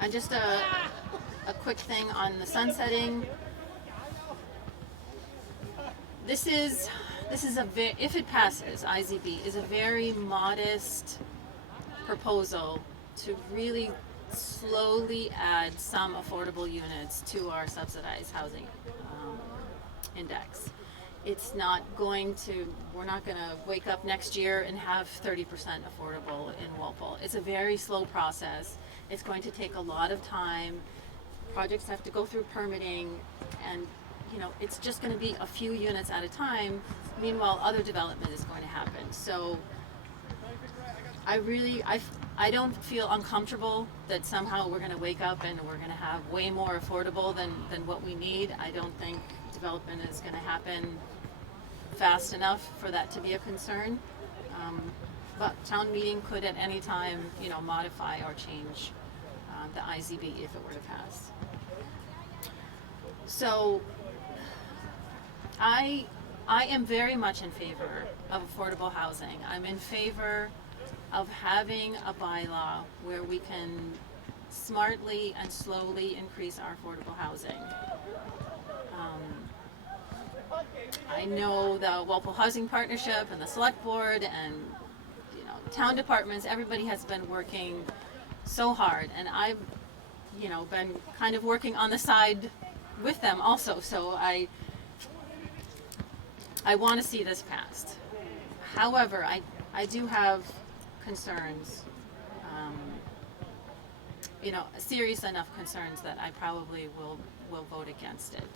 And just a quick thing on the sunsetting. This is if it passes, IZB is a very modest proposal to really slowly add some affordable units to our subsidized housing index. It's not going to, we're not going to wake up next year and have 30% affordable in Walpole. It's a very slow process. It's going to take a lot of time. Projects have to go through permitting, and you know, it's just going to be a few units at a time. Meanwhile, other development is going to happen. So I don't feel uncomfortable that somehow we're going to wake up and we're going to have way more affordable than what we need. I don't think development is going to happen fast enough for that to be a concern. But town meeting could at any time, you know, modify or change the IZB if it were to pass. So I am very much in favor of affordable housing. I'm in favor of having a bylaw where we can smartly and slowly increase our affordable housing. I know the Walpole Housing Partnership and the Select Board and, you know, town departments, everybody has been working so hard, and I've, you know, been kind of working on the side with them also, so I want to see this passed. However, I do have concerns, you know, serious enough concerns that I probably will vote against it.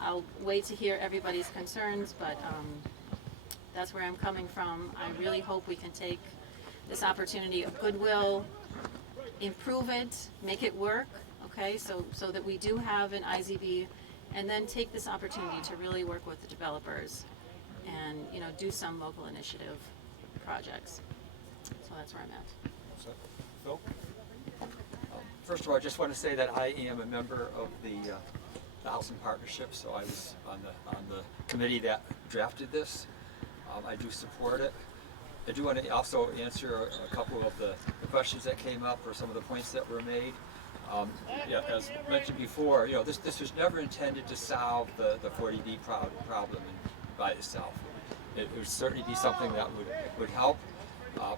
I'll wait to hear everybody's concerns, but that's where I'm coming from. I really hope we can take this opportunity of goodwill, improve it, make it work, okay, so that we do have an IZB, and then take this opportunity to really work with the developers and, you know, do some local initiative projects. So that's where I'm at. So, Phil? First of all, I just want to say that I am a member of the Housing Partnership, so I was on the committee that drafted this. I do support it. I do want to also answer a couple of the questions that came up or some of the points that were made. Yeah, as mentioned before, you know, this was never intended to solve the 40B problem by itself. It would certainly be something that would help.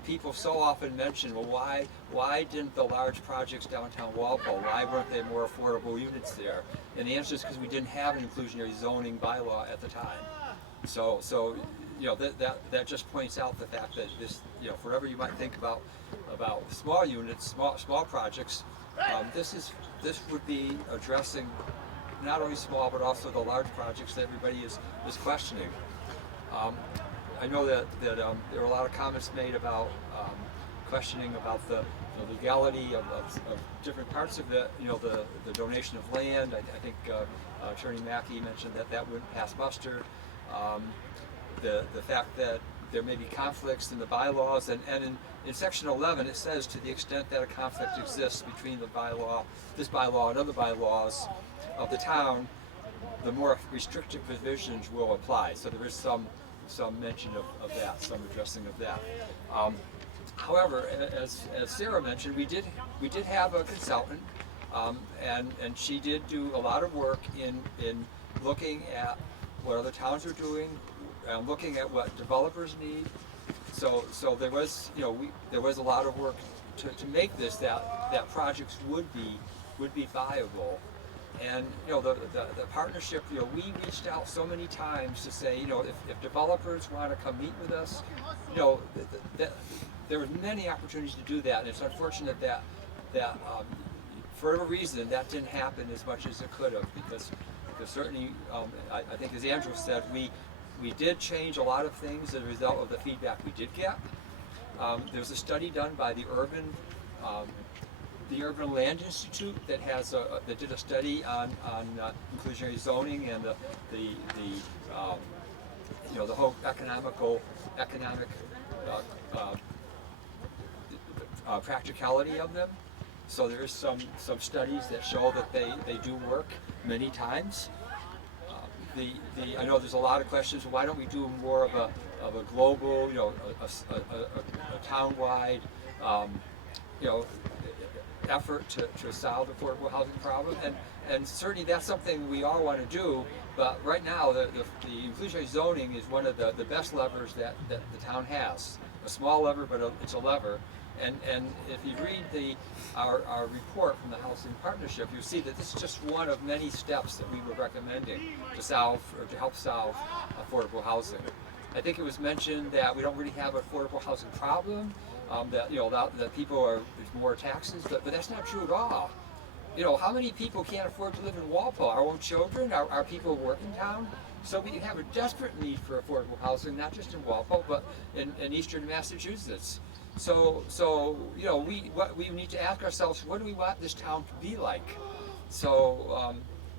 People so often mention, well, why didn't the large projects downtown Walpole, why weren't there more affordable units there? And the answer is because we didn't have an inclusionary zoning bylaw at the time. So you know, that just points out the fact that this, you know, whatever you might think about small units, small projects, this would be addressing not only small but also the large projects that everybody is questioning. I know that there were a lot of comments made about questioning about the legality of different parts of the, you know, the donation of land. I think Attorney Mackey mentioned that wouldn't pass muster. The fact that there may be conflicts in the bylaws, and in section 11 it says to the extent that a conflict exists between the bylaw, this bylaw and other bylaws of the town, the more restrictive provisions will apply. So there is some mention of that, some addressing of that. However, as Sarah mentioned, we did have a consultant, and she did do a lot of work in looking at what other towns are doing, looking at what developers need. So there was, you know, there was a lot of work to make this that projects would be viable. And, you know, the partnership, you know, we reached out so many times to say, you know, if developers want to come meet with us, you know, there were many opportunities to do that, and it's unfortunate that for whatever reason that didn't happen as much as it could have, because certainly I think, as Andrew said, we did change a lot of things as a result of the feedback we did get. There was a study done by the Urban Land Institute that did a study on inclusionary zoning and the you know, the whole economic practicality of them. So there is some studies that show that they do work many times. I know there's a lot of questions. Why don't we do more of a global, you know, a town-wide, you know, effort to solve the affordable housing problem, and certainly that's something we all want to do. But right now, the inclusionary zoning is one of the best levers that the town has. A small lever, but it's a lever. And if you read our report from the Housing Partnership, you see that this is just one of many steps that we were recommending to help solve affordable housing. I think it was mentioned that we don't really have an affordable housing problem, that, you know, that people there's more taxes, but that's not true at all. you know, how many people can't afford to live in Walpole? Our own children, our people who work in town. So we have a desperate need for affordable housing, not just in Walpole, but in eastern Massachusetts. So you know, we need to ask ourselves, what do we want this town to be like? So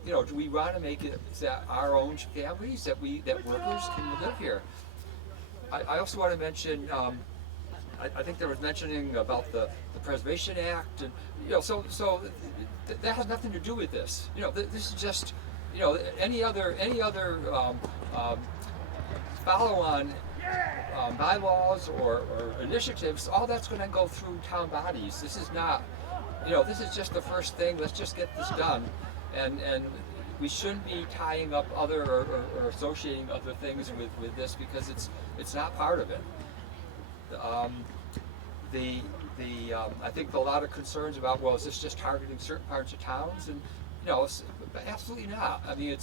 you know, do we want to make it that our own families, that workers can live here? I also want to mention, I think there was mentioning about the Preservation Act, and you know, so that has nothing to do with this. You know, this is just, you know, any other follow-on bylaws or initiatives. All that's going to go through town bodies. This is not, you know, this is just the first thing. Let's just get this done, and we shouldn't be tying up other or associating other things with this, because it's not part of it. I think a lot of concerns about, well, is this just targeting certain parts of towns? And you know, absolutely not. I mean,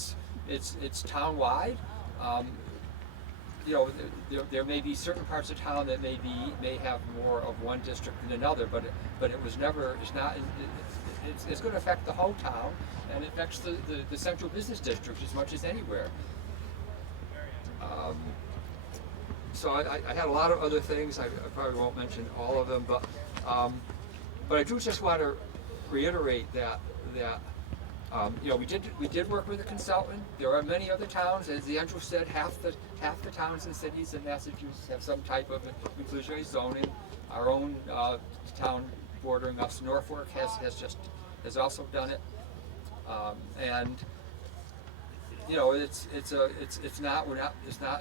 it's town-wide. You know, there may be certain parts of town that may have more of one district than another, but it was never. It's going to affect the whole town, and it affects the central business district as much as anywhere. So I had a lot of other things. I probably won't mention all of them, but I do just want to reiterate that you know, we did work with a consultant. There are many other towns, as Andrew said, half the towns and cities in Massachusetts have some type of inclusionary zoning. Our own town bordering us, Norfolk, has also done it, and you know, it's not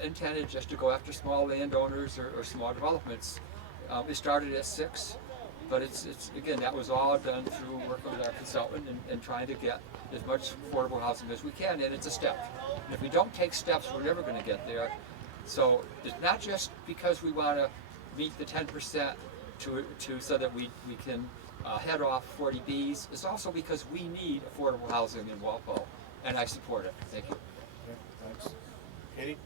intended just to go after small landowners or small developments. It started at 6, but it's again, that was all done through working with our consultant and trying to get as much affordable housing as we can, and it's a step. And if we don't take steps, we're never going to get there. So it's not just because we want to meet the 10% so that we can head off 40Bs. It's also because we need affordable housing in Walpole, and I support it. Thank you. Thanks. Katie?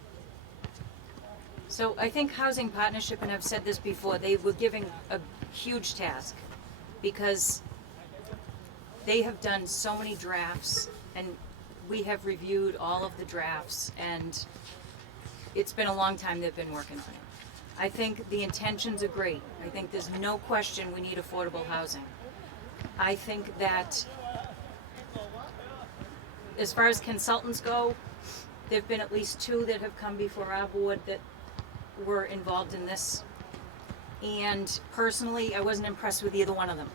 So I think Housing Partnership, and I've said this before, they were giving a huge task, because they have done so many drafts, and we have reviewed all of the drafts, and it's been a long time they've been working on it. I think the intentions are great. I think there's no question we need affordable housing. I think that as far as consultants go, there have been at least 2 that have come before our board that were involved in this. And personally, I wasn't impressed with either one of them.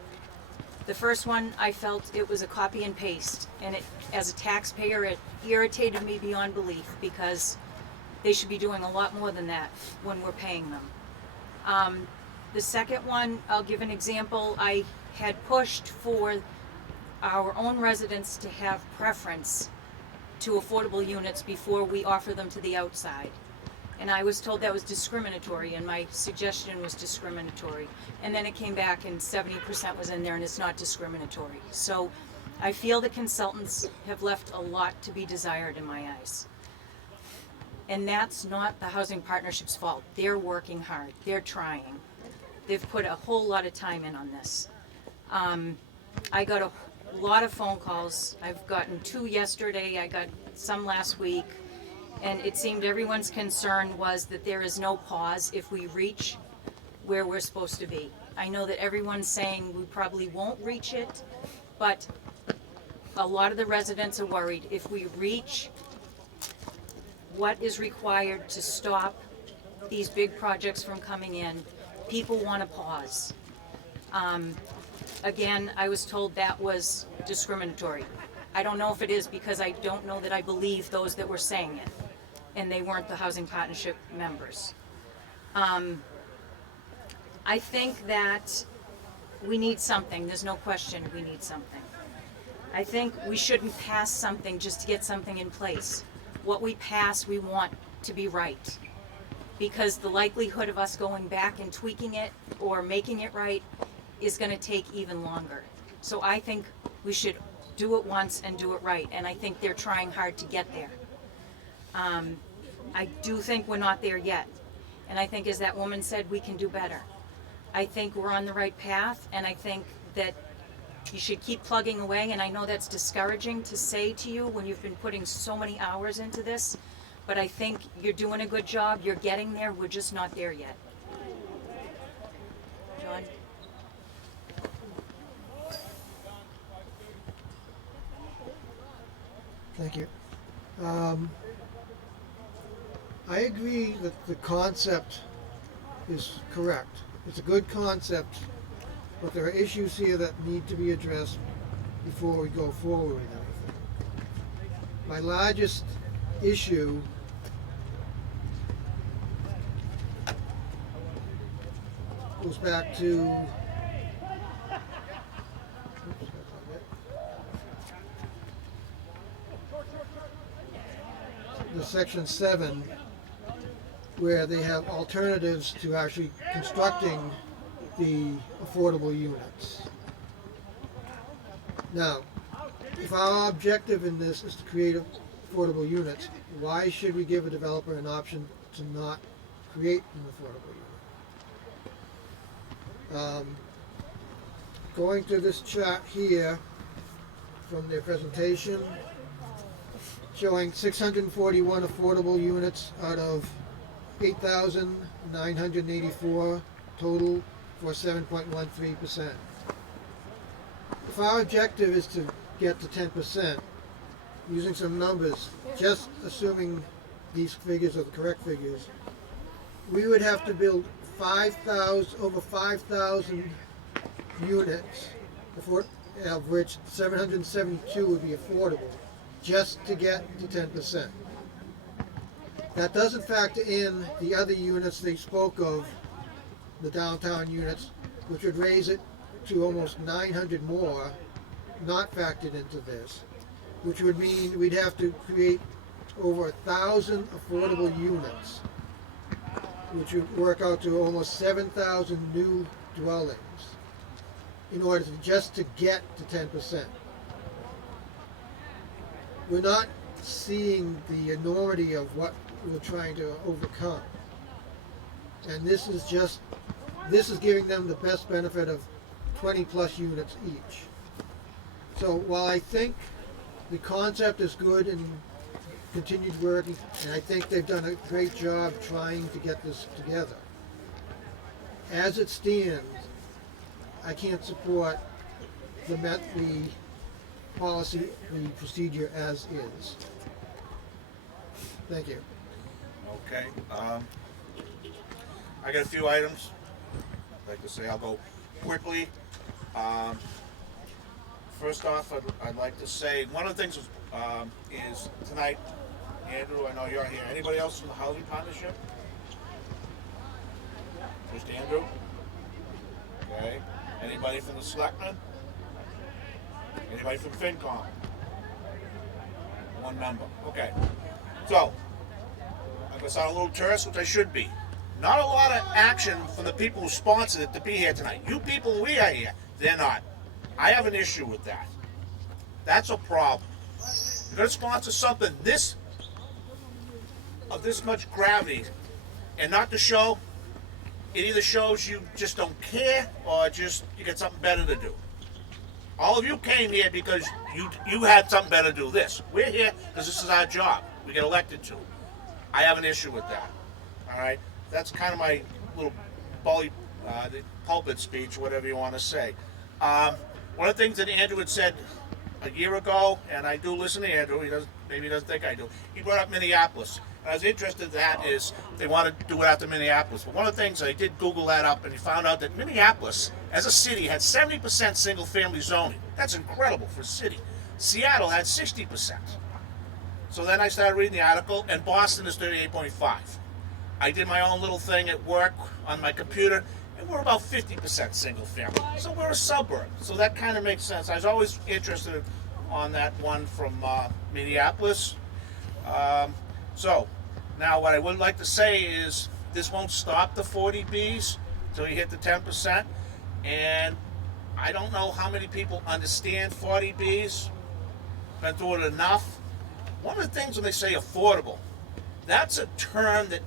The first one, I felt it was a copy and paste, and as a taxpayer, it irritated me beyond belief, because they should be doing a lot more than that when we're paying them. The second one, I'll give an example. I had pushed for our own residents to have preference to affordable units before we offer them to the outside. And I was told that was discriminatory, and my suggestion was discriminatory. And then it came back and 70% was in there, and it's not discriminatory. So I feel the consultants have left a lot to be desired in my eyes. And that's not the Housing Partnership's fault. They're working hard. They're trying. They've put a whole lot of time in on this. I got a lot of phone calls. I've gotten 2 yesterday. I got some last week. And it seemed everyone's concern was that there is no pause if we reach where we're supposed to be. I know that everyone's saying we probably won't reach it, but a lot of the residents are worried. If we reach what is required to stop these big projects from coming in, people want to pause. Again, I was told that was discriminatory. I don't know if it is, because I don't know that I believe those that were saying it, and they weren't the Housing Partnership members. I think that we need something. There's no question we need something. I think we shouldn't pass something just to get something in place. What we pass, we want to be right, because the likelihood of us going back and tweaking it or making it right is going to take even longer. So I think we should do it once and do it right, and I think they're trying hard to get there. I do think we're not there yet, and I think, as that woman said, we can do better. I think we're on the right path, and I think that You should keep plugging away, and I know that's discouraging to say to you when you've been putting so many hours into this, but I think you're doing a good job. You're getting there. We're just not there yet. John? Thank you. I agree that the concept is correct. It's a good concept, but there are issues here that need to be addressed before we go forward with anything. My largest issue goes back to the section 7, where they have alternatives to actually constructing the affordable units. Now, if our objective in this is to create affordable units, why should we give a developer an option to not create an affordable unit? Going to this chart here from their presentation, showing 641 affordable units out of 8,984 total for 7.13%. If our objective is to get to 10%, using some numbers, just assuming these figures are the correct figures, we would have to build over 5,000 units, of which 772 would be affordable, just to get to 10%. That doesn't factor in the other units they spoke of, the downtown units, which would raise it to almost 900 more, not factored into this, which would mean we'd have to create over 1,000 affordable units, which would work out to almost 7,000 new dwellings in order just to get to 10%. We're not seeing the enormity of what we're trying to overcome. And this is giving them the best benefit of 20 plus units each. So while I think the concept is good and continued working, and I think they've done a great job trying to get this together, as it stands, I can't support the policy, the procedure as is. Thank you. Okay. I got a few items. I'd like to say I'll go quickly. First off, I'd like to say one of the things is tonight, Andrew, I know you're here. Anybody else from the Housing Partnership? Just Andrew? Okay. Anybody from the Selectmen? Anybody from FinCom? One member. Okay. So, I'm going to sound a little terse, which I should be. Not a lot of action from the people who sponsored it to be here tonight. You people, we are here. They're not. I have an issue with that. That's a problem. You're going to sponsor something of this much gravity and not to show, it either shows you just don't care or just you got something better to do. All of you came here because you had something better to do. We're here because this is our job. We get elected to. I have an issue with that. All right? That's kind of my little the pulpit speech, whatever you want to say. One of the things that Andrew had said a year ago, and I do listen to Andrew, maybe he doesn't think I do, he brought up Minneapolis. And I was interested in that is they want to do it after Minneapolis. But one of the things, I did Google that up, and he found out that Minneapolis, as a city, had 70% single-family zoning. That's incredible for a city. Seattle had 60%. So then I started reading the article, and Boston is 38.5. I did my own little thing at work on my computer, and we're about 50% single family. So we're a suburb. So that kind of makes sense. I was always interested on that one from Minneapolis. So now what I would like to say is this won't stop the 40Bs until you hit the 10%. And I don't know how many people understand 40Bs. Been through it enough. One of the things when they say affordable, that's a term that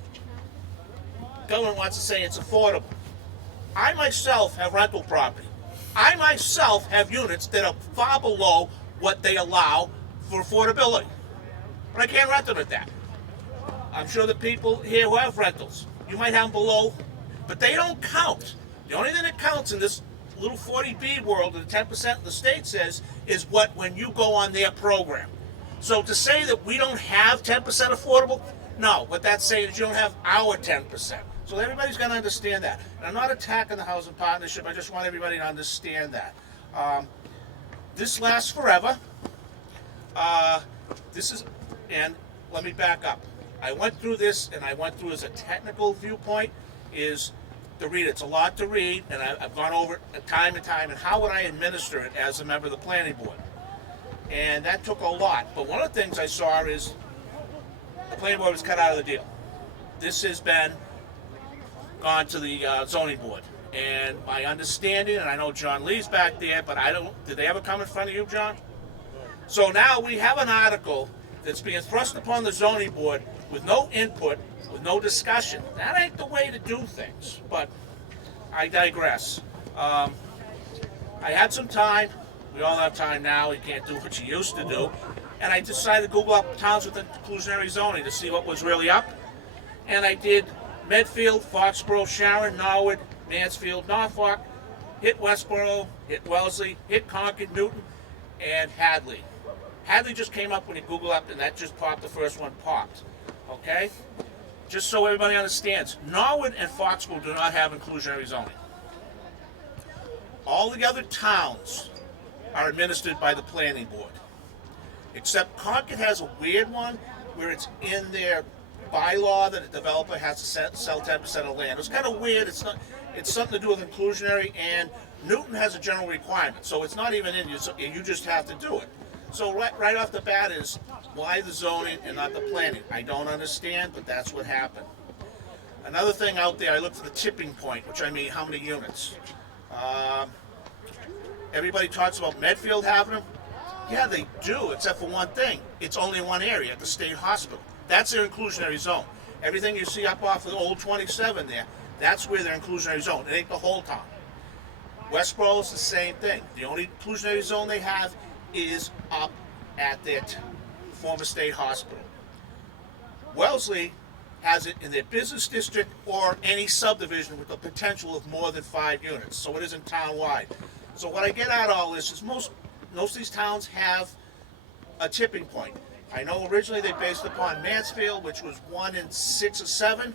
government wants to say it's affordable. I myself have rental property. I myself have units that are far below what they allow for affordability. But I can't rent them at that. I'm sure the people here who have rentals, you might have them below, but they don't count. The only thing that counts in this little 40B world that the 10% the state says is when you go on their program. So to say that we don't have 10% affordable, no, what that's saying is you don't have our 10%. So everybody's got to understand that. And I'm not attacking the housing partnership, I just want everybody to understand that. This lasts forever. And let me back up. I went through this, and I went through as a technical viewpoint, is to read it. It's a lot to read, and I've gone over it time and time, and how would I administer it as a member of the planning board? And that took a lot. But one of the things I saw is the planning board was cut out of the deal. This has been gone to the zoning board. And my understanding, and I know John Lee's back there, but did they ever come in front of you, John? So now we have an article that's being thrust upon the zoning board with no input, with no discussion. That ain't the way to do things, but I digress. I had some time. We all have time now. You can't do what you used to do. And I decided to Google up towns with inclusionary zoning to see what was really up. And I did Medfield, Foxborough, Sharon, Norwood, Mansfield, Norfolk, hit Westboro, hit Wellesley, hit Concord, Newton, and Hadley. Hadley just came up when you Google up, and that just popped, the first one popped. Okay? Just so everybody understands, Norwood and Foxborough do not have inclusionary zoning. All the other towns are administered by the planning board. Except Concord has a weird one where it's in their bylaw that a developer has to sell 10% of land. It's kind of weird. It's something to do with inclusionary, and Newton has a general requirement, so it's not even in you. You just have to do it. So right off the bat is why the zoning and not the planning? I don't understand, but that's what happened. Another thing out there, I looked at the tipping point, which I mean how many units. Everybody talks about Medfield having them. Yeah, they do, except for one thing. It's only one area at the state hospital. That's their inclusionary zone. Everything you see up off of the old 27 there, that's where their inclusionary zone. It ain't the whole town. Westboro is the same thing. The only inclusionary zone they have is up at their former state hospital. Wellesley has it in their business district or any subdivision with the potential of more than 5 units. So it isn't town-wide. So what I get out of all this is most of these towns have a tipping point. I know originally they based upon Mansfield, which was 1 in 6 or 7.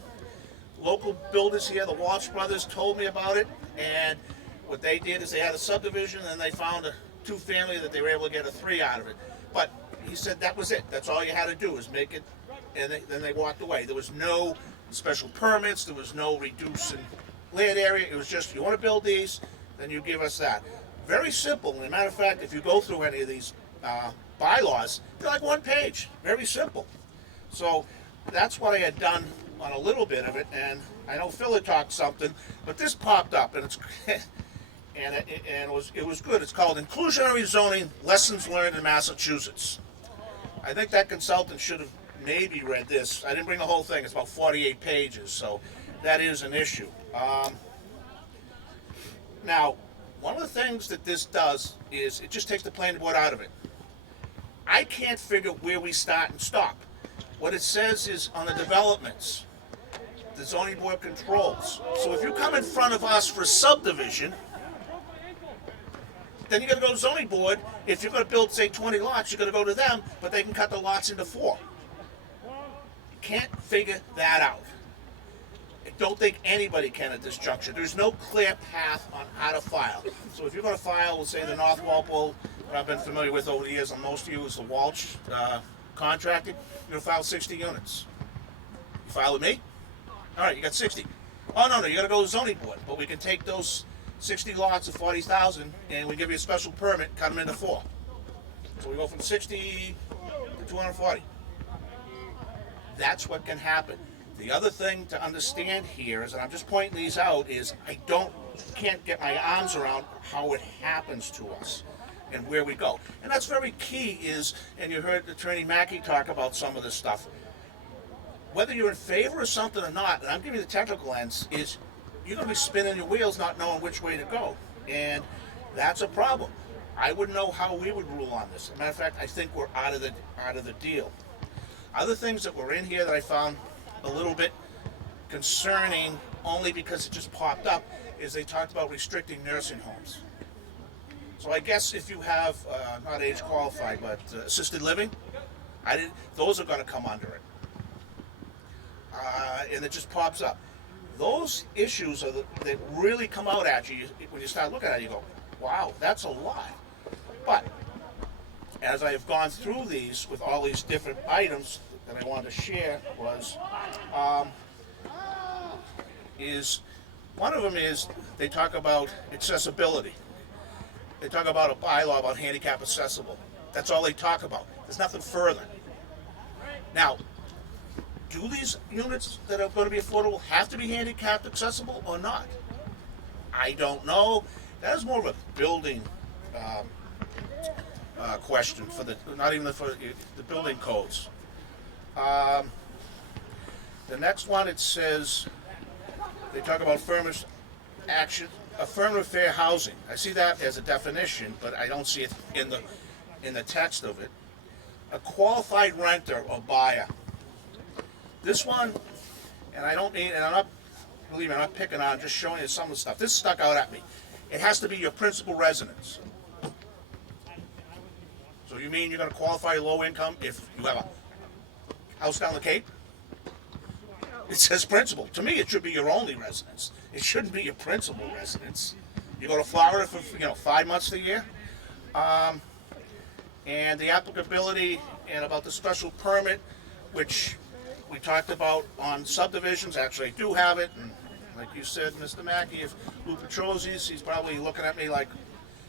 Local builders here, the Walsh brothers, told me about it, and what they did is they had a subdivision, and they found a 2-family that they were able to get a 3 out of it. But he said that was it. That's all you had to do is make it, and then they walked away. There was no special permits. There was no reducing land area. It was just, you want to build these, then you give us that. Very simple. As a matter of fact, if you go through any of these bylaws, they're like 1 page. Very simple. So that's what I had done on a little bit of it, and I know Phil had talked something, but this popped up, and it's and it was good. It's called Inclusionary Zoning Lessons Learned in Massachusetts. I think that consultant should have maybe read this. I didn't bring the whole thing. It's about 48 pages, so that is an issue. Now, one of the things that this does is it just takes the planning board out of it. I can't figure where we start and stop. What it says is on the developments, the zoning board controls. So if you come in front of us for subdivision, then you're going to go to zoning board. If you're going to build, say, 20 lots, you're going to go to them, but they can cut the lots into 4. You can't figure that out. I don't think anybody can at this juncture. There's no clear path on how to file. So if you're going to file, we'll say the North Walpole, what I've been familiar with over the years, and most of you is the Walsh contracting, you're going to file 60 units. You file with me? All right, you got 60. Oh, no, you got to go to zoning board, but we can take those 60 lots of 40,000 and we give you a special permit, cut them into 4. So we go from 60 to 240. That's what can happen. The other thing to understand here is, and I'm just pointing these out, is I can't get my arms around how it happens to us and where we go. And that's very key is, and you heard Attorney Mackey talk about some of this stuff, whether you're in favor of something or not, and I'm giving you the technical lens, is you're going to be spinning your wheels not knowing which way to go. And That's a problem. I wouldn't know how we would rule on this. As a matter of fact, I think we're out of the deal. Other things that were in here that I found a little bit concerning, only because it just popped up, is they talked about restricting nursing homes. So I guess if you have, not age qualified, but assisted living, those are going to come under it. And it just pops up. Those issues are that really come out at you when you start looking at it. You go, wow, that's a lot. But as I have gone through these with all these different items that I wanted to share was, one of them is they talk about accessibility. They talk about a bylaw about handicap accessible. That's all they talk about. There's nothing further. Now, do these units that are going to be affordable have to be handicapped accessible or not? I don't know. That is more of a building question for not even for the building codes. The next one, it says they talk about affirmative action, affirmative fair housing. I see that as a definition, but I don't see it in the text of it. A qualified renter or buyer. This one, and I don't mean, and I'm not, believe me, I'm not picking on, I'm just showing you some of the stuff. This stuck out at me. It has to be your principal residence. So you mean you're going to qualify low income if you have a house down the Cape? It says principal. To me, it should be your only residence. It shouldn't be your principal residence. You go to Florida for 5 months a year. And the applicability and about the special permit, which we talked about on subdivisions. Actually, I do have it, and like you said, Mr. Mackey, if Lou Petrosi's, he's probably looking at me like,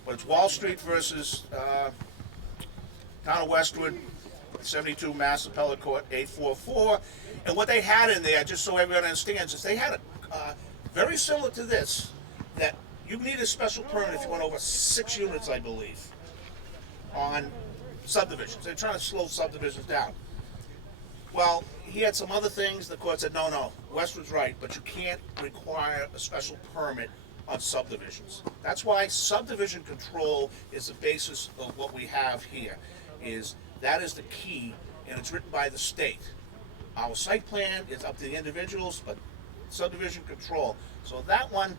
but it's Wall Street versus Town of Westwood, 72 Mass Appellate Court 844. And what they had in there, just so everyone understands, is they had a very similar to this, that you need a special permit if you went over 6 units, I believe, on subdivisions. They're trying to slow subdivisions down. Well, he had some other things. The court said, no, Westwood's right, but you can't require a special permit on subdivisions. That's why subdivision control is the basis of what we have here. That is the key, and it's written by the state. Our site plan is up to the individuals, but subdivision control. So that one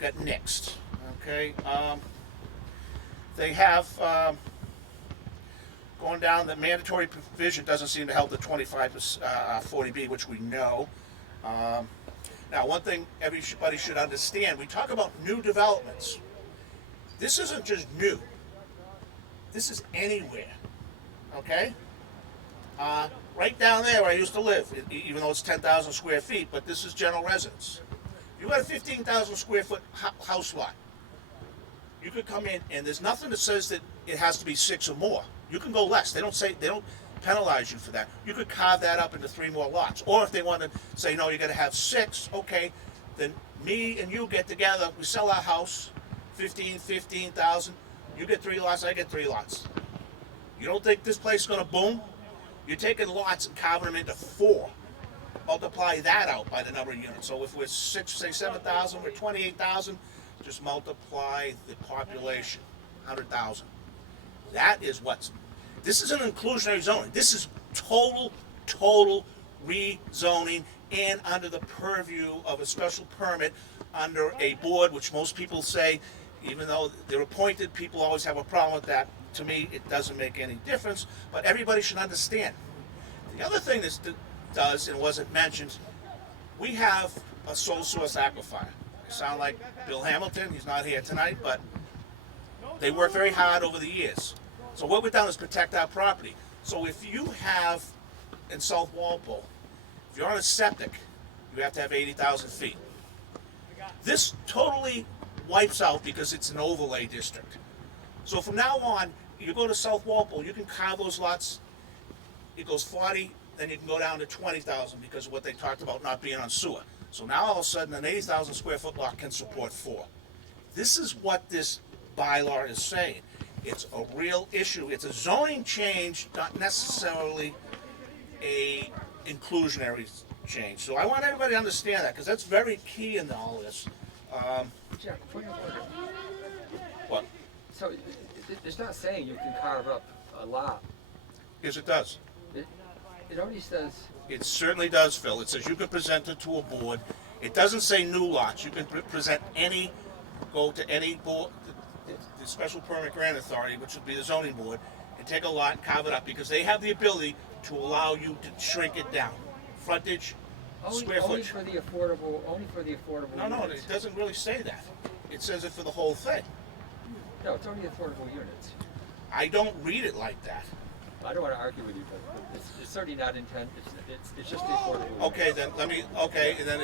got nixed. Okay. They have. Going down, the mandatory provision doesn't seem to help the 2540B, which we know. Now, one thing everybody should understand, we talk about new developments. This isn't just new. This is anywhere, okay? Right down there where I used to live, even though it's 10,000 square feet, but this is general residence. You got a 15,000 square foot house lot. You could come in, and there's nothing that says that it has to be 6 or more. You can go less. They don't penalize you for that. You could carve that up into 3 more lots. Or if they want to say, no, you're going to have 6, okay, then me and you get together, we sell our house, 15,000. You get 3 lots, I get 3 lots. You don't think this place is going to boom? You're taking lots and carving them into 4. Multiply that out by the number of units. So if we're 6, say 7,000, we're 28,000. Just multiply the population, 100,000. That is this isn't inclusionary zoning. This is total rezoning and under the purview of a special permit under a board, which most people say, even though they're appointed, people always have a problem with that. To me, it doesn't make any difference, but everybody should understand. The other thing this does, and wasn't mentioned, we have a sole source aquifer. I sound like Bill Hamilton, he's not here tonight, but they work very hard over the years. So what we've done is protect our property. So if you have, in South Walpole, if you're on a septic, you have to have 80,000 feet. This totally wipes out because it's an overlay district. So from now on, you go to South Walpole, you can carve those lots. It goes 40, then you can go down to 20,000 because of what they talked about not being on sewer. So now all of a sudden, an 80,000 square foot lot can support 4. This is what this bylaw is saying. It's a real issue. It's a zoning change, not necessarily a inclusionary change. So I want everybody to understand that because that's very key in all this. What? So it's not saying you can carve up a lot. Yes, it does. It only says, It certainly does, Phil. It says you can present it to a board. It doesn't say new lots. You can present go to any board, the special permit grant authority, which would be the zoning board, and take a lot and carve it up, because they have the ability to allow you to shrink it down. Frontage, square only footage. for the affordable No, units. it doesn't really say that. It says it for the whole thing. No, it's only affordable units. I don't read it like that. I don't want to argue with you, but it's certainly not intent. It's just the affordable units. Okay, then let me. Okay, and then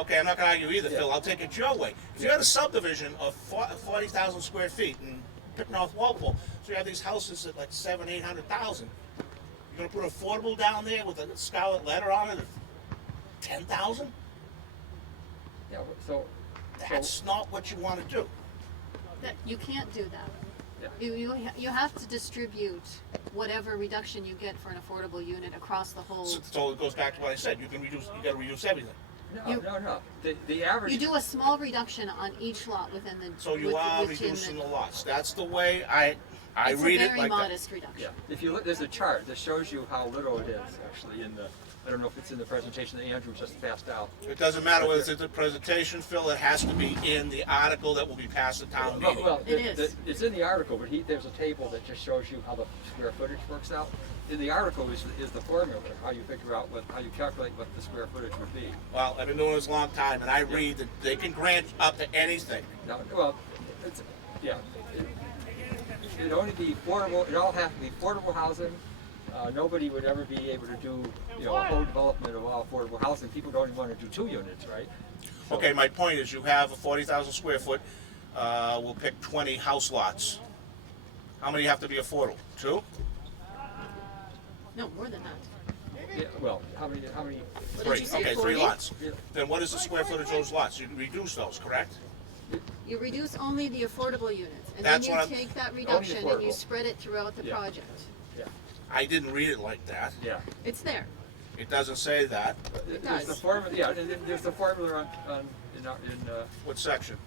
okay, I'm not gonna argue either, Phil. I'll take it your way. If you had a subdivision of 40,000 square feet in North Walpole, so you have these houses at like 800,000. You're gonna put affordable down there with a scarlet letter on it of 10,000? Yeah. So that's not what you want to do. That you can't do that. Yeah. You have to distribute whatever reduction you get for an affordable unit across the whole. So it goes back to what I said. You got to reduce everything. No. The average. You do a small reduction on each lot within the. So you are reducing the lots. That's the way I it's read a it very like modest that. reduction. Yeah. If you look, there's a chart that shows you how little it is actually in the. I don't know if it's in the presentation that Andrew just passed out. It doesn't matter whether it's in the presentation, Phil. It has to be in the article that will be passed at town meeting. Well, it's in the article, but there's a table that just shows you how the square footage works out. In the article is the formula, how you figure out how you calculate what the square footage would be. Well, I've been doing this a long time, and I read that they can grant up to anything. No, well, it'd only be affordable. It all has to be affordable housing. Nobody would ever be able to do, a whole development of all affordable housing. People don't even want to do 2 units, right? So, Okay, my point is you have a 40,000 square foot, we'll pick 20 house lots. How many have to be affordable? 2? No, more than that. Yeah, well, how many? What 3. did you say, Okay, 40? 3 lots. Yeah. Then what is the square footage of those lots? You reduce those, correct? You reduce only the affordable units, and That's then what you I'm- take that reduction and you affordable. spread it throughout the Yeah. project. I didn't read it like that. Yeah. It's there. It doesn't say that. There's the formula. Yeah, there's the formula in What section?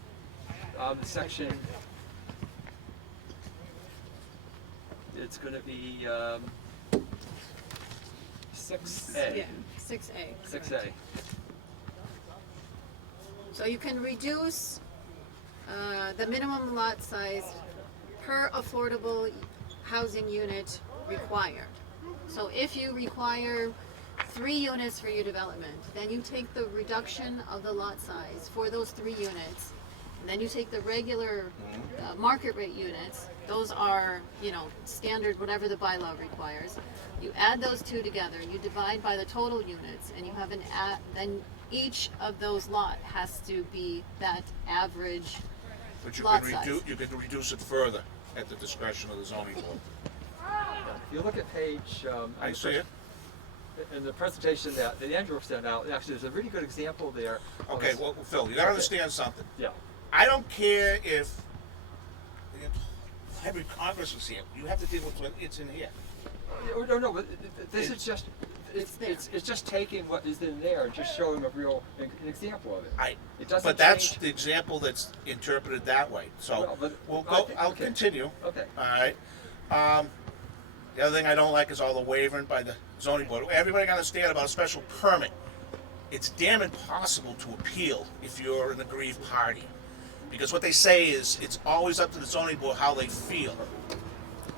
the section. It's going to be 6A. Yeah, 6A. 6A. So you can reduce the minimum lot size per affordable housing unit required. So if you require 3 units for your development, then you take the reduction of the lot size for those 3 units, and then you take the regular market rate units. Those are, standard, whatever the bylaw requires. You add those 2 together, you divide by the total units, and you have then each of those lot has to be that average But you lot can size. you can reduce it further at the discretion of the zoning board. If you look at page. I see it. In the presentation that Andrew sent out, actually, there's a really good example there. Okay, well, Phil, you gotta understand something. Yeah. I don't care if every Congress is here. You have to deal with what it's in here. No, but this is just. It's just taking what is in there and just showing an example of it. It doesn't But that's change. the example that's interpreted that way. So Well, I'll okay. continue. Okay. All right. The other thing I don't like is all the wavering by the zoning board. Everybody got to understand about a special permit. It's damn impossible to appeal if you're an aggrieved party, because what they say is it's always up to the zoning board how they feel.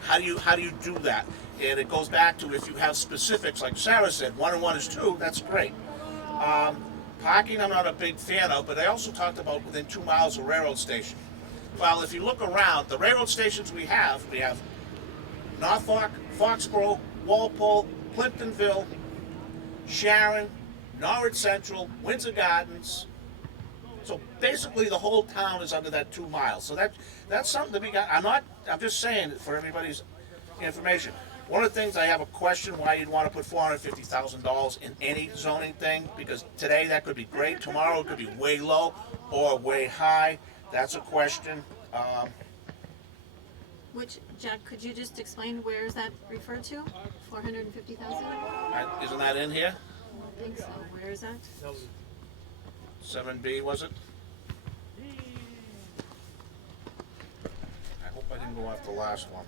How do you do that? And it goes back to if you have specifics, like Sarah said, 1 and 1 is 2. That's great. Parking, I'm not a big fan of, but I also talked about within 2 miles of railroad station. Well, if you look around, the railroad stations we have Norfolk, Foxborough, Walpole, Plimptonville, Sharon, Norwich Central, Windsor Gardens. So basically the whole town is under that 2 miles. So that's something to be got. I'm just saying it for everybody's information. One of the things I have a question why you'd want to put $450,000 in any zoning thing, because today that could be great, tomorrow it could be way low or way high. That's a question. Which, Jack, could you just explain where is that referred to? 450,000? Isn't that in here? I don't think so. Where is that? 7B, was it? I didn't go off the last one.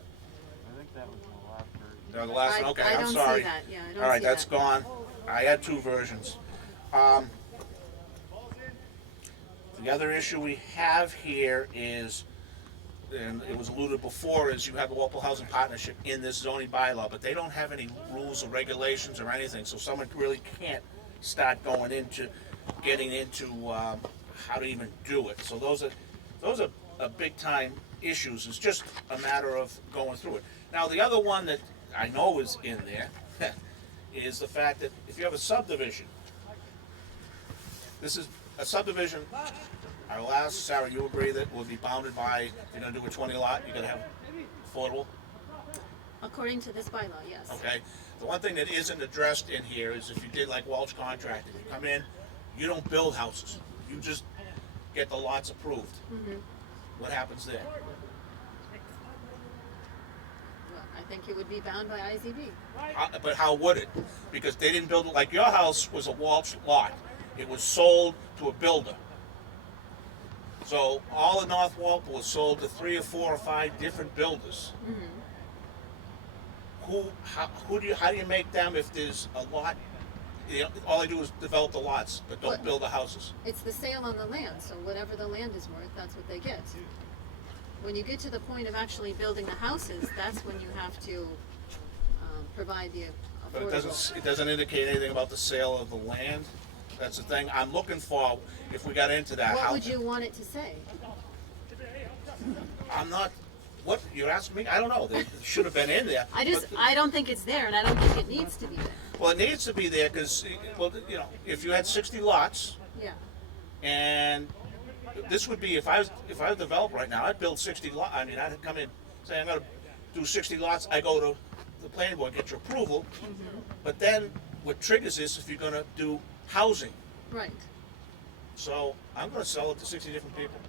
I think that was the last version. No, the last one, okay, I I'm don't see sorry. that. Yeah, I don't All right, see that's that. gone. I had two versions. The other issue we have here is, and it was alluded before, is you have the Walpole Housing Partnership in this zoning bylaw, but they don't have any rules or regulations or anything, so someone really can't start getting into how to even do it. So those are big time issues. It's just a matter of going through it. Now the other one that I know is in there is the fact that if you have a subdivision, this is a subdivision. I will ask Sarah, you agree that will be bounded by, you're gonna do a 20 lot, you're gonna have affordable? According to this bylaw, yes. Okay. The one thing that isn't addressed in here is if you did like Welch Contracting, you come in, you don't build houses, you just get the lots approved. Mm-hmm. What happens there? Well, I think it would be bound by IZB. But how would it? Because they didn't build it, like your house was a Welch lot. It was sold to a builder. So all of North Walpole was sold to 3 or 4 or 5 different builders. Mm-hmm. How do you make them if there's a lot? You know, all they do is develop the lots, but don't build the houses. It's the sale on the land, so whatever the land is worth, that's what they get. When you get to the point of actually building the houses, that's when you have to provide the affordable. But it doesn't indicate anything about the sale of the land. That's the thing I'm looking for. If we got into that, What would you want it to say? I'm not. What you're asking me? I don't know. It should have been in there. I don't think it's there, and I don't think it needs to be there. Well, it needs to be there because, well, you know, if you had 60 lots, Yeah. and this would be if I was a developer right now, I'd build 60 lots. I mean, I'd come in, say I'm going to do 60 lots. I go to the planning board, get your approval, but then what triggers this if you're going to do housing? Right. So I'm going to sell it to 60 different people.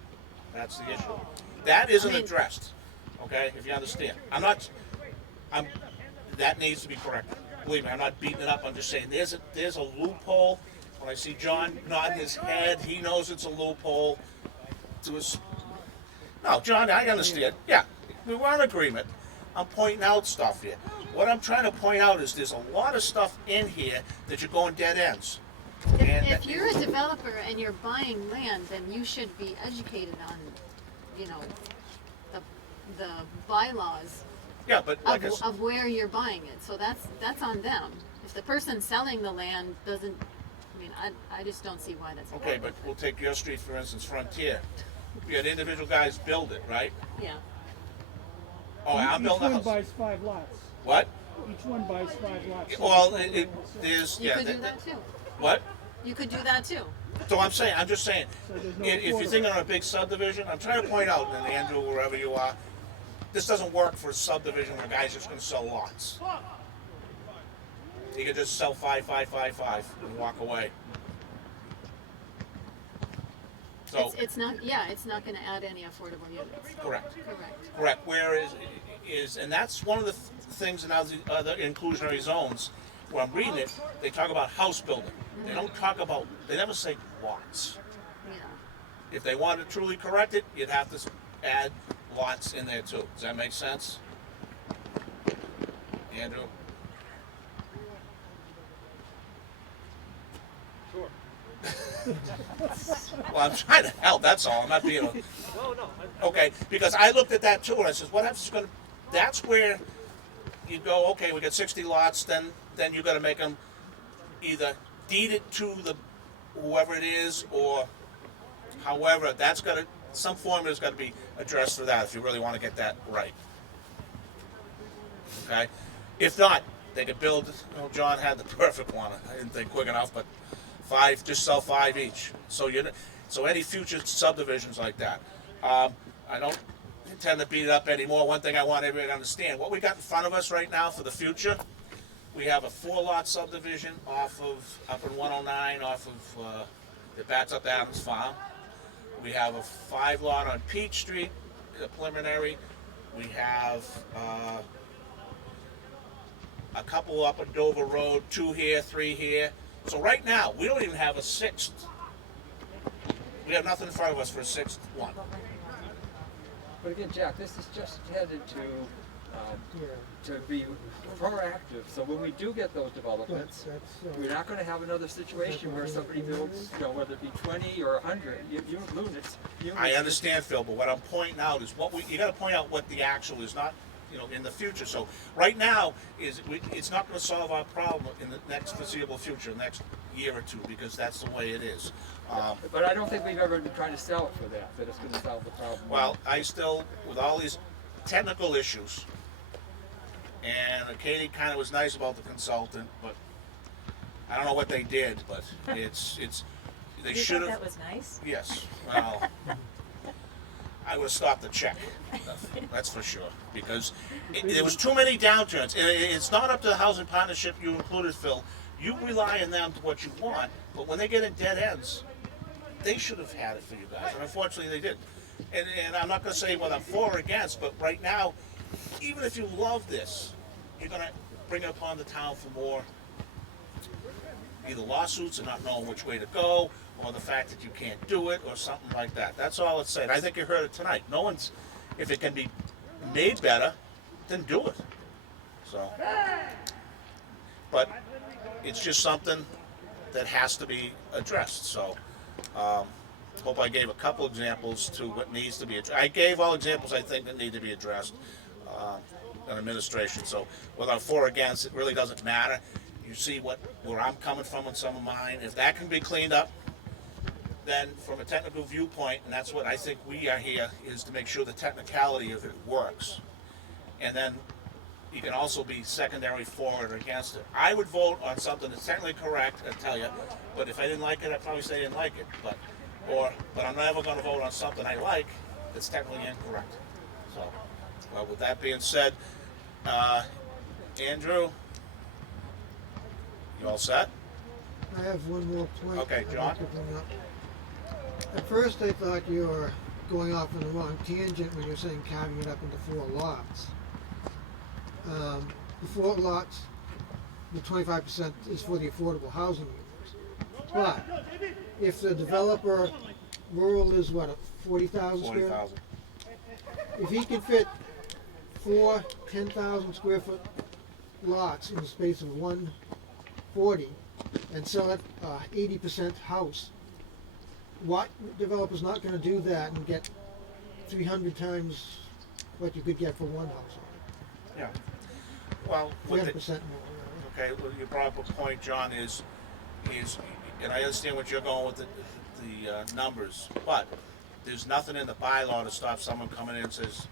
That's the issue. That isn't addressed. Okay, if you understand. That needs to be corrected. Believe me, I'm not beating it up. I'm just saying there's a loophole. When I see John nodding his head, he knows it's a loophole. No, John, I understand. Yeah, we were in agreement. I'm pointing out stuff here. What I'm trying to point out is there's a lot of stuff in here that you're going dead ends. If you're a developer and you're buying land, then you should be educated on, you know, the bylaws yeah, but like of where you're buying it. So that's on them. If the person selling the land doesn't, I mean, I just don't see why that's okay. But we'll take your street for instance, Frontier. We had individual guys build it, right? Yeah. Oh, I'm building a house. Each one buys 5 lots. What? Each one buys 5 lots. Well, there's You could do that too. What? You could do that too. So I'm just saying, if you're thinking on a big subdivision, I'm trying to point out, and Andrew, wherever you are, this doesn't work for a subdivision where a guy's just going to sell lots. He could just sell 5, 5, 5, 5 and walk away. So it's not going to add any affordable units. Correct. Where is and that's one of the things in other inclusionary zones. When I'm reading it, they talk about house building. They don't talk about. They never say lots. Yeah. If they want to truly correct it, you'd have to add lots in there too. Does that make sense, Andrew? Sure. Well, I'm trying to help. That's all. I'm not being. Okay, because I looked at that too, and I said, "What happens? That's where you go. Okay, we got 60 lots. Then you got to make them either deed it to the whoever it is, or however. That's got to some formula's got to be addressed for that if you really want to get that right. Okay, if not, they could build. John had the perfect one. I didn't think quick enough, but 5, just sell 5 each. So any future subdivisions like that. I don't intend to beat it up anymore. One thing I want everybody to understand, what we got in front of us right now for the future, we have a 4-lot subdivision up in 109 off of that backs up Adams Farm. We have a 5-lot on Peach Street, preliminary. We have a couple up on Dover Road, 2 here, 3 here. So right now, we don't even have a 6th. We have nothing in front of us for a 6th one. But again, Jack, this is just headed to be proactive. So when we do get those developments, we're not going to have another situation where somebody builds, whether it be 20 or 100 units. I understand, Phil, but what I'm pointing out is you got to point out what the actual is, not in the future. So right now it's not going to solve our problem in the next foreseeable future, the next year or two, because that's the way it is. But I don't think we've ever been trying to sell it for that it's going to solve the problem. Well, I still, with all these technical issues, and Katie kind of was nice about the consultant, but I don't know what they did, but they should have. That was nice. Yes. Well, I would have stopped the check. That's for sure, because there was too many downturns. It's not up to the housing partnership you included, Phil. You rely on them to what you want, but when they get in dead ends, they should have had it for you guys, and unfortunately they didn't. And I'm not going to say whether I'm for or against, but right now, even if you love this, you're going to bring it upon the town for more either lawsuits and not knowing which way to go, or the fact that you can't do it, or something like that. That's all it's saying. I think you heard it tonight. If it can be made better, then do it. So, but it's just something that has to be addressed. So, hope I gave a couple examples to what needs to be addressed. I gave all examples I think that need to be addressed in administration. So whether I'm for or against, it really doesn't matter. You see where I'm coming from on some of mine. If that can be cleaned up, then from a technical viewpoint, and that's what I think we are here, is to make sure the technicality of it works. And then you can also be secondary for it or against it. I would vote on something that's technically correct, I tell you, but if I didn't like it, I'd probably say I didn't like it. But I'm never going to vote on something I like that's technically incorrect. So, well, with that being said, Andrew, you all set? I have one more point. Okay, John. I'd like to bring up. At first, I thought you were going off on the wrong tangent when you're saying carving it up into 4 lots. The 4 lots, the 25% is for the affordable housing units. But if the developer, rural is what, 40,000 square? 40,000. If he can fit 4 10,000 square foot lots in the space of 140 and sell it 80% house, what developer's not going to do that and get 300 times what you could get for one house? Yeah. Well, 300% more. Okay, well, your proper point, John, is, and I understand what you're going with the numbers, but there's nothing in the bylaw to stop someone coming in and says,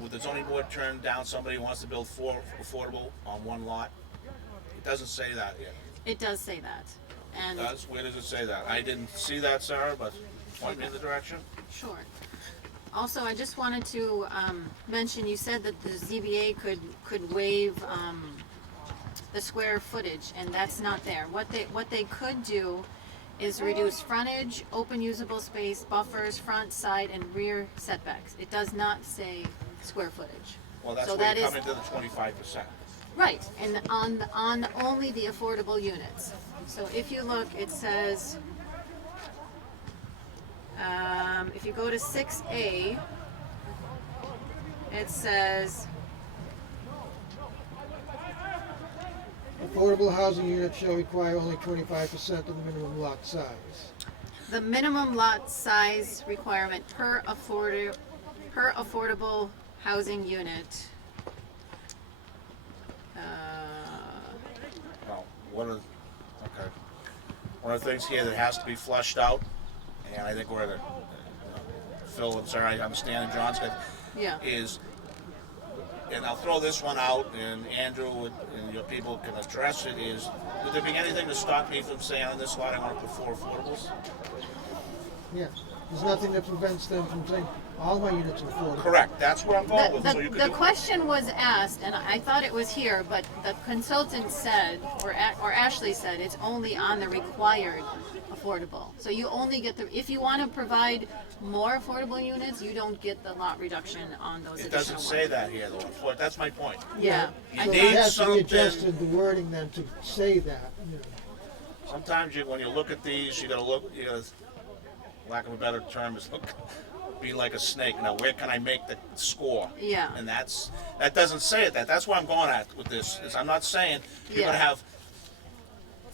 would the zoning board turn down somebody who wants to build 4 affordable on 1 lot? It doesn't say that yet. It does say that. And Where does it say that? I didn't see that, Sarah, but point me in the direction. sure. Also, I just wanted to mention, you said that the ZBA could waive the square footage, and that's not there. What they could do is reduce frontage, open usable space, buffers, front, side, and rear setbacks. It does not say square footage. Well, that's So where that you is- come into the 25%. Right, and on only the affordable units. So if you look, it says, if you go to 6A, it says, Affordable housing units shall require only 25% of the minimum lot size. the minimum lot size requirement per affordable housing unit. Well, one of the things here that has to be flushed out, and I think where Phil and Sarah, I understand, and John's got, Yeah. is, and I'll throw this one out, and Andrew and your people can address it, is, would there be anything to stop me from saying on this lot I want to put 4 affordables? Yeah, there's nothing that prevents them from saying all my units are affordable. Correct, that's where I'm going with, so you The could do. question was asked, and I thought it was here, but the consultant said, or Ashley said, it's only on the required affordable. So you only get if you want to provide more affordable units, you don't get the lot reduction on those It additional doesn't say that here, though, that's my point. Yeah. You So it need has to be something. adjusted, the wording then, to say that. Sometimes when you look at these, you gotta lack of a better term, is look, be like a snake. Now, where can I make the score? Yeah. And that doesn't say it. That's where I'm going at with this. Is I'm not saying you're going to have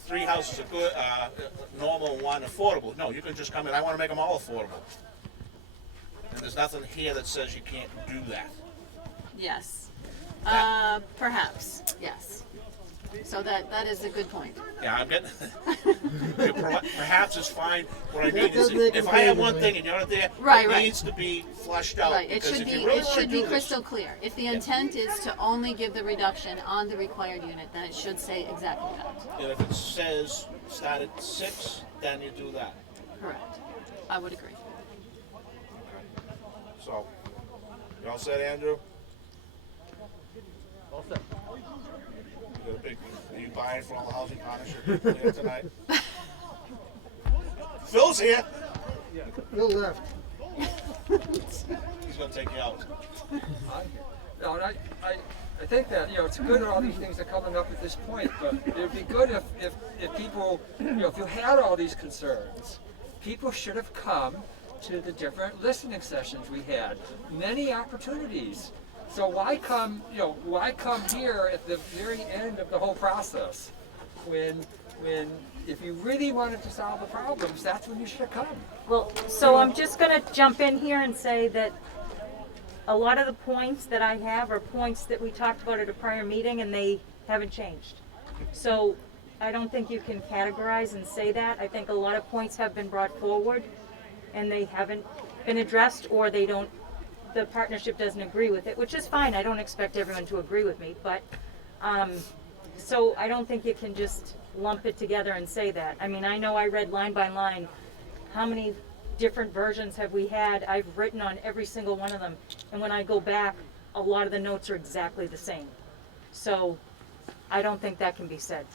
3 houses are good, normal, and 1 affordable. No, you can just come in. I want to make them all affordable. And there's nothing here that says you can't do that. Yes. Perhaps. Yes. So that is a good point. Yeah, I'm getting. Perhaps is fine. What I mean is, does make if it I have clear one to thing me. and you're not there, Right, it right. needs to be flushed out. Right. It Because should if be you really it want to should do be this, crystal clear. If the intent is to only give the reduction on the required unit, then it should say exactly that. and if it says start at 6, then you do that. Correct. I would agree. So, you all set, Andrew? All set. You got a big, are you buying for all the housing partnership here tonight? Phil's here. Phil left. He's gonna take you out. No, and I think that, it's good that all these things are coming up at this point, but it would be good if people, if you had all these concerns, people should have come to the different listening sessions we had. Many opportunities. So why come here at the very end of the whole process when if you really wanted to solve the problems, that's when you should have come. Well, so I'm just gonna jump in here and say that a lot of the points that I have are points that we talked about at a prior meeting and they haven't changed. So I don't think you can categorize and say that. I think a lot of points have been brought forward and they haven't been addressed, or the partnership doesn't agree with it, which is fine. I don't expect everyone to agree with me, but so I don't think you can just lump it together and say that. I mean, I know I read line by line. How many different versions have we had? I've written on every single one of them, and when I go back, a lot of the notes are exactly the same. So I don't think that can be said.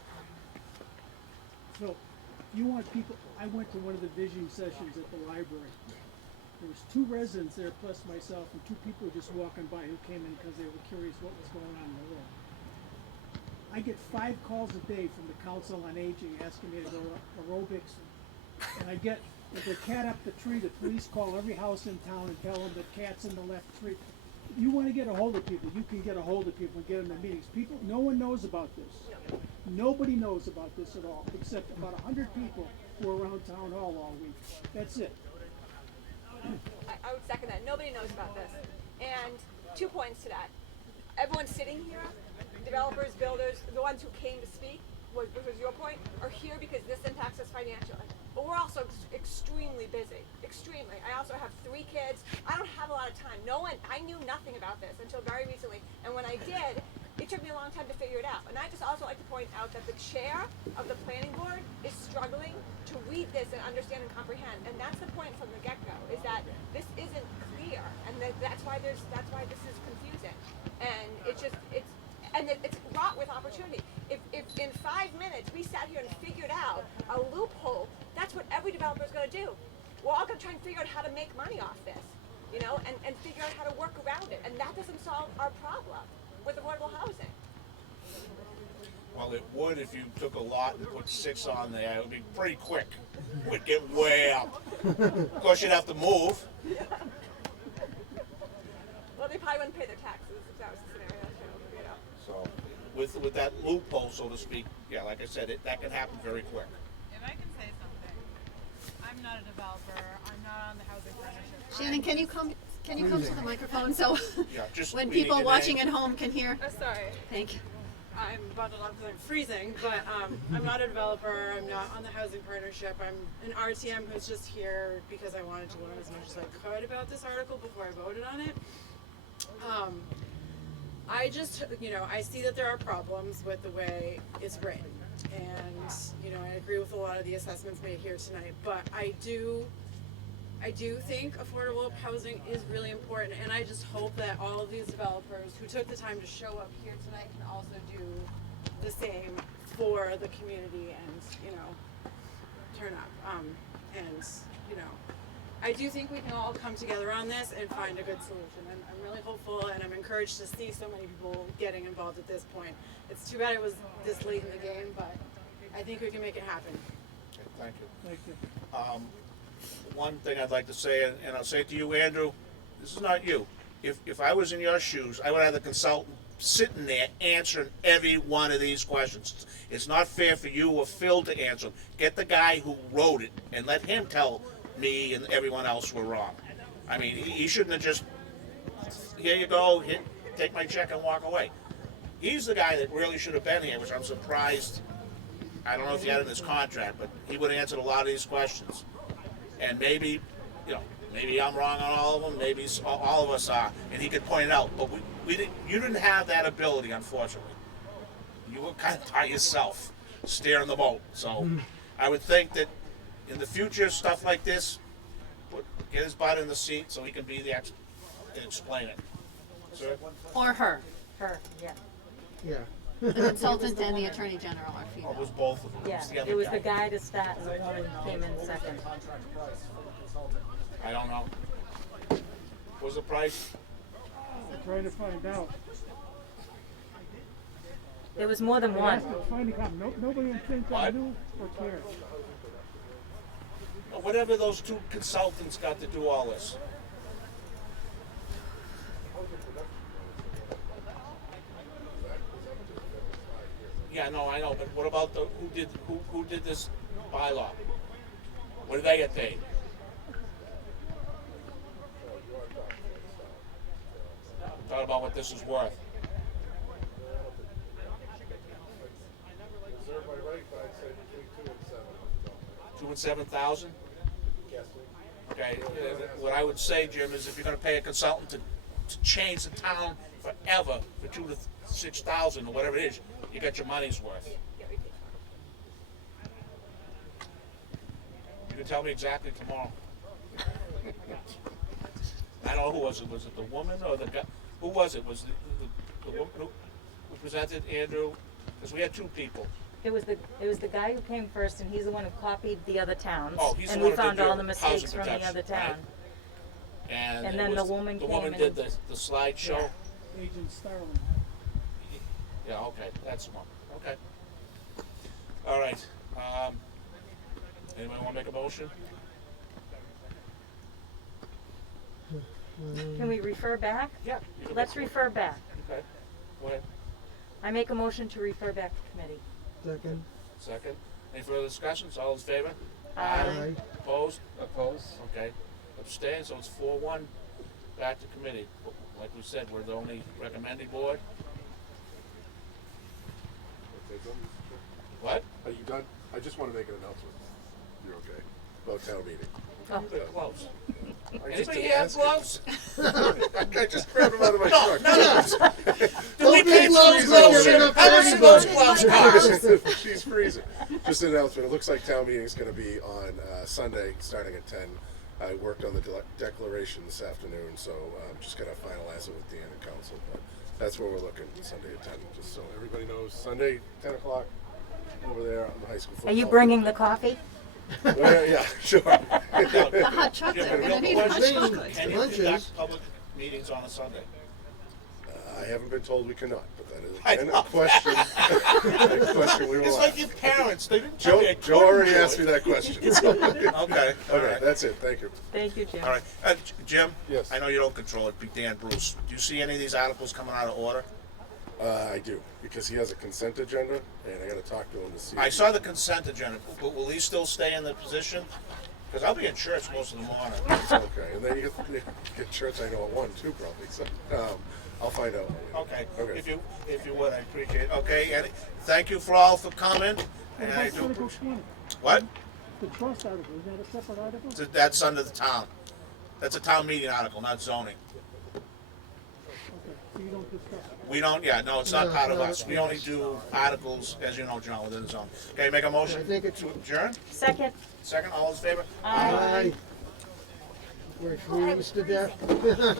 So, you want people, I went to one of the visioning sessions at the library. There was 2 residents there plus myself and 2 people just walking by who came in because they were curious what was going on in the world. I get 5 calls a day from the Council on Aging asking me to go aerobics, and I get, if the cat up the tree, the police call every house in town and tell them the cat's in the left tree. If you want to get a hold of people, you can get a hold of people and get them to meetings. No one knows about this. Nobody knows about this at all, except about 100 people who are around town hall all week. That's it. I would second that. Nobody knows about this. And 2 points to that. Everyone sitting here, developers, builders, the ones who came to speak, which was your point, are here because this impacts us financially. But we're also extremely busy. Extremely. I also have 3 kids. I don't have a lot of time. I knew nothing about this until very recently. And when I did, it took me a long time to figure it out. And I just also like to point out that the chair of the planning board is struggling to read this and understand and comprehend. And that's the point from the get-go, is that this isn't clear, and that's why this is confusing. And it's wrought with opportunity. If in 5 minutes we sat here and figured out a loophole, that's what every developer is going to do. We're all going to try and figure out how to make money off this, and figure out how to work around it. And that doesn't solve our problem with affordable housing. Well, it would if you took a lot and put 6 on there. It would be pretty quick. It would get way up. Of course, you'd have to move. Well, they probably wouldn't pay their taxes if that was the scenario, too. So, with that loophole, so to speak, yeah, like I said, that can happen very quick. If I can say something, I'm not a developer. I'm not on the housing partnership. Shannon, can you come to the microphone so Yeah, when people watching at home can hear? Oh, sorry. Thank you. I'm bundled up because I'm freezing, but I'm not a developer. I'm not on the housing partnership. I'm an RTM who's just here because I wanted to learn as much as I could about this article before I voted on it. I just, I see that there are problems with the way it's written, and I agree with a lot of the assessments made here tonight. But I do think affordable housing is really important, and I just hope that all of these developers who took the time to show up here tonight can also do the same for the community and, turn up. I do think we can all come together on this and find a good solution, and I'm really hopeful, and I'm encouraged to see so many people getting involved at this point. It's too bad it was this late in the game, but I think we can make it happen. Okay, thank you. Thank you. one thing I'd like to say, and I'll say it to you, Andrew, this is not you. If I was in your shoes, I would have the consultant sitting there answering every one of these questions. It's not fair for you or Phil to answer them. Get the guy who wrote it and let him tell me and everyone else we're wrong. I mean, he shouldn't have just, here you go, take my check and walk away. He's the guy that really should have been here, which I'm surprised. I don't know if he had it in his contract, but he would have answered a lot of these questions. And maybe, maybe I'm wrong on all of them, maybe all of us are, and he could point it out. But you didn't have that ability, unfortunately. You were kind of by yourself, steering the boat. So I would think that in the future, stuff like this, get his butt in the seat so he can be the expert and explain it. Sir? Or her. Her, yeah. Yeah. The consultant and the attorney general are female. It was both of them. Yeah, it was the guy to start and the woman came in second. I don't know. What was the price? I'm trying to find out. There was more than one. Finding out. Nobody in FinCom knew or cared. Whatever those two consultants got to do all this. Yeah, no, I know, but what about who did this bylaw? What did they get paid? Thought about what this is worth. Reserve by right, but I'd say between 2 and 7. 2 and 7,000? Okay, what I would say, Jim, is if you're going to pay a consultant to change the town forever for 2 to 6,000 or whatever it is, you got your money's worth. You can tell me exactly tomorrow. I don't know who was it. Was it the woman or the guy? Who was it? Was the woman who presented, Andrew? Because we had two people. It was the guy who came first, and he's the one who copied the other towns. Oh, he's the and one we who did found your all the mistakes housing from the protection, other town. right? And then the was, woman the came woman and did the slideshow. Yeah. Agent Starling. Yeah, okay, that's the one. Okay. All right. Anybody want to make a motion? Can we refer back? Yeah. Let's refer back. Okay. Go ahead. I make a motion to refer back to committee. Second. Second. Any further discussions? All in favor? Aye. Opposed? Opposed? Okay. Abstain, so it's 4-1 back to committee. Like we said, we're the only recommending board. What? Are you done? I just want to make an announcement. You're okay. About town meeting. Oh, they're close. I just Anybody didn't have ask you. gloves? I just grabbed them out of my truck. Do we pay for those gloves, Jim? How much do those gloves cost? She's freezing. Just an announcement. It looks like town meeting is going to be on Sunday, starting at 10. I worked on the declaration this afternoon, so I'm just going to finalize it with Dan and council. But that's where we're looking, Sunday at 10. Just so everybody knows, Sunday, 10 o'clock, over there on the high school football. Are you bringing the coffee? Yeah, sure. The hot chocolate. Jim, I need hot chocolate. Can you conduct public meetings on a Sunday? I haven't been told we cannot, but that is a question. A question we will It's ask. like your parents. They didn't tell me I Joe already asked me that question. Okay. All Okay, right. that's it. Thank you. Thank you, Jim. All right. Jim? Yes. I know you don't control it, but Dan Bruce, do you see any of these articles coming out of order? I do, because he has a consent agenda, and I got to talk to him to see. I saw the consent agenda, but will he still stay in the position? Because I'll be in church most of the morning. Okay, and then you get church. I know at 1 too, probably. So I'll find out. Okay. Okay. If you would, I appreciate it. Okay, and thank you for all for coming. And I do. Article 20. What? The trust article, is that a separate article? That's under the town. That's a town meeting article, not zoning. Okay, so you don't discuss it. We don't, yeah, no, it's not No, part of no, us. We only do articles, as you know, John, within the zone. Okay, make a motion I think it's- to adjourn? Second. Second, all in favor? Aye. We're freezed to death.